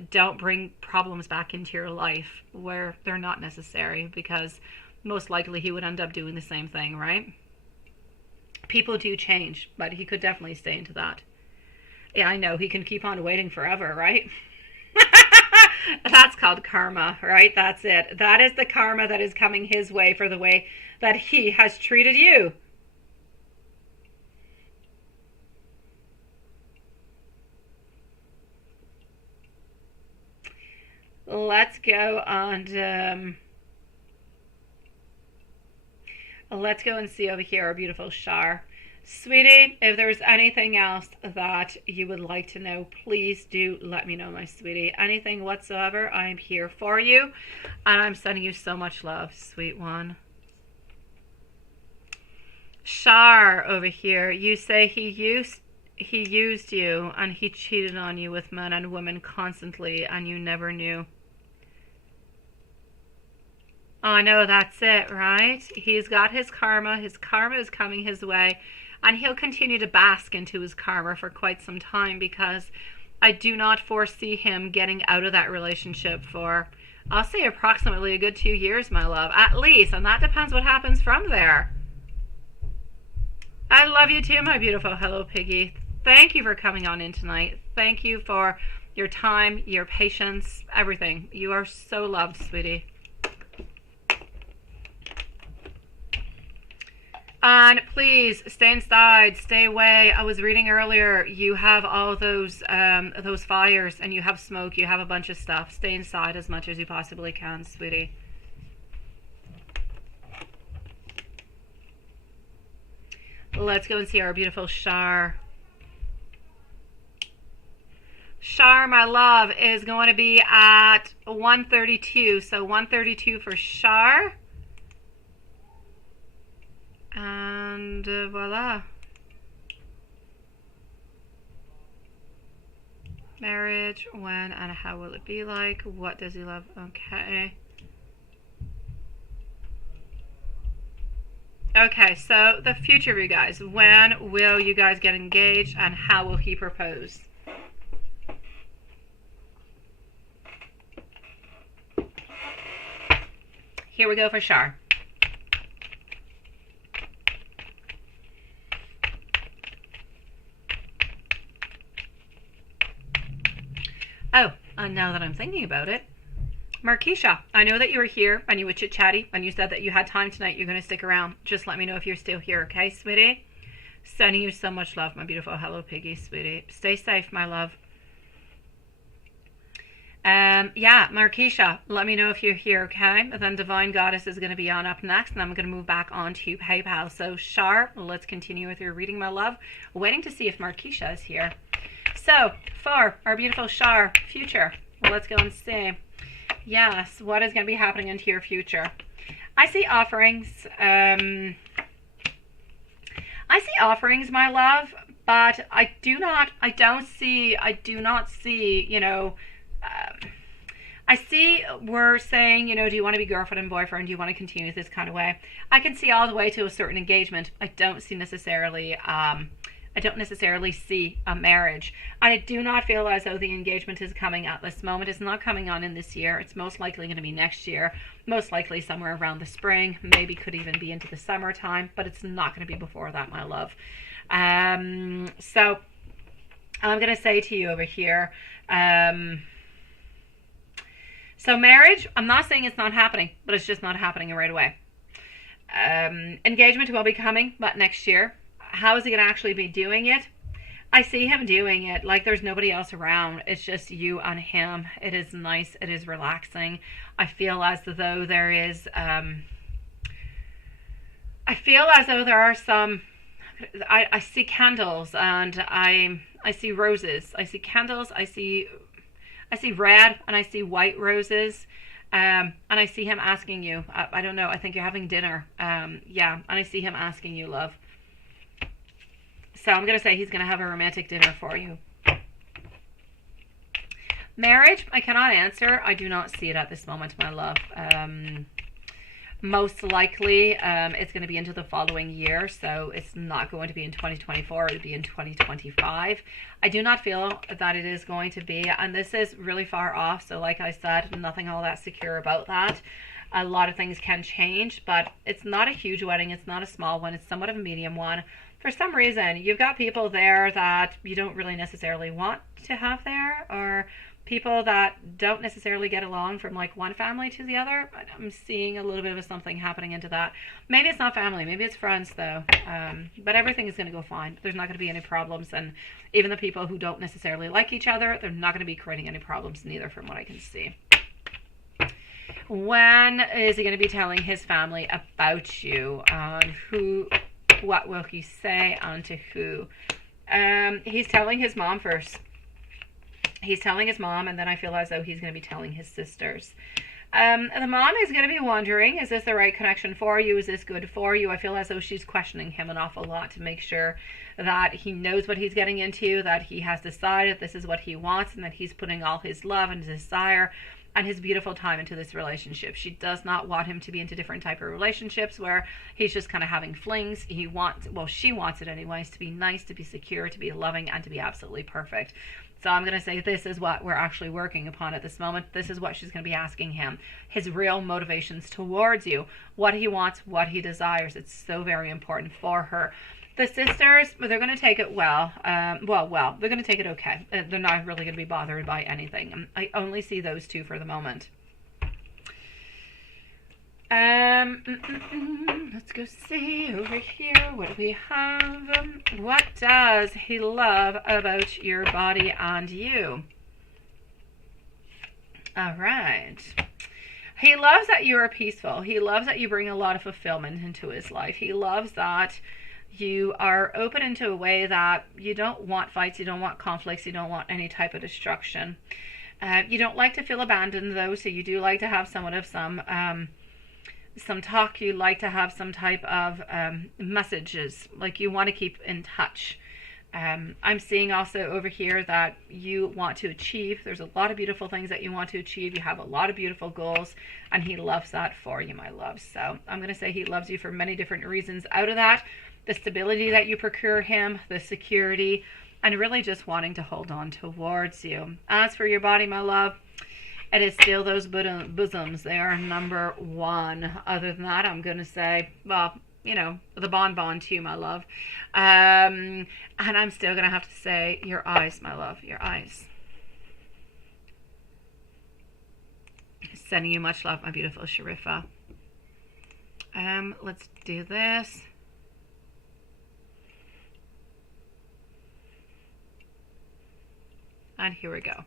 Don't bring problems back into your life where they're not necessary, because most likely he would end up doing the same thing, right? People do change, but he could definitely stay into that. Yeah, I know. He can keep on waiting forever, right? That's called karma, right? That's it. That is the karma that is coming his way for the way that he has treated you. Let's go and let's go and see over here our beautiful Shar. Sweetie, if there's anything else that you would like to know, please do let me know, my sweetie. Anything whatsoever, I'm here for you. And I'm sending you so much love, sweet one. Shar over here, you say he used you and he cheated on you with men and women constantly and you never knew. Oh, no, that's it, right? He's got his karma. His karma is coming his way. And he'll continue to bask into his karma for quite some time, because I do not foresee him getting out of that relationship for, I'll say, approximately a good 2 years, my love, at least. And that depends what happens from there. I love you too, my beautiful Hello Piggy. Thank you for coming on in tonight. Thank you for your time, your patience, everything. You are so loved, sweetie. And please stay inside, stay away. I was reading earlier, you have all those fires and you have smoke, you have a bunch of stuff. Stay inside as much as you possibly can, sweetie. Let's go and see our beautiful Shar. Shar, my love, is going to be at 132. So 132 for Shar. And voila. Marriage, when and how will it be like? What does he love? Okay. Okay, so the future of you guys. When will you guys get engaged and how will he propose? Here we go for Shar. Oh, and now that I'm thinking about it, Markeisha, I know that you were here and you were chit-chatty and you said that you had time tonight. You're going to stick around. Just let me know if you're still here, okay, sweetie? Sending you so much love, my beautiful Hello Piggy, sweetie. Stay safe, my love. Yeah, Markeisha, let me know if you're here, okay? Then Divine Goddess is going to be on up next, and I'm going to move back on to PayPal. So, Shar, let's continue with your reading, my love. Waiting to see if Markeisha is here. So, for our beautiful Shar future, let's go and see. Yes, what is going to be happening into your future? I see offerings. I see offerings, my love, but I do not see, you know, I see we're saying, you know, do you want to be girlfriend and boyfriend? Do you want to continue this kind of way? I can see all the way to a certain engagement. I don't see necessarily I don't necessarily see a marriage. And I do not feel as though the engagement is coming at this moment. It's not coming on in this year. It's most likely going to be next year, most likely somewhere around the spring, maybe could even be into the summertime, but it's not going to be before that, my love. So I'm going to say to you over here, so marriage, I'm not saying it's not happening, but it's just not happening right away. Engagement will be coming, but next year. How is he going to actually be doing it? I see him doing it like there's nobody else around. It's just you and him. It is nice. It is relaxing. I feel as though there is, I feel as though there are some, I see candles and I see roses. I see candles. I see red and I see white roses. And I see him asking you, I don't know, I think you're having dinner. Yeah, and I see him asking you, love. So I'm going to say he's going to have a romantic dinner for you. Marriage, I cannot answer. I do not see it at this moment, my love. Most likely, it's going to be into the following year, so it's not going to be in 2024. It'll be in 2025. I do not feel that it is going to be, and this is really far off, so like I said, nothing all that secure about that. A lot of things can change, but it's not a huge wedding. It's not a small one. It's somewhat of a medium one. For some reason, you've got people there that you don't really necessarily want to have there, or people that don't necessarily get along from like one family to the other. I'm seeing a little bit of something happening into that. Maybe it's not family, maybe it's friends though. But everything is going to go fine. There's not going to be any problems, and even the people who don't necessarily like each other, they're not going to be creating any problems neither, from what I can see. When is he going to be telling his family about you, and what will he say, and to who? He's telling his mom first. He's telling his mom, and then I feel as though he's going to be telling his sisters. The mom is going to be wondering, is this the right connection for you? Is this good for you? I feel as though she's questioning him an awful lot to make sure that he knows what he's getting into, that he has decided this is what he wants, and that he's putting all his love and desire and his beautiful time into this relationship. She does not want him to be into different type of relationships where he's just kind of having flings. She wants it anyways, to be nice, to be secure, to be loving, and to be absolutely perfect. So I'm going to say this is what we're actually working upon at this moment. This is what she's going to be asking him. His real motivations towards you. What he wants, what he desires. It's so very important for her. The sisters, they're going to take it well. They're going to take it okay. They're not really going to be bothered by anything. I only see those two for the moment. Let's go see over here. What do we have? What does he love about your body and you? All right. He loves that you are peaceful. He loves that you bring a lot of fulfillment into his life. He loves that you are open into a way that you don't want fights, you don't want conflicts, you don't want any type of destruction. You don't like to feel abandoned though, so you do like to have somewhat of some talk. You like to have some type of messages, like you want to keep in touch. I'm seeing also over here that you want to achieve. There's a lot of beautiful things that you want to achieve. You have a lot of beautiful goals, and he loves that for you, my love. So I'm going to say he loves you for many different reasons out of that. The stability that you procure him, the security, and really just wanting to hold on towards you. As for your body, my love, it is still those bosoms. They are number one. Other than that, I'm going to say, well, you know, the bonbon too, my love. And I'm still going to have to say your eyes, my love, your eyes. Sending you much love, my beautiful Sharifa. Let's do this. And here we go.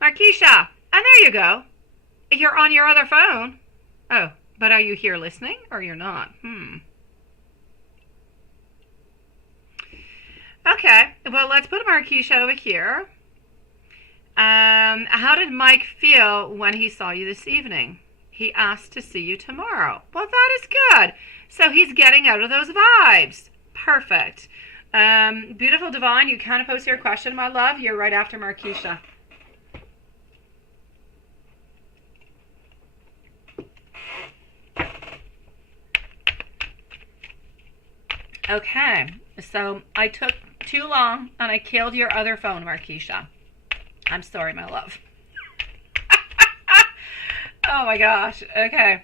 Markeisha, and there you go. You're on your other phone. Oh, but are you here listening or you're not? Okay, well, let's put Markeisha over here. How did Mike feel when he saw you this evening? He asked to see you tomorrow. Well, that is good. So he's getting out of those vibes. Perfect. Beautiful Divine, you can post your question, my love. You're right after Markeisha. Okay, so I took too long and I killed your other phone, Markeisha. I'm sorry, my love. Oh my gosh. Okay.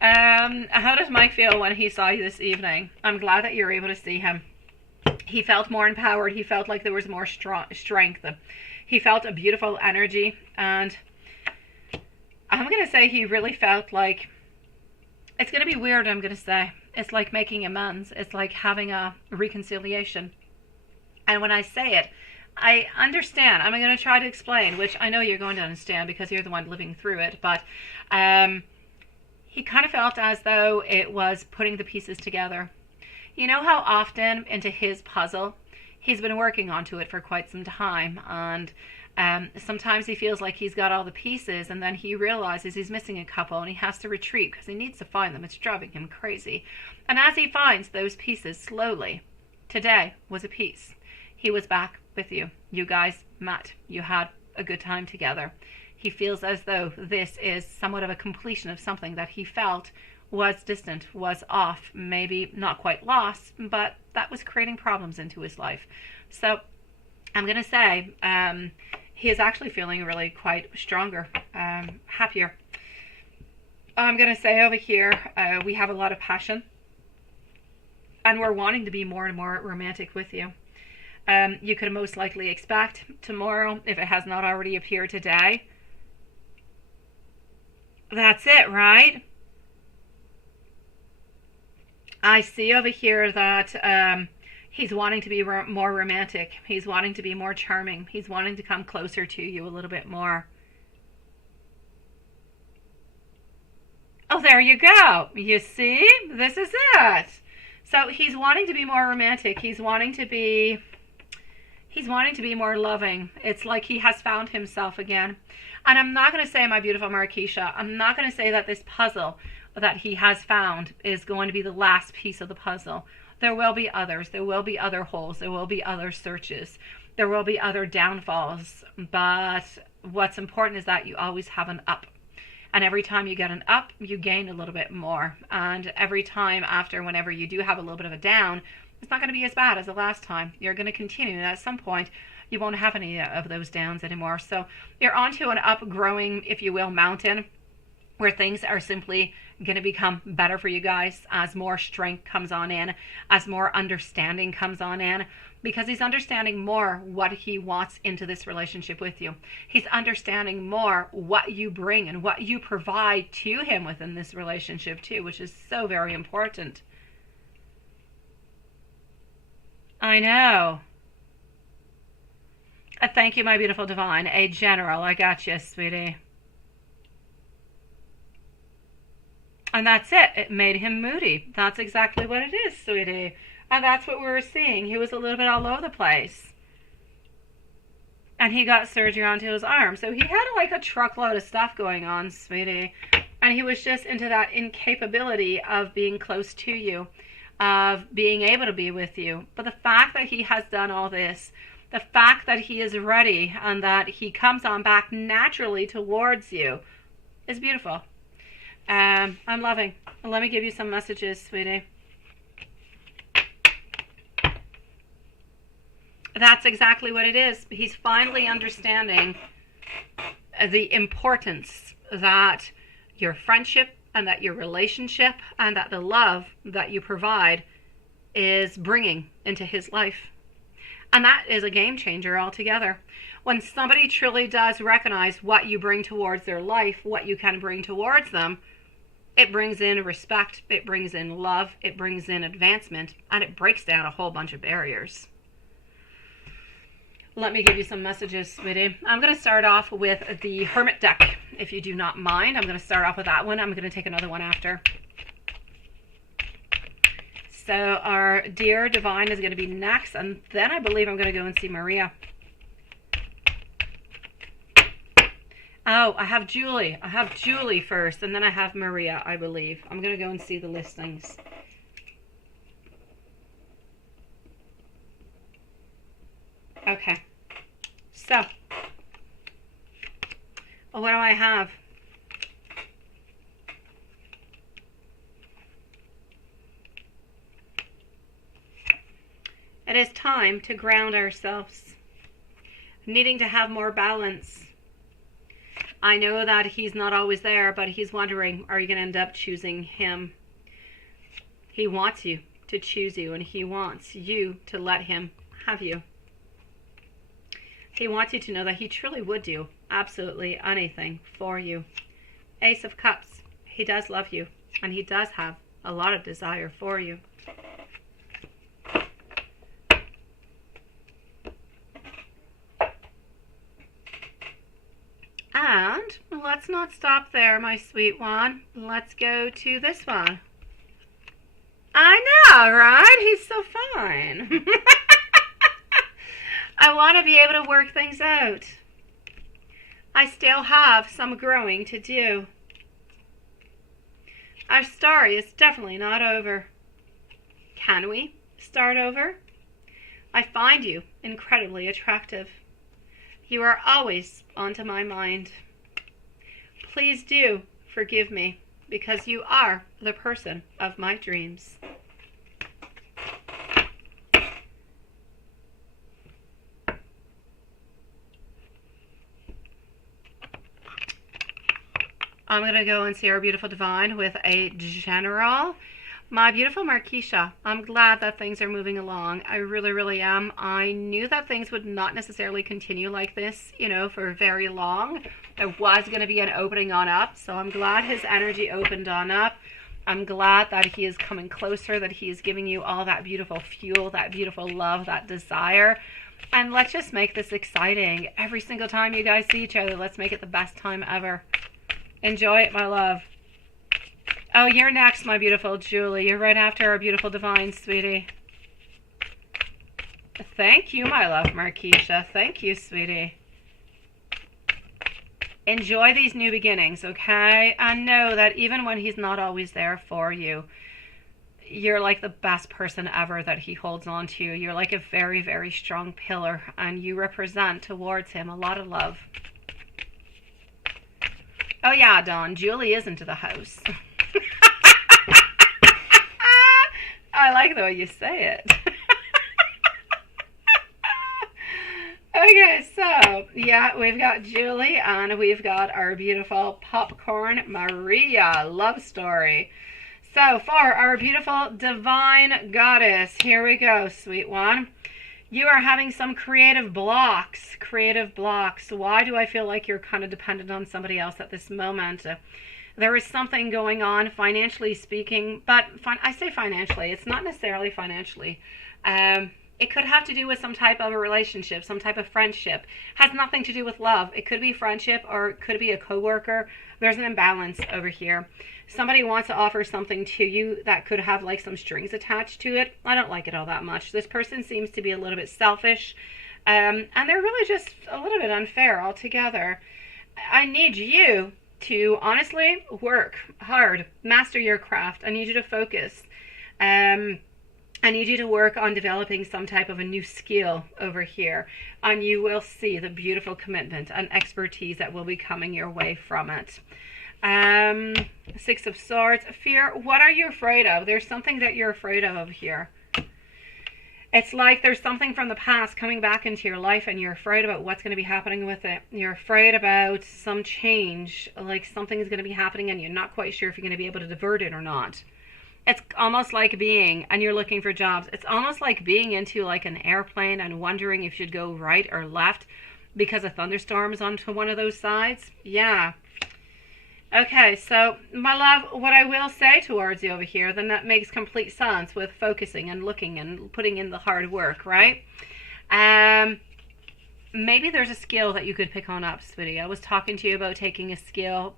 How does Mike feel when he saw you this evening? I'm glad that you're able to see him. He felt more empowered. He felt like there was more strength. He felt a beautiful energy, and I'm going to say he really felt like, it's going to be weird, I'm going to say. It's like making amends. It's like having a reconciliation. And when I say it, I understand. I'm going to try to explain, which I know you're going to understand because you're the one living through it. But he kind of felt as though it was putting the pieces together. You know how often into his puzzle, he's been working onto it for quite some time. And sometimes he feels like he's got all the pieces, and then he realizes he's missing a couple and he has to retreat because he needs to find them. It's driving him crazy. And as he finds those pieces slowly, today was a piece. He was back with you. You guys met. You had a good time together. He feels as though this is somewhat of a completion of something that he felt was distant, was off, maybe not quite lost, but that was creating problems into his life. So I'm going to say he is actually feeling really quite stronger, happier. I'm going to say over here we have a lot of passion, and we're wanting to be more and more romantic with you. You could most likely expect tomorrow, if it has not already appeared today. That's it, right? I see over here that he's wanting to be more romantic. He's wanting to be more charming. He's wanting to come closer to you a little bit more. Oh, there you go. You see? This is it. So he's wanting to be more romantic. He's wanting to be more loving. It's like he has found himself again. And I'm not going to say, my beautiful Markeisha, I'm not going to say that this puzzle that he has found is going to be the last piece of the puzzle. There will be others. There will be other holes. There will be other searches. There will be other downfalls. But what's important is that you always have an up. And every time you get an up, you gain a little bit more. And every time after, whenever you do have a little bit of a down, it's not going to be as bad as the last time. You're going to continue. And at some point, you won't have any of those downs anymore. So you're onto an up-growing, if you will, mountain where things are simply going to become better for you guys as more strength comes on in, as more understanding comes on in, because he's understanding more what he wants into this relationship with you. He's understanding more what you bring and what you provide to him within this relationship too, which is so very important. I know. Thank you, my beautiful divine. A general. I got you, sweetie. And that's it. It made him moody. That's exactly what it is, sweetie. And that's what we were seeing. He was a little bit all over the place. And he got surgery onto his arm. So he had like a truckload of stuff going on, sweetie. And he was just into that incapability of being close to you, of being able to be with you. But the fact that he has done all this, the fact that he is ready and that he comes on back naturally towards you is beautiful. I'm loving. Let me give you some messages, sweetie. That's exactly what it is. He's finally understanding the importance that your friendship and that your relationship and that the love that you provide is bringing into his life. And that is a game changer altogether. When somebody truly does recognize what you bring towards their life, what you can bring towards them, it brings in respect, it brings in love, it brings in advancement, and it breaks down a whole bunch of barriers. Let me give you some messages, sweetie. I'm going to start off with the Hermit deck, if you do not mind. I'm going to start off with that one. I'm going to take another one after. So our dear divine is going to be next, and then I believe I'm going to go and see Maria. Oh, I have Julie. I have Julie first, and then I have Maria, I believe. I'm going to go and see the listings. Okay. So, what do I have? It is time to ground ourselves, needing to have more balance. I know that he's not always there, but he's wondering, are you going to end up choosing him? He wants you to choose you, and he wants you to let him have you. He wants you to know that he truly would do absolutely anything for you. Ace of Cups. He does love you, and he does have a lot of desire for you. And let's not stop there, my sweet one. Let's go to this one. I know, right? He's so fine. I want to be able to work things out. I still have some growing to do. Our story is definitely not over. Can we start over? I find you incredibly attractive. You are always onto my mind. Please do forgive me, because you are the person of my dreams. I'm going to go and see our beautiful divine with a general. My beautiful Marquisha, I'm glad that things are moving along. I really, really am. I knew that things would not necessarily continue like this, for very long. There was going to be an opening on up, so I'm glad his energy opened on up. I'm glad that he is coming closer, that he is giving you all that beautiful fuel, that beautiful love, that desire. And let's just make this exciting. Every single time you guys see each other, let's make it the best time ever. Enjoy it, my love. Oh, you're next, my beautiful Julie. You're right after our beautiful divine, sweetie. Thank you, my love, Marquisha. Thank you, sweetie. Enjoy these new beginnings, okay? And know that even when he's not always there for you, you're like the best person ever that he holds on to. You're like a very, very strong pillar, and you represent towards him a lot of love. Oh yeah, Dawn, Julie is into the house. I like the way you say it. Okay, so, yeah, we've got Julie and we've got our beautiful Popcorn Maria love story. So, for our beautiful divine goddess, here we go, sweet one. You are having some creative blocks. Why do I feel like you're kind of dependent on somebody else at this moment? There is something going on financially speaking, but I say financially, it's not necessarily financially. It could have to do with some type of a relationship, some type of friendship. Has nothing to do with love. It could be friendship or it could be a coworker. There's an imbalance over here. Somebody wants to offer something to you that could have like some strings attached to it. I don't like it all that much. This person seems to be a little bit selfish, and they're really just a little bit unfair altogether. I need you to honestly work hard, master your craft. I need you to focus. I need you to work on developing some type of a new skill over here, and you will see the beautiful commitment and expertise that will be coming your way from it. Six of Swords. Fear. What are you afraid of? There's something that you're afraid of over here. It's like there's something from the past coming back into your life and you're afraid about what's going to be happening with it. You're afraid about some change, like something is going to be happening and you're not quite sure if you're going to be able to divert it or not. It's almost like being, and you're looking for jobs, it's almost like being into like an airplane and wondering if you should go right or left because a thunderstorm is onto one of those sides. Yeah. Okay, so my love, what I will say towards you over here, then that makes complete sense with focusing and looking and putting in the hard work, right? Maybe there's a skill that you could pick on up, sweetie. I was talking to you about taking a skill,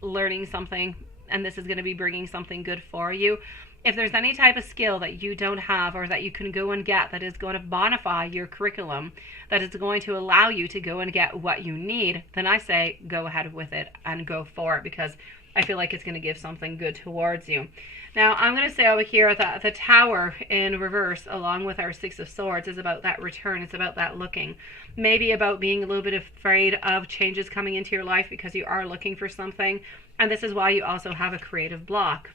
learning something, and this is going to be bringing something good for you. If there's any type of skill that you don't have or that you can go and get that is going to bonify your curriculum, that is going to allow you to go and get what you need, then I say go ahead with it and go for it, because I feel like it's going to give something good towards you. Now, I'm going to say over here that the Tower in reverse, along with our Six of Swords, is about that return. It's about that looking. Maybe about being a little bit afraid of changes coming into your life because you are looking for something. And this is why you also have a creative block.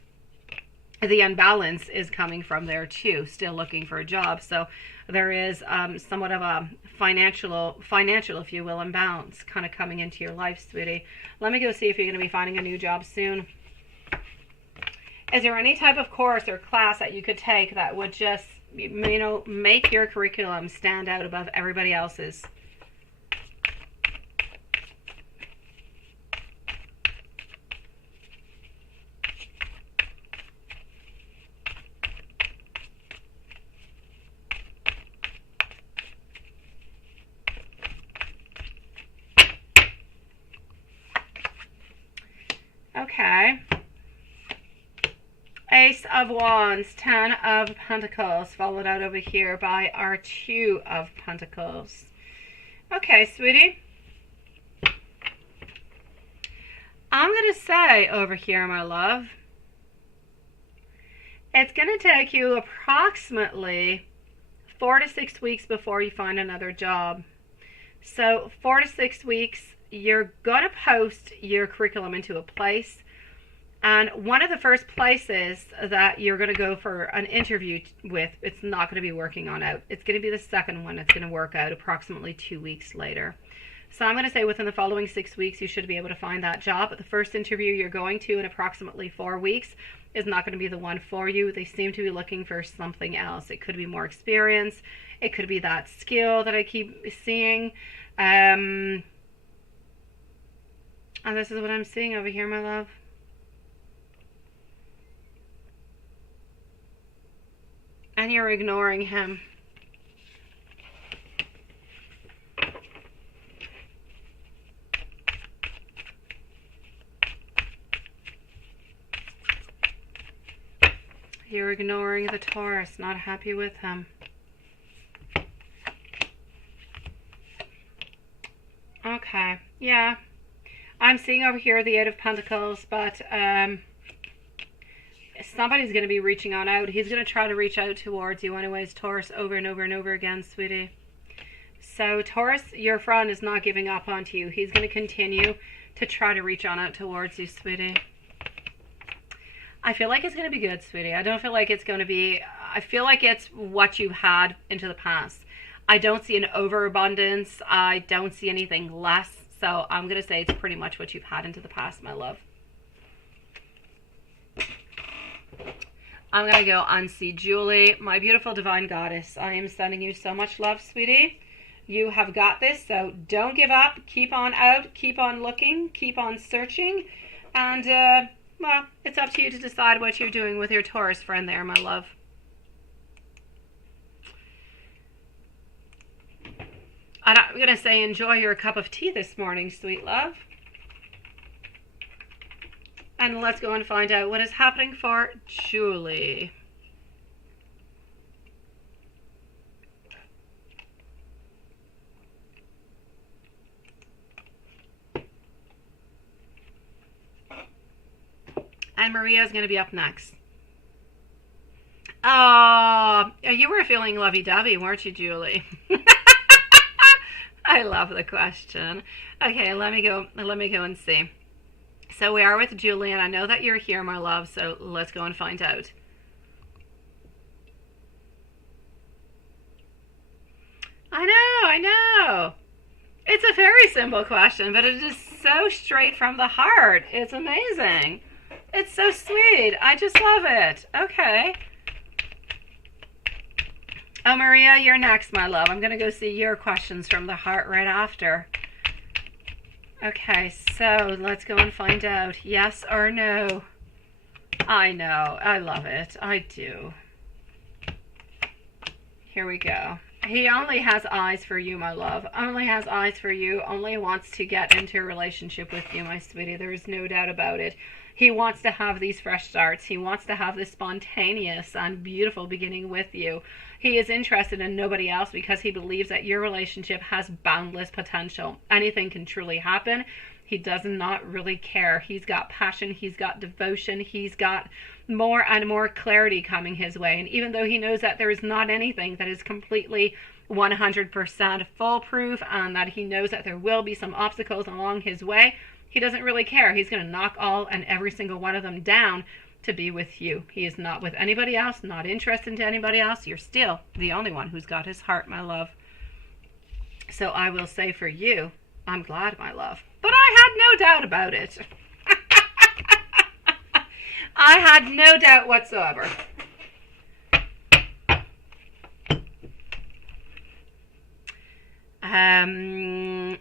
The unbalance is coming from there too, still looking for a job. So there is somewhat of a financial, if you will, imbalance kind of coming into your life, sweetie. Let me go see if you're going to be finding a new job soon. Is there any type of course or class that you could take that would just, you know, make your curriculum stand out above everybody else's? Okay. Ace of Wands, 10 of Pentacles, followed out over here by our 2 of Pentacles. Okay, sweetie. I'm going to say over here, my love, it's going to take you approximately 4 to 6 weeks before you find another job. So 4 to 6 weeks, you're going to post your curriculum into a place. And one of the first places that you're going to go for an interview with, it's not going to be working on out. It's going to be the second one that's going to work out approximately 2 weeks later. So I'm going to say within the following 6 weeks, you should be able to find that job. But the first interview you're going to in approximately 4 weeks is not going to be the one for you. They seem to be looking for something else. It could be more experience. It could be that skill that I keep seeing. And this is what I'm seeing over here, my love. And you're ignoring him. You're ignoring the Taurus, not happy with him. Okay, yeah. I'm seeing over here the 8 of Pentacles, but somebody's going to be reaching on out. He's going to try to reach out towards you anyways, Taurus, over and over and over again, sweetie. So, Taurus, your friend is not giving up on you. He's going to continue to try to reach on out towards you, sweetie. I feel like it's going to be good, sweetie. I don't feel like it's going to be... I feel like it's what you had into the past. I don't see an overabundance. I don't see anything less. So, I'm going to say it's pretty much what you've had into the past, my love. I'm going to go and see Julie, my beautiful divine goddess. I am sending you so much love, sweetie. You have got this, so don't give up. Keep on out, keep on looking, keep on searching. And, well, it's up to you to decide what you're doing with your Taurus friend there, my love. And I'm going to say enjoy your cup of tea this morning, sweet love. And let's go and find out what is happening for Julie. And Maria is going to be up next. Oh, you were feeling lovey-dovey, weren't you, Julie? I love the question. Okay, let me go and see. So we are with Julie, and I know that you're here, my love, so let's go and find out. I know. It's a very simple question, but it is so straight from the heart. It's amazing. It's so sweet. I just love it. Okay. Oh, Maria, you're next, my love. I'm going to go see your questions from the heart right after. Okay, so let's go and find out. Yes or no? I know. I love it. I do. Here we go. He only has eyes for you, my love. Only has eyes for you. Only wants to get into a relationship with you, my sweetie. There is no doubt about it. He wants to have these fresh starts. He wants to have this spontaneous and beautiful beginning with you. He is interested in nobody else because he believes that your relationship has boundless potential. Anything can truly happen. He does not really care. He's got passion. He's got devotion. He's got more and more clarity coming his way. And even though he knows that there is not anything that is completely 100% foolproof, and that he knows that there will be some obstacles along his way, he doesn't really care. He's going to knock all and every single one of them down to be with you. He is not with anybody else, not interested in anybody else. You're still the only one who's got his heart, my love. So I will say for you, I'm glad, my love. But I had no doubt about it. I had no doubt whatsoever. And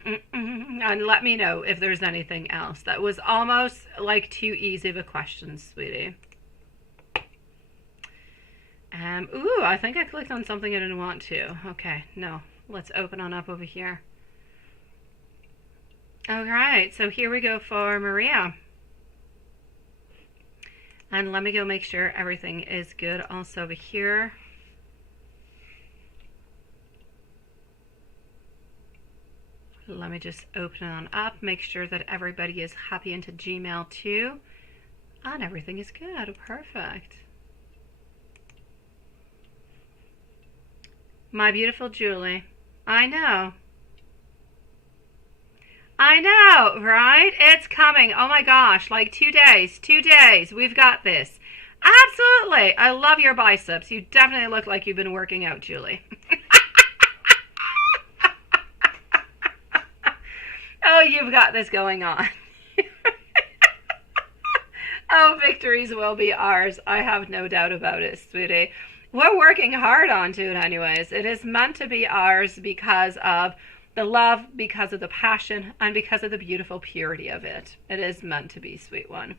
let me know if there's anything else. That was almost like too easy of a question, sweetie. Ooh, I think I clicked on something I didn't want to. Okay, no. Let's open on up over here. All right, so here we go for Maria. And let me go make sure everything is good also over here. Let me just open it on up, make sure that everybody is happy into Gmail too. And everything is good. Perfect. My beautiful Julie. I know. I know, right? It's coming. Oh my gosh, like 2 days. 2 days. We've got this. Absolutely. I love your biceps. You definitely look like you've been working out, Julie. Oh, you've got this going on. Oh, victories will be ours. I have no doubt about it, sweetie. We're working hard onto it anyways. It is meant to be ours because of the love, because of the passion, and because of the beautiful purity of it. It is meant to be, sweet one.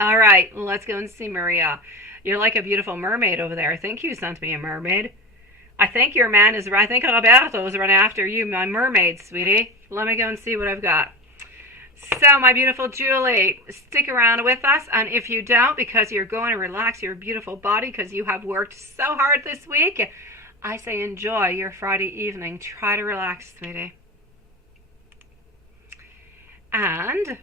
All right, let's go and see Maria. You're like a beautiful mermaid over there. I think you sent me a mermaid. I think your man is, I think Roberto is running after you, my mermaid, sweetie. Let me go and see what I've got. So, my beautiful Julie, stick around with us. And if you don't, because you're going to relax your beautiful body because you have worked so hard this week, I say enjoy your Friday evening. Try to relax, sweetie. And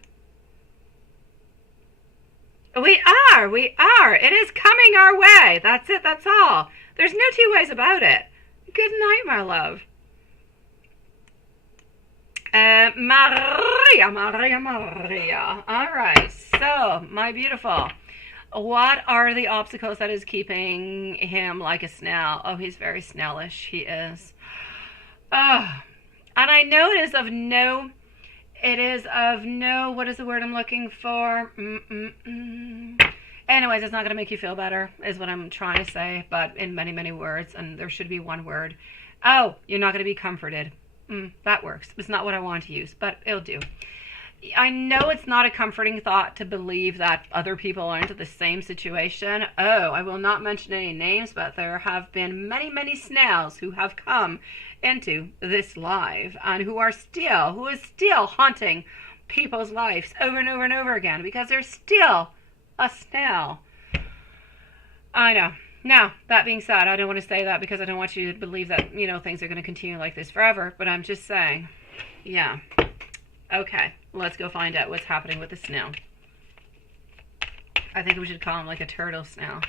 we are. It is coming our way. That's it. That's all. There's no two ways about it. Good night, my love. Maria. All right. So, my beautiful, what are the obstacles that is keeping him like a snail? Oh, he's very snailish. He is. Oh, and I know it is of no, what is the word I'm looking for? Anyways, it's not going to make you feel better, is what I'm trying to say, but in many, many words, and there should be one word. Oh, you're not going to be comforted. That works. It's not what I want to use, but it'll do. I know it's not a comforting thought to believe that other people are into the same situation. Oh, I will not mention any names, but there have been many, many snails who have come into this live and who is still haunting people's lives over and over and over again because they're still a snail. I know. Now, that being said, I don't want to say that because I don't want you to believe that, things are going to continue like this forever. But I'm just saying, yeah. Okay, let's go find out what's happening with the snail. I think we should call him like a turtle snail.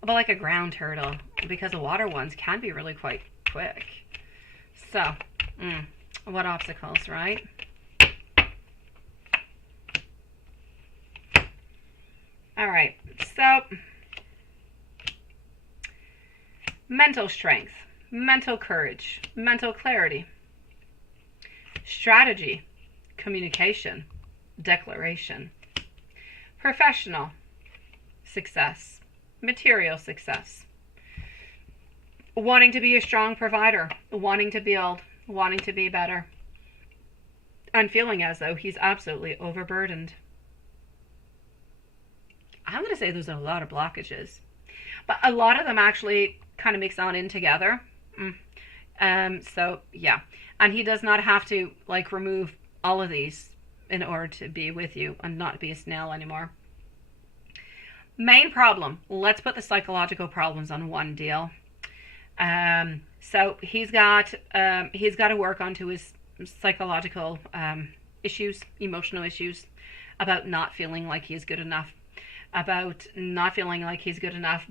But like a ground turtle, because the water ones can be really quite quick. So, what obstacles, right? All right, so mental strength, mental courage, mental clarity, strategy, communication, declaration, professional success, material success, wanting to be a strong provider, wanting to build, wanting to be better, and feeling as though he's absolutely overburdened. I'm going to say there's a lot of blockages, but a lot of them actually kind of mix on in together. So yeah, and he does not have to like remove all of these in order to be with you and not be a snail anymore. Main problem, let's put the psychological problems on one deal. So he's got to work onto his psychological issues, emotional issues, about not feeling like he's good enough,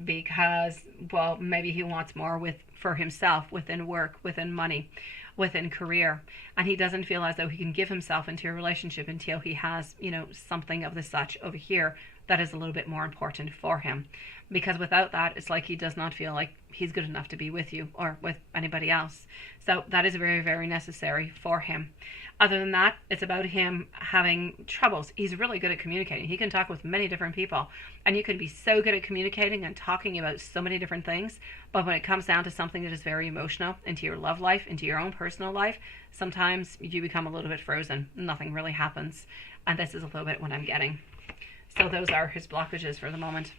because, well, maybe he wants more for himself within work, within money, within career, and he doesn't feel as though he can give himself into a relationship until he has, something of the such over here that is a little bit more important for him. Because without that, it's like he does not feel like he's good enough to be with you or with anybody else. So that is very, very necessary for him. Other than that, it's about him having troubles. He's really good at communicating. He can talk with many different people, and you can be so good at communicating and talking about so many different things, but when it comes down to something that is very emotional, into your love life, into your own personal life, sometimes you become a little bit frozen. Nothing really happens, and this is a little bit what I'm getting. So those are his blockages for the moment.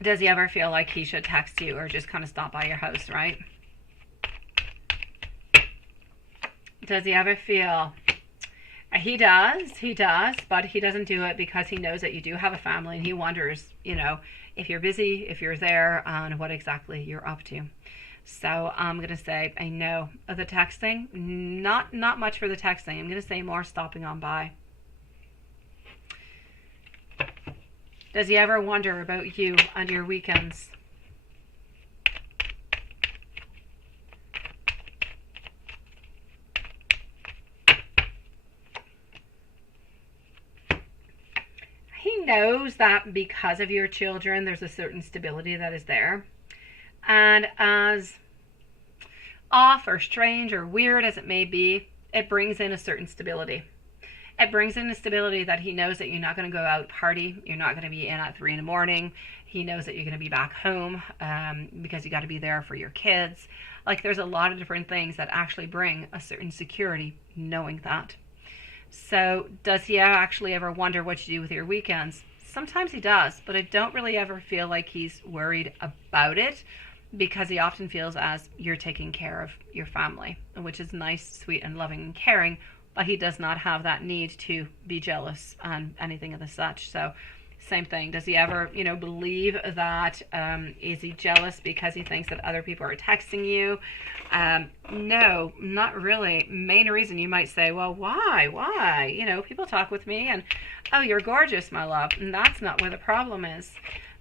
Does he ever feel like he should text you or just kind of stop by your house, right? Does he ever feel... He does, but he doesn't do it because he knows that you do have a family, and he wonders, you know, if you're busy, if you're there, and what exactly you're up to. So I'm going to say a no. The texting, not much for the texting. I'm going to say more stopping on by. Does he ever wonder about you and your weekends? He knows that because of your children, there's a certain stability that is there. And as off or strange or weird as it may be, it brings in a certain stability. It brings in a stability that he knows that you're not going to go out party. You're not going to be in at 3 a.m. He knows that you're going to be back home because you got to be there for your kids. Like, there's a lot of different things that actually bring a certain security knowing that. So does he actually ever wonder what you do with your weekends? Sometimes he does, but I don't really ever feel like he's worried about it, because he often feels as you're taking care of your family, which is nice, sweet, and loving and caring, but he does not have that need to be jealous and anything of the such. So same thing. Does he ever, you know, believe that, is he jealous because he thinks that other people are texting you? No, not really. Main reason you might say, well, why? You know, people talk with me and, oh, you're gorgeous, my love. And that's not where the problem is.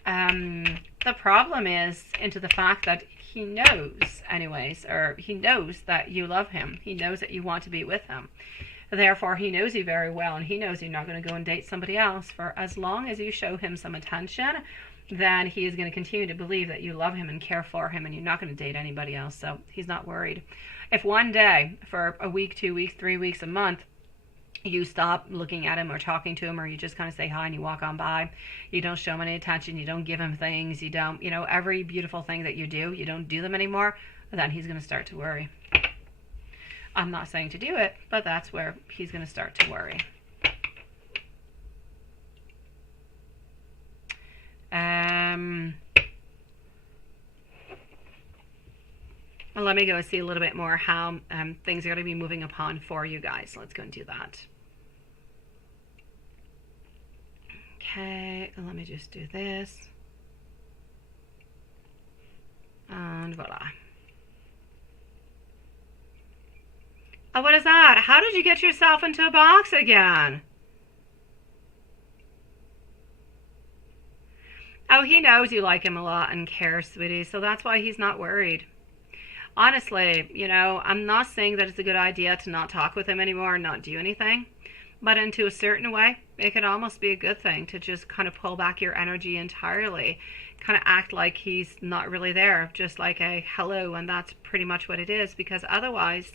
The problem is into the fact that he knows anyways, or he knows that you love him. He knows that you want to be with him. Therefore, he knows you very well, and he knows you're not going to go and date somebody else. For as long as you show him some attention, then he is going to continue to believe that you love him and care for him, and you're not going to date anybody else. So he's not worried. If one day, for a week, 2 weeks, 3 weeks, a month, you stop looking at him or talking to him, or you just kind of say hi and you walk on by, you don't show him any attention, you don't give him things, you don't, you know, every beautiful thing that you do, you don't do them anymore, then he's going to start to worry. I'm not saying to do it, but that's where he's going to start to worry. Well, let me go and see a little bit more how things are going to be moving upon for you guys. Let's go and do that. Okay, let me just do this. And voila. Oh, what is that? How did you get yourself into a box again? Oh, he knows you like him a lot and cares, sweetie, so that's why he's not worried. Honestly, you know, I'm not saying that it's a good idea to not talk with him anymore and not do anything, but into a certain way, it could almost be a good thing to just kind of pull back your energy entirely, kind of act like he's not really there, just like a hello, and that's pretty much what it is, because otherwise,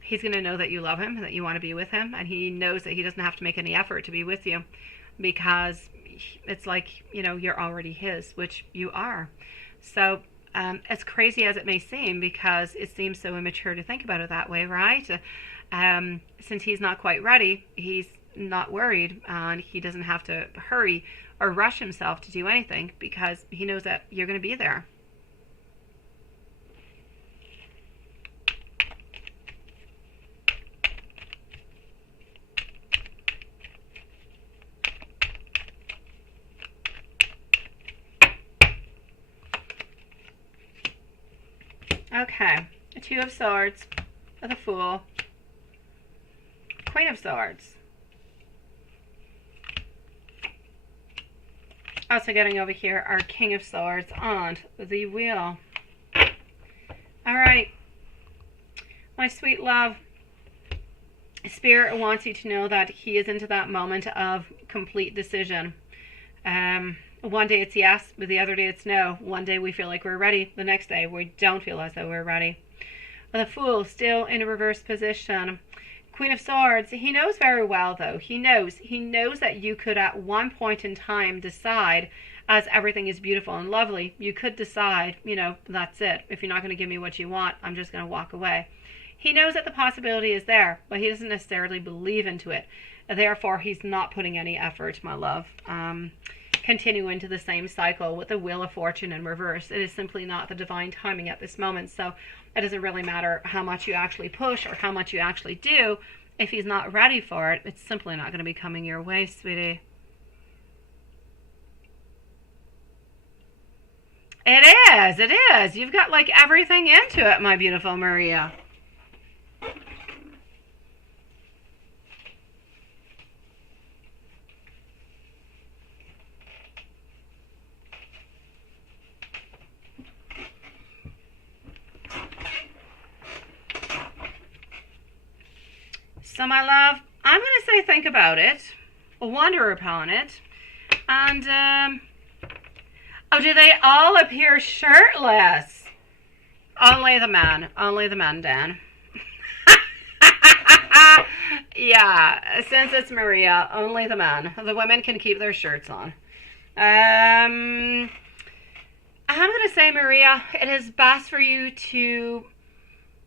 he's going to know that you love him, that you want to be with him, and he knows that he doesn't have to make any effort to be with you, because it's like, you know, you're already his, which you are. So as crazy as it may seem, because it seems so immature to think about it that way, right? Since he's not quite ready, he's not worried, and he doesn't have to hurry or rush himself to do anything, because he knows that you're going to be there. Okay, a Two of Swords, the Fool, Queen of Swords. Also getting over here our King of Swords and the Wheel. All right, my sweet love, Spirit wants you to know that he is into that moment of complete decision. One day it's yes, but the other day it's no. One day we feel like we're ready. The next day we don't feel as though we're ready. The Fool still in a reverse position. Queen of Swords. He knows very well, though. He knows that you could at one point in time decide, as everything is beautiful and lovely, you could decide, that's it. If you're not going to give me what you want, I'm just going to walk away. He knows that the possibility is there, but he doesn't necessarily believe into it. Therefore, he's not putting any effort, my love. Continue into the same cycle with the Wheel of Fortune in reverse. It is simply not the divine timing at this moment. So it doesn't really matter how much you actually push or how much you actually do. If he's not ready for it, it's simply not going to be coming your way, sweetie. It is. You've got like everything into it, my beautiful Maria. So, my love, I'm going to say think about it, wonder upon it, and, oh, do they all appear shirtless? Only the man, Dan. Yeah, since it's Maria, only the man. The women can keep their shirts on. I'm going to say, Maria, it is best for you to,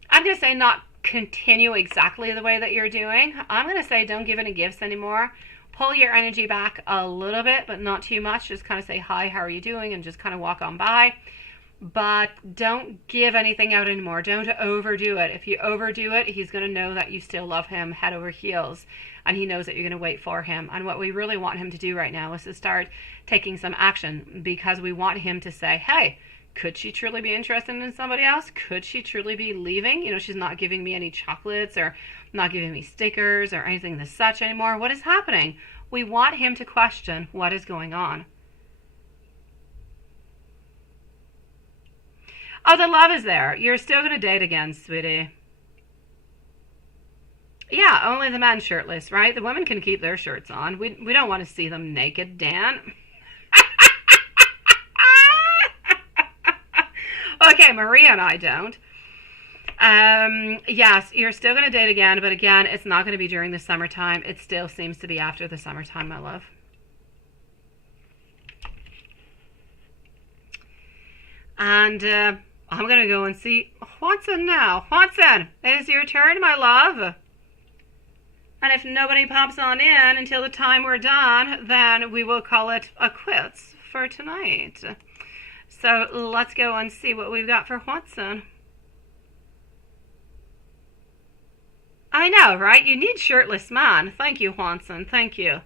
I'm going to say not continue exactly the way that you're doing. I'm going to say don't give any gifts anymore. Pull your energy back a little bit, but not too much. Just kind of say, hi, how are you doing? And just kind of walk on by. But don't give anything out anymore. Don't overdo it. If you overdo it, he's going to know that you still love him head over heels. And he knows that you're going to wait for him. And what we really want him to do right now is to start taking some action, because we want him to say, hey, could she truly be interested in somebody else? Could she truly be leaving? She's not giving me any chocolates or not giving me stickers or anything as such anymore. What is happening? We want him to question what is going on. Oh, the love is there. You're still going to date again, sweetie. Yeah, only the men shirtless, right? The women can keep their shirts on. We don't want to see them naked, Dan. Okay, Maria and I don't. Yes, you're still going to date again, but again, it's not going to be during the summertime. It still seems to be after the summertime, my love. And I'm going to go and see Watson now. Watson, it is your turn, my love. And if nobody pops on in until the time we're done, then we will call it a quits for tonight. So let's go and see what we've got for Watson. I know, right? You need shirtless man. Thank you, Watson. Thank you.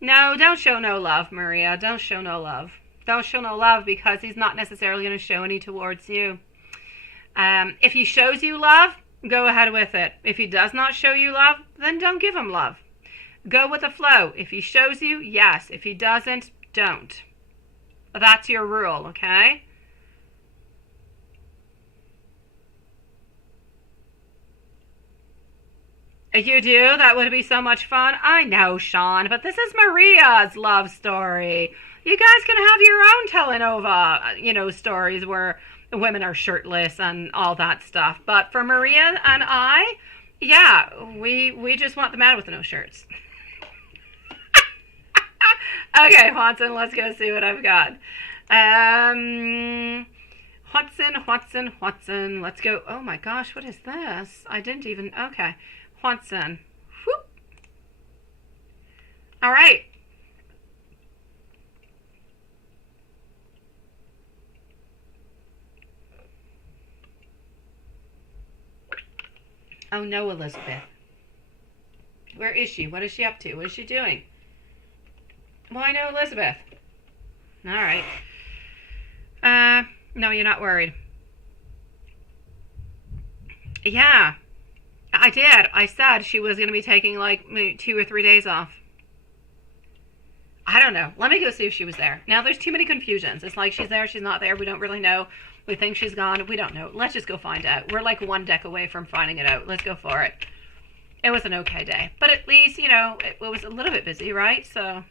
No, don't show no love, Maria. Don't show no love. Don't show no love, because he's not necessarily going to show any towards you. If he shows you love, go ahead with it. If he does not show you love, then don't give him love. Go with the flow. If he shows you, yes. If he doesn't, don't. That's your rule, okay? You do? That would be so much fun. I know, Sean, but this is Maria's love story. You guys can have your own telenova, stories where women are shirtless and all that stuff. But for Maria and I, yeah, we just want the man with no shirts. Okay, Watson, let's go see what I've got. Watson, let's go. Oh my gosh, what is this? I didn't even, okay. Watson. Whoop. All right. Oh no, Elizabeth. Where is she? What is she up to? What is she doing? Why no, Elizabeth? All right. No, you're not worried. Yeah, I did. I said she was going to be taking like maybe 2 or 3 days off. I don't know. Let me go see if she was there. Now, there's too many confusions. It's like she's there, she's not there. We don't really know. We think she's gone. We don't know. Let's just go find out. We're like one deck away from finding it out. Let's go for it. It was an okay day. But at least, you know, it was a little bit busy, right? So...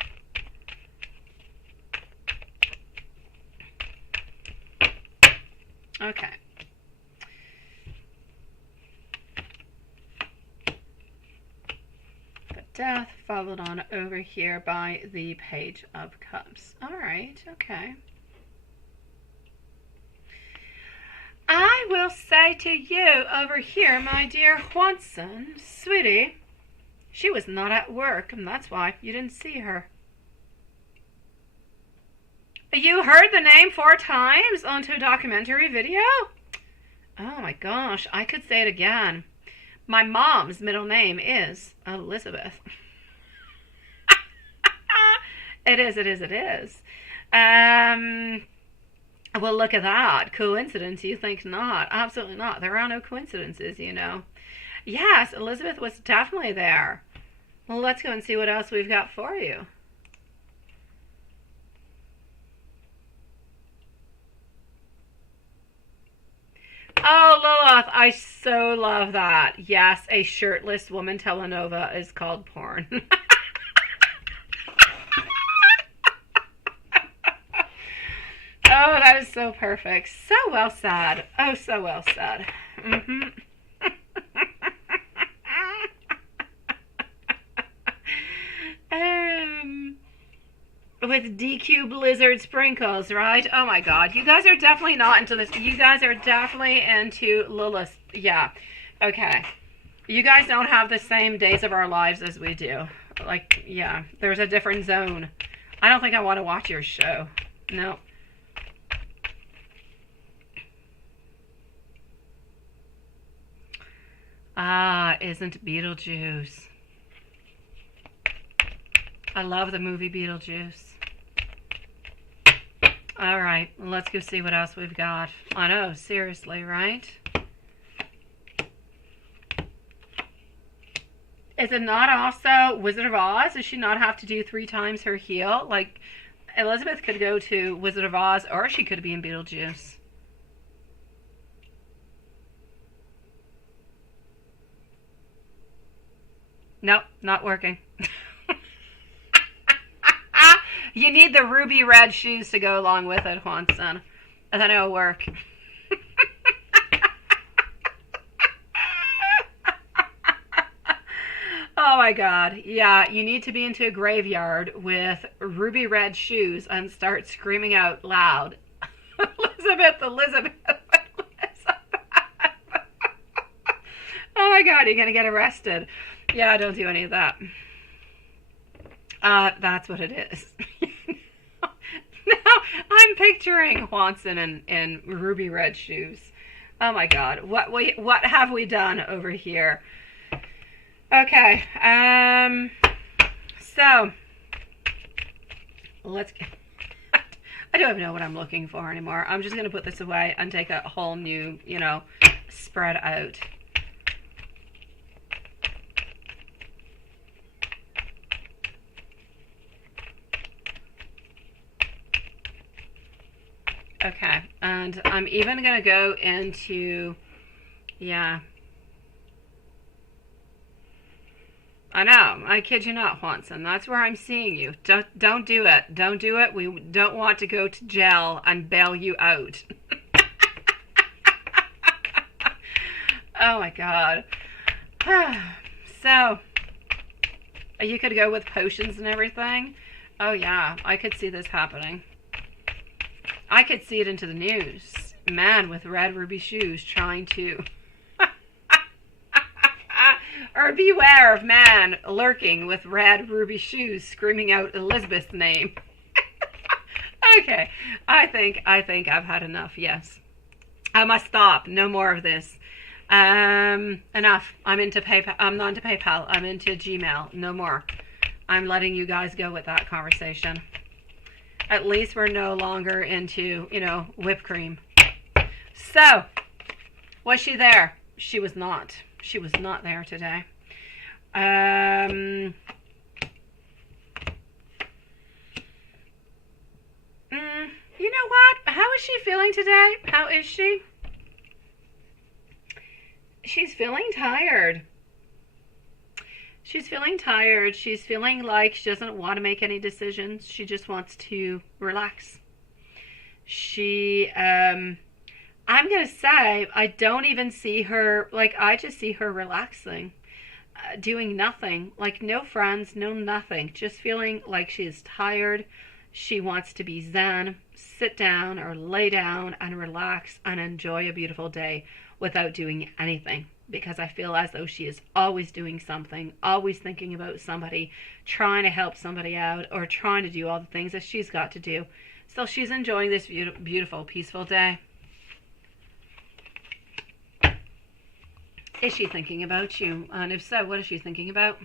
okay. The Death followed on over here by the Page of Cups. All right, okay. I will say to you over here, my dear Juanson, sweetie, she was not at work, and that's why you didn't see her. You heard the name 4 times onto a documentary video? Oh my gosh, I could say it again. My mom's middle name is Elizabeth. It is. Well, look at that. Coincidence? You think not? Absolutely not. There are no coincidences, you know. Yes, Elizabeth was definitely there. Well, let's go and see what else we've got for you. Oh, Lilith, I so love that. Yes, a shirtless woman telenova is called porn. Oh, that is so perfect. So well said. Oh, so well said. Mm-hmm. With DQ Blizzard sprinkles, right? Oh my god. You guys are definitely not into this. You guys are definitely into Lilith. Yeah. Okay. You guys don't have the same days of our lives as we do. Like, yeah. There's a different zone. I don't think I want to watch your show. No. Ah, isn't Beetlejuice. I love the movie Beetlejuice. Alright, let's go see what else we've got. I know, seriously, right? Is it not also Wizard of Oz? Does she not have to do 3 times her heel? Like, Elizabeth could go to Wizard of Oz, or she could be in Beetlejuice. Nope, not working. You need the ruby red shoes to go along with it, Juanson. And then it'll work. Oh my god. Yeah, you need to be into a graveyard with ruby red shoes and start screaming out loud. Elizabeth, Elizabeth, Elizabeth. Oh my god, you're gonna get arrested. Yeah, don't do any of that. That's what it is. Now I'm picturing Juanson in ruby red shoes. Oh my god, what have we done over here? Okay, so let's get. I don't even know what I'm looking for anymore. I'm just gonna put this away and take a whole new, you know, spread out. Okay, and I'm even going to go into, yeah. I know, I kid you not, Juanson. That's where I'm seeing you. Don't do it. Don't do it. We don't want to go to jail and bail you out. Oh my god. So, you could go with potions and everything. Oh yeah, I could see this happening. I could see it into the news. Man with red ruby shoes trying to... Or beware of man lurking with red ruby shoes screaming out Elizabeth's name. Okay, I think I've had enough, yes. I must stop. No more of this. Enough. I'm into PayPal. I'm not into PayPal. I'm into Gmail. No more. I'm letting you guys go with that conversation. At least we're no longer into, you know, whipped cream. So, was she there? She was not. She was not there today. is she feeling today? How is she? She's feeling tired. She's feeling tired. She's feeling like she doesn't want to make any decisions. She just wants to relax. I'm going to say, I don't even see her, like, I just see her relaxing, doing nothing, like no friends, no nothing, just feeling like she is tired. She wants to be zen, sit down or lay down and relax and enjoy a beautiful day without doing anything, because I feel as though she is always doing something, always thinking about somebody, trying to help somebody out or trying to do all the things that she's got to do. So she's enjoying this beautiful, peaceful day. Is she thinking about you? And if so, what is she thinking about?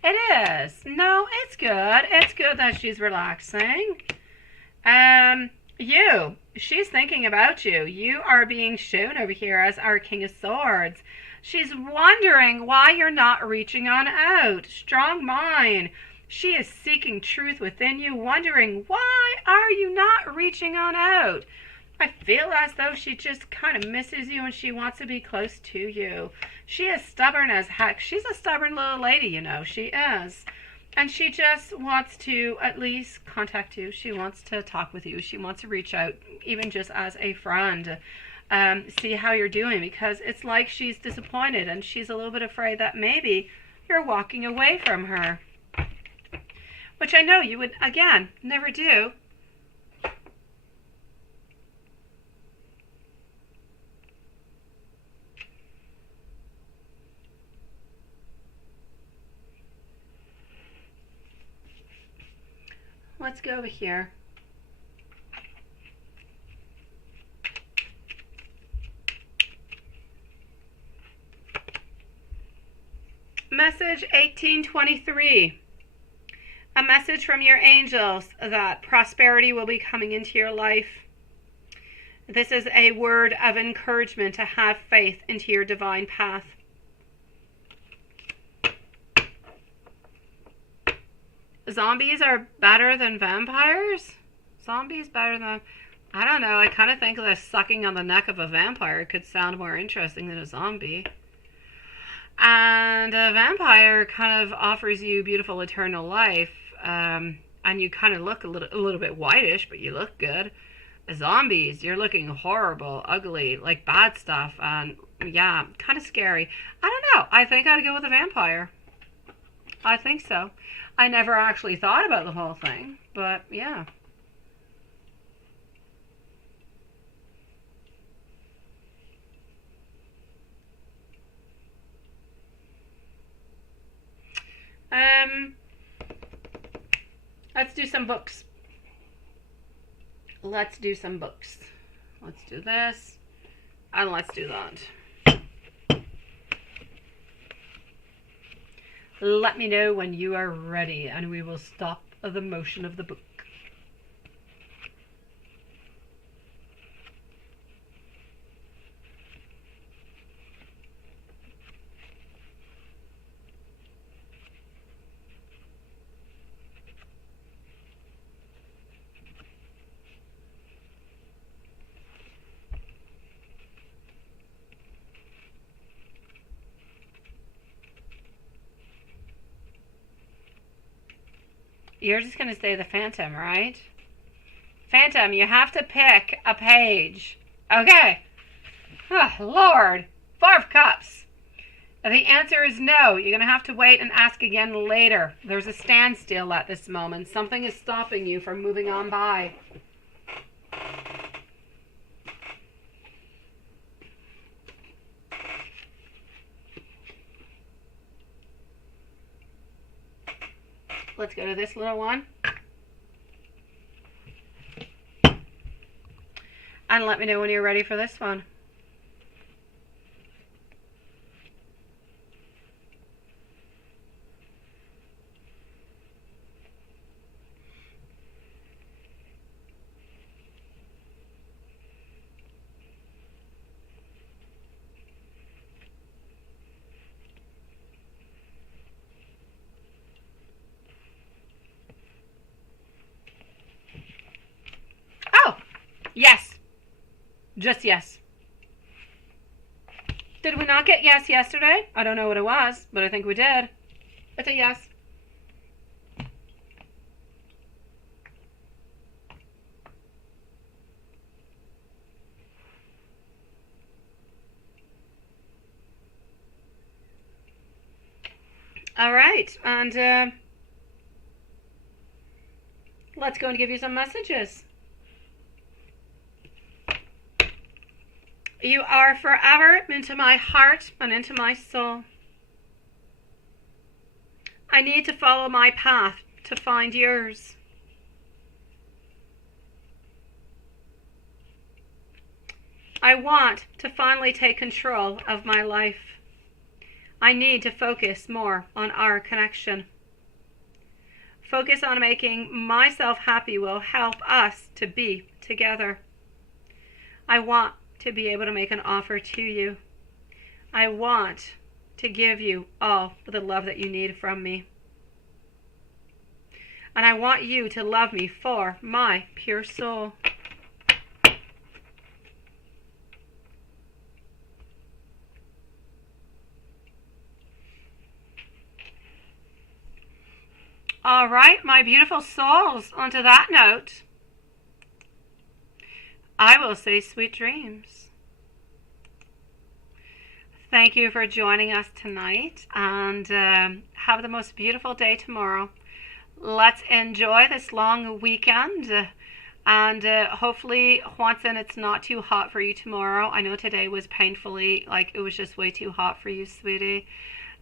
It is. No, it's good. It's good that she's relaxing. She's thinking about you. You are being shown over here as our King of Swords. She's wondering why you're not reaching on out. Strong mind. She is seeking truth within you, wondering why are you not reaching on out. I feel as though she just kind of misses you and she wants to be close to you. She is stubborn as heck. She's a stubborn little lady, you know. She is. And she just wants to at least contact you. She wants to talk with you. She wants to reach out, even just as a friend, see how you're doing, because it's like she's disappointed and she's a little bit afraid that maybe you're walking away from her, which I know you would, again, never do. Let's go over here. Message 1823. A message from your angels that prosperity will be coming into your life. This is a word of encouragement to have faith into your divine path. Zombies are better than vampires? Zombies better than... I don't know. I kind of think that sucking on the neck of a vampire could sound more interesting than a zombie. And a vampire kind of offers you beautiful eternal life. And you kind of look a little bit whitish, but you look good. Zombies, you're looking horrible, ugly, like bad stuff. And yeah, kind of scary. I don't know. I think I'd go with a vampire. I think so. I never actually thought about the whole thing, but yeah. Let's do some books. Let's do some books. Let's do this, and let's do that. Let me know when you are ready, and we will stop the motion of the book. You're just going to say the Phantom, right? Phantom, you have to pick a page. Okay. Oh, Lord. 4 of Cups. The answer is no. You're going to have to wait and ask again later. There's a standstill at this moment. Something is stopping you from moving on by. Let's go to this little one. And let me know when you're ready for this one. Yes. Just yes. Did we not get yes yesterday? I don't know what it was, but I think we did. It's a yes. All right, and let's go and give you some messages. You are forever into my heart and into my soul. I need to follow my path to find yours. I want to finally take control of my life. I need to focus more on our connection. Focus on making myself happy will help us to be together. I want to be able to make an offer to you. I want to give you all the love that you need from me. And I want you to love me for my pure soul. All right, my beautiful souls, onto that note, I will say sweet dreams. Thank you for joining us tonight, and have the most beautiful day tomorrow. Let's enjoy this long weekend, and hopefully, Juanson, it's not too hot for you tomorrow. I know today was painfully, like, it was just way too hot for you, sweetie.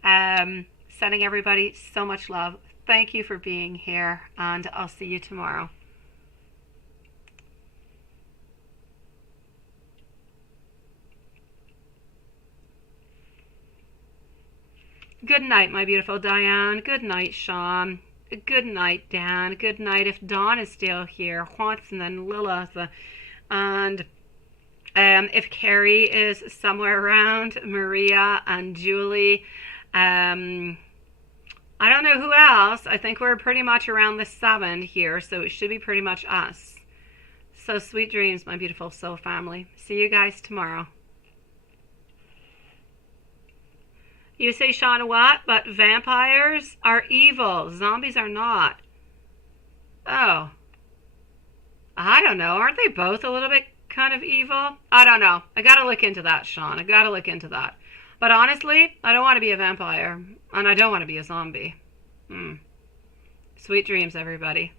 Sending everybody so much love. Thank you for being here, and I'll see you tomorrow. Good night, my beautiful Diane. Good night, Sean. Good night, Dan. Good night. If Dawn is still here, Juanson and Lilith, and if Carrie is somewhere around, Maria and Julie. I don't know who else. I think we're pretty much around the 7 here, so it should be pretty much us. So sweet dreams, my beautiful soul family. See you guys tomorrow. You say, Shauna, what? But vampires are evil. Zombies are not. Oh. I don't know. Aren't they both a little bit kind of evil? I don't know. I gotta look into that, Sean. I gotta look into that. But honestly, I don't want to be a vampire. And I don't want to be a zombie. Sweet dreams, everybody.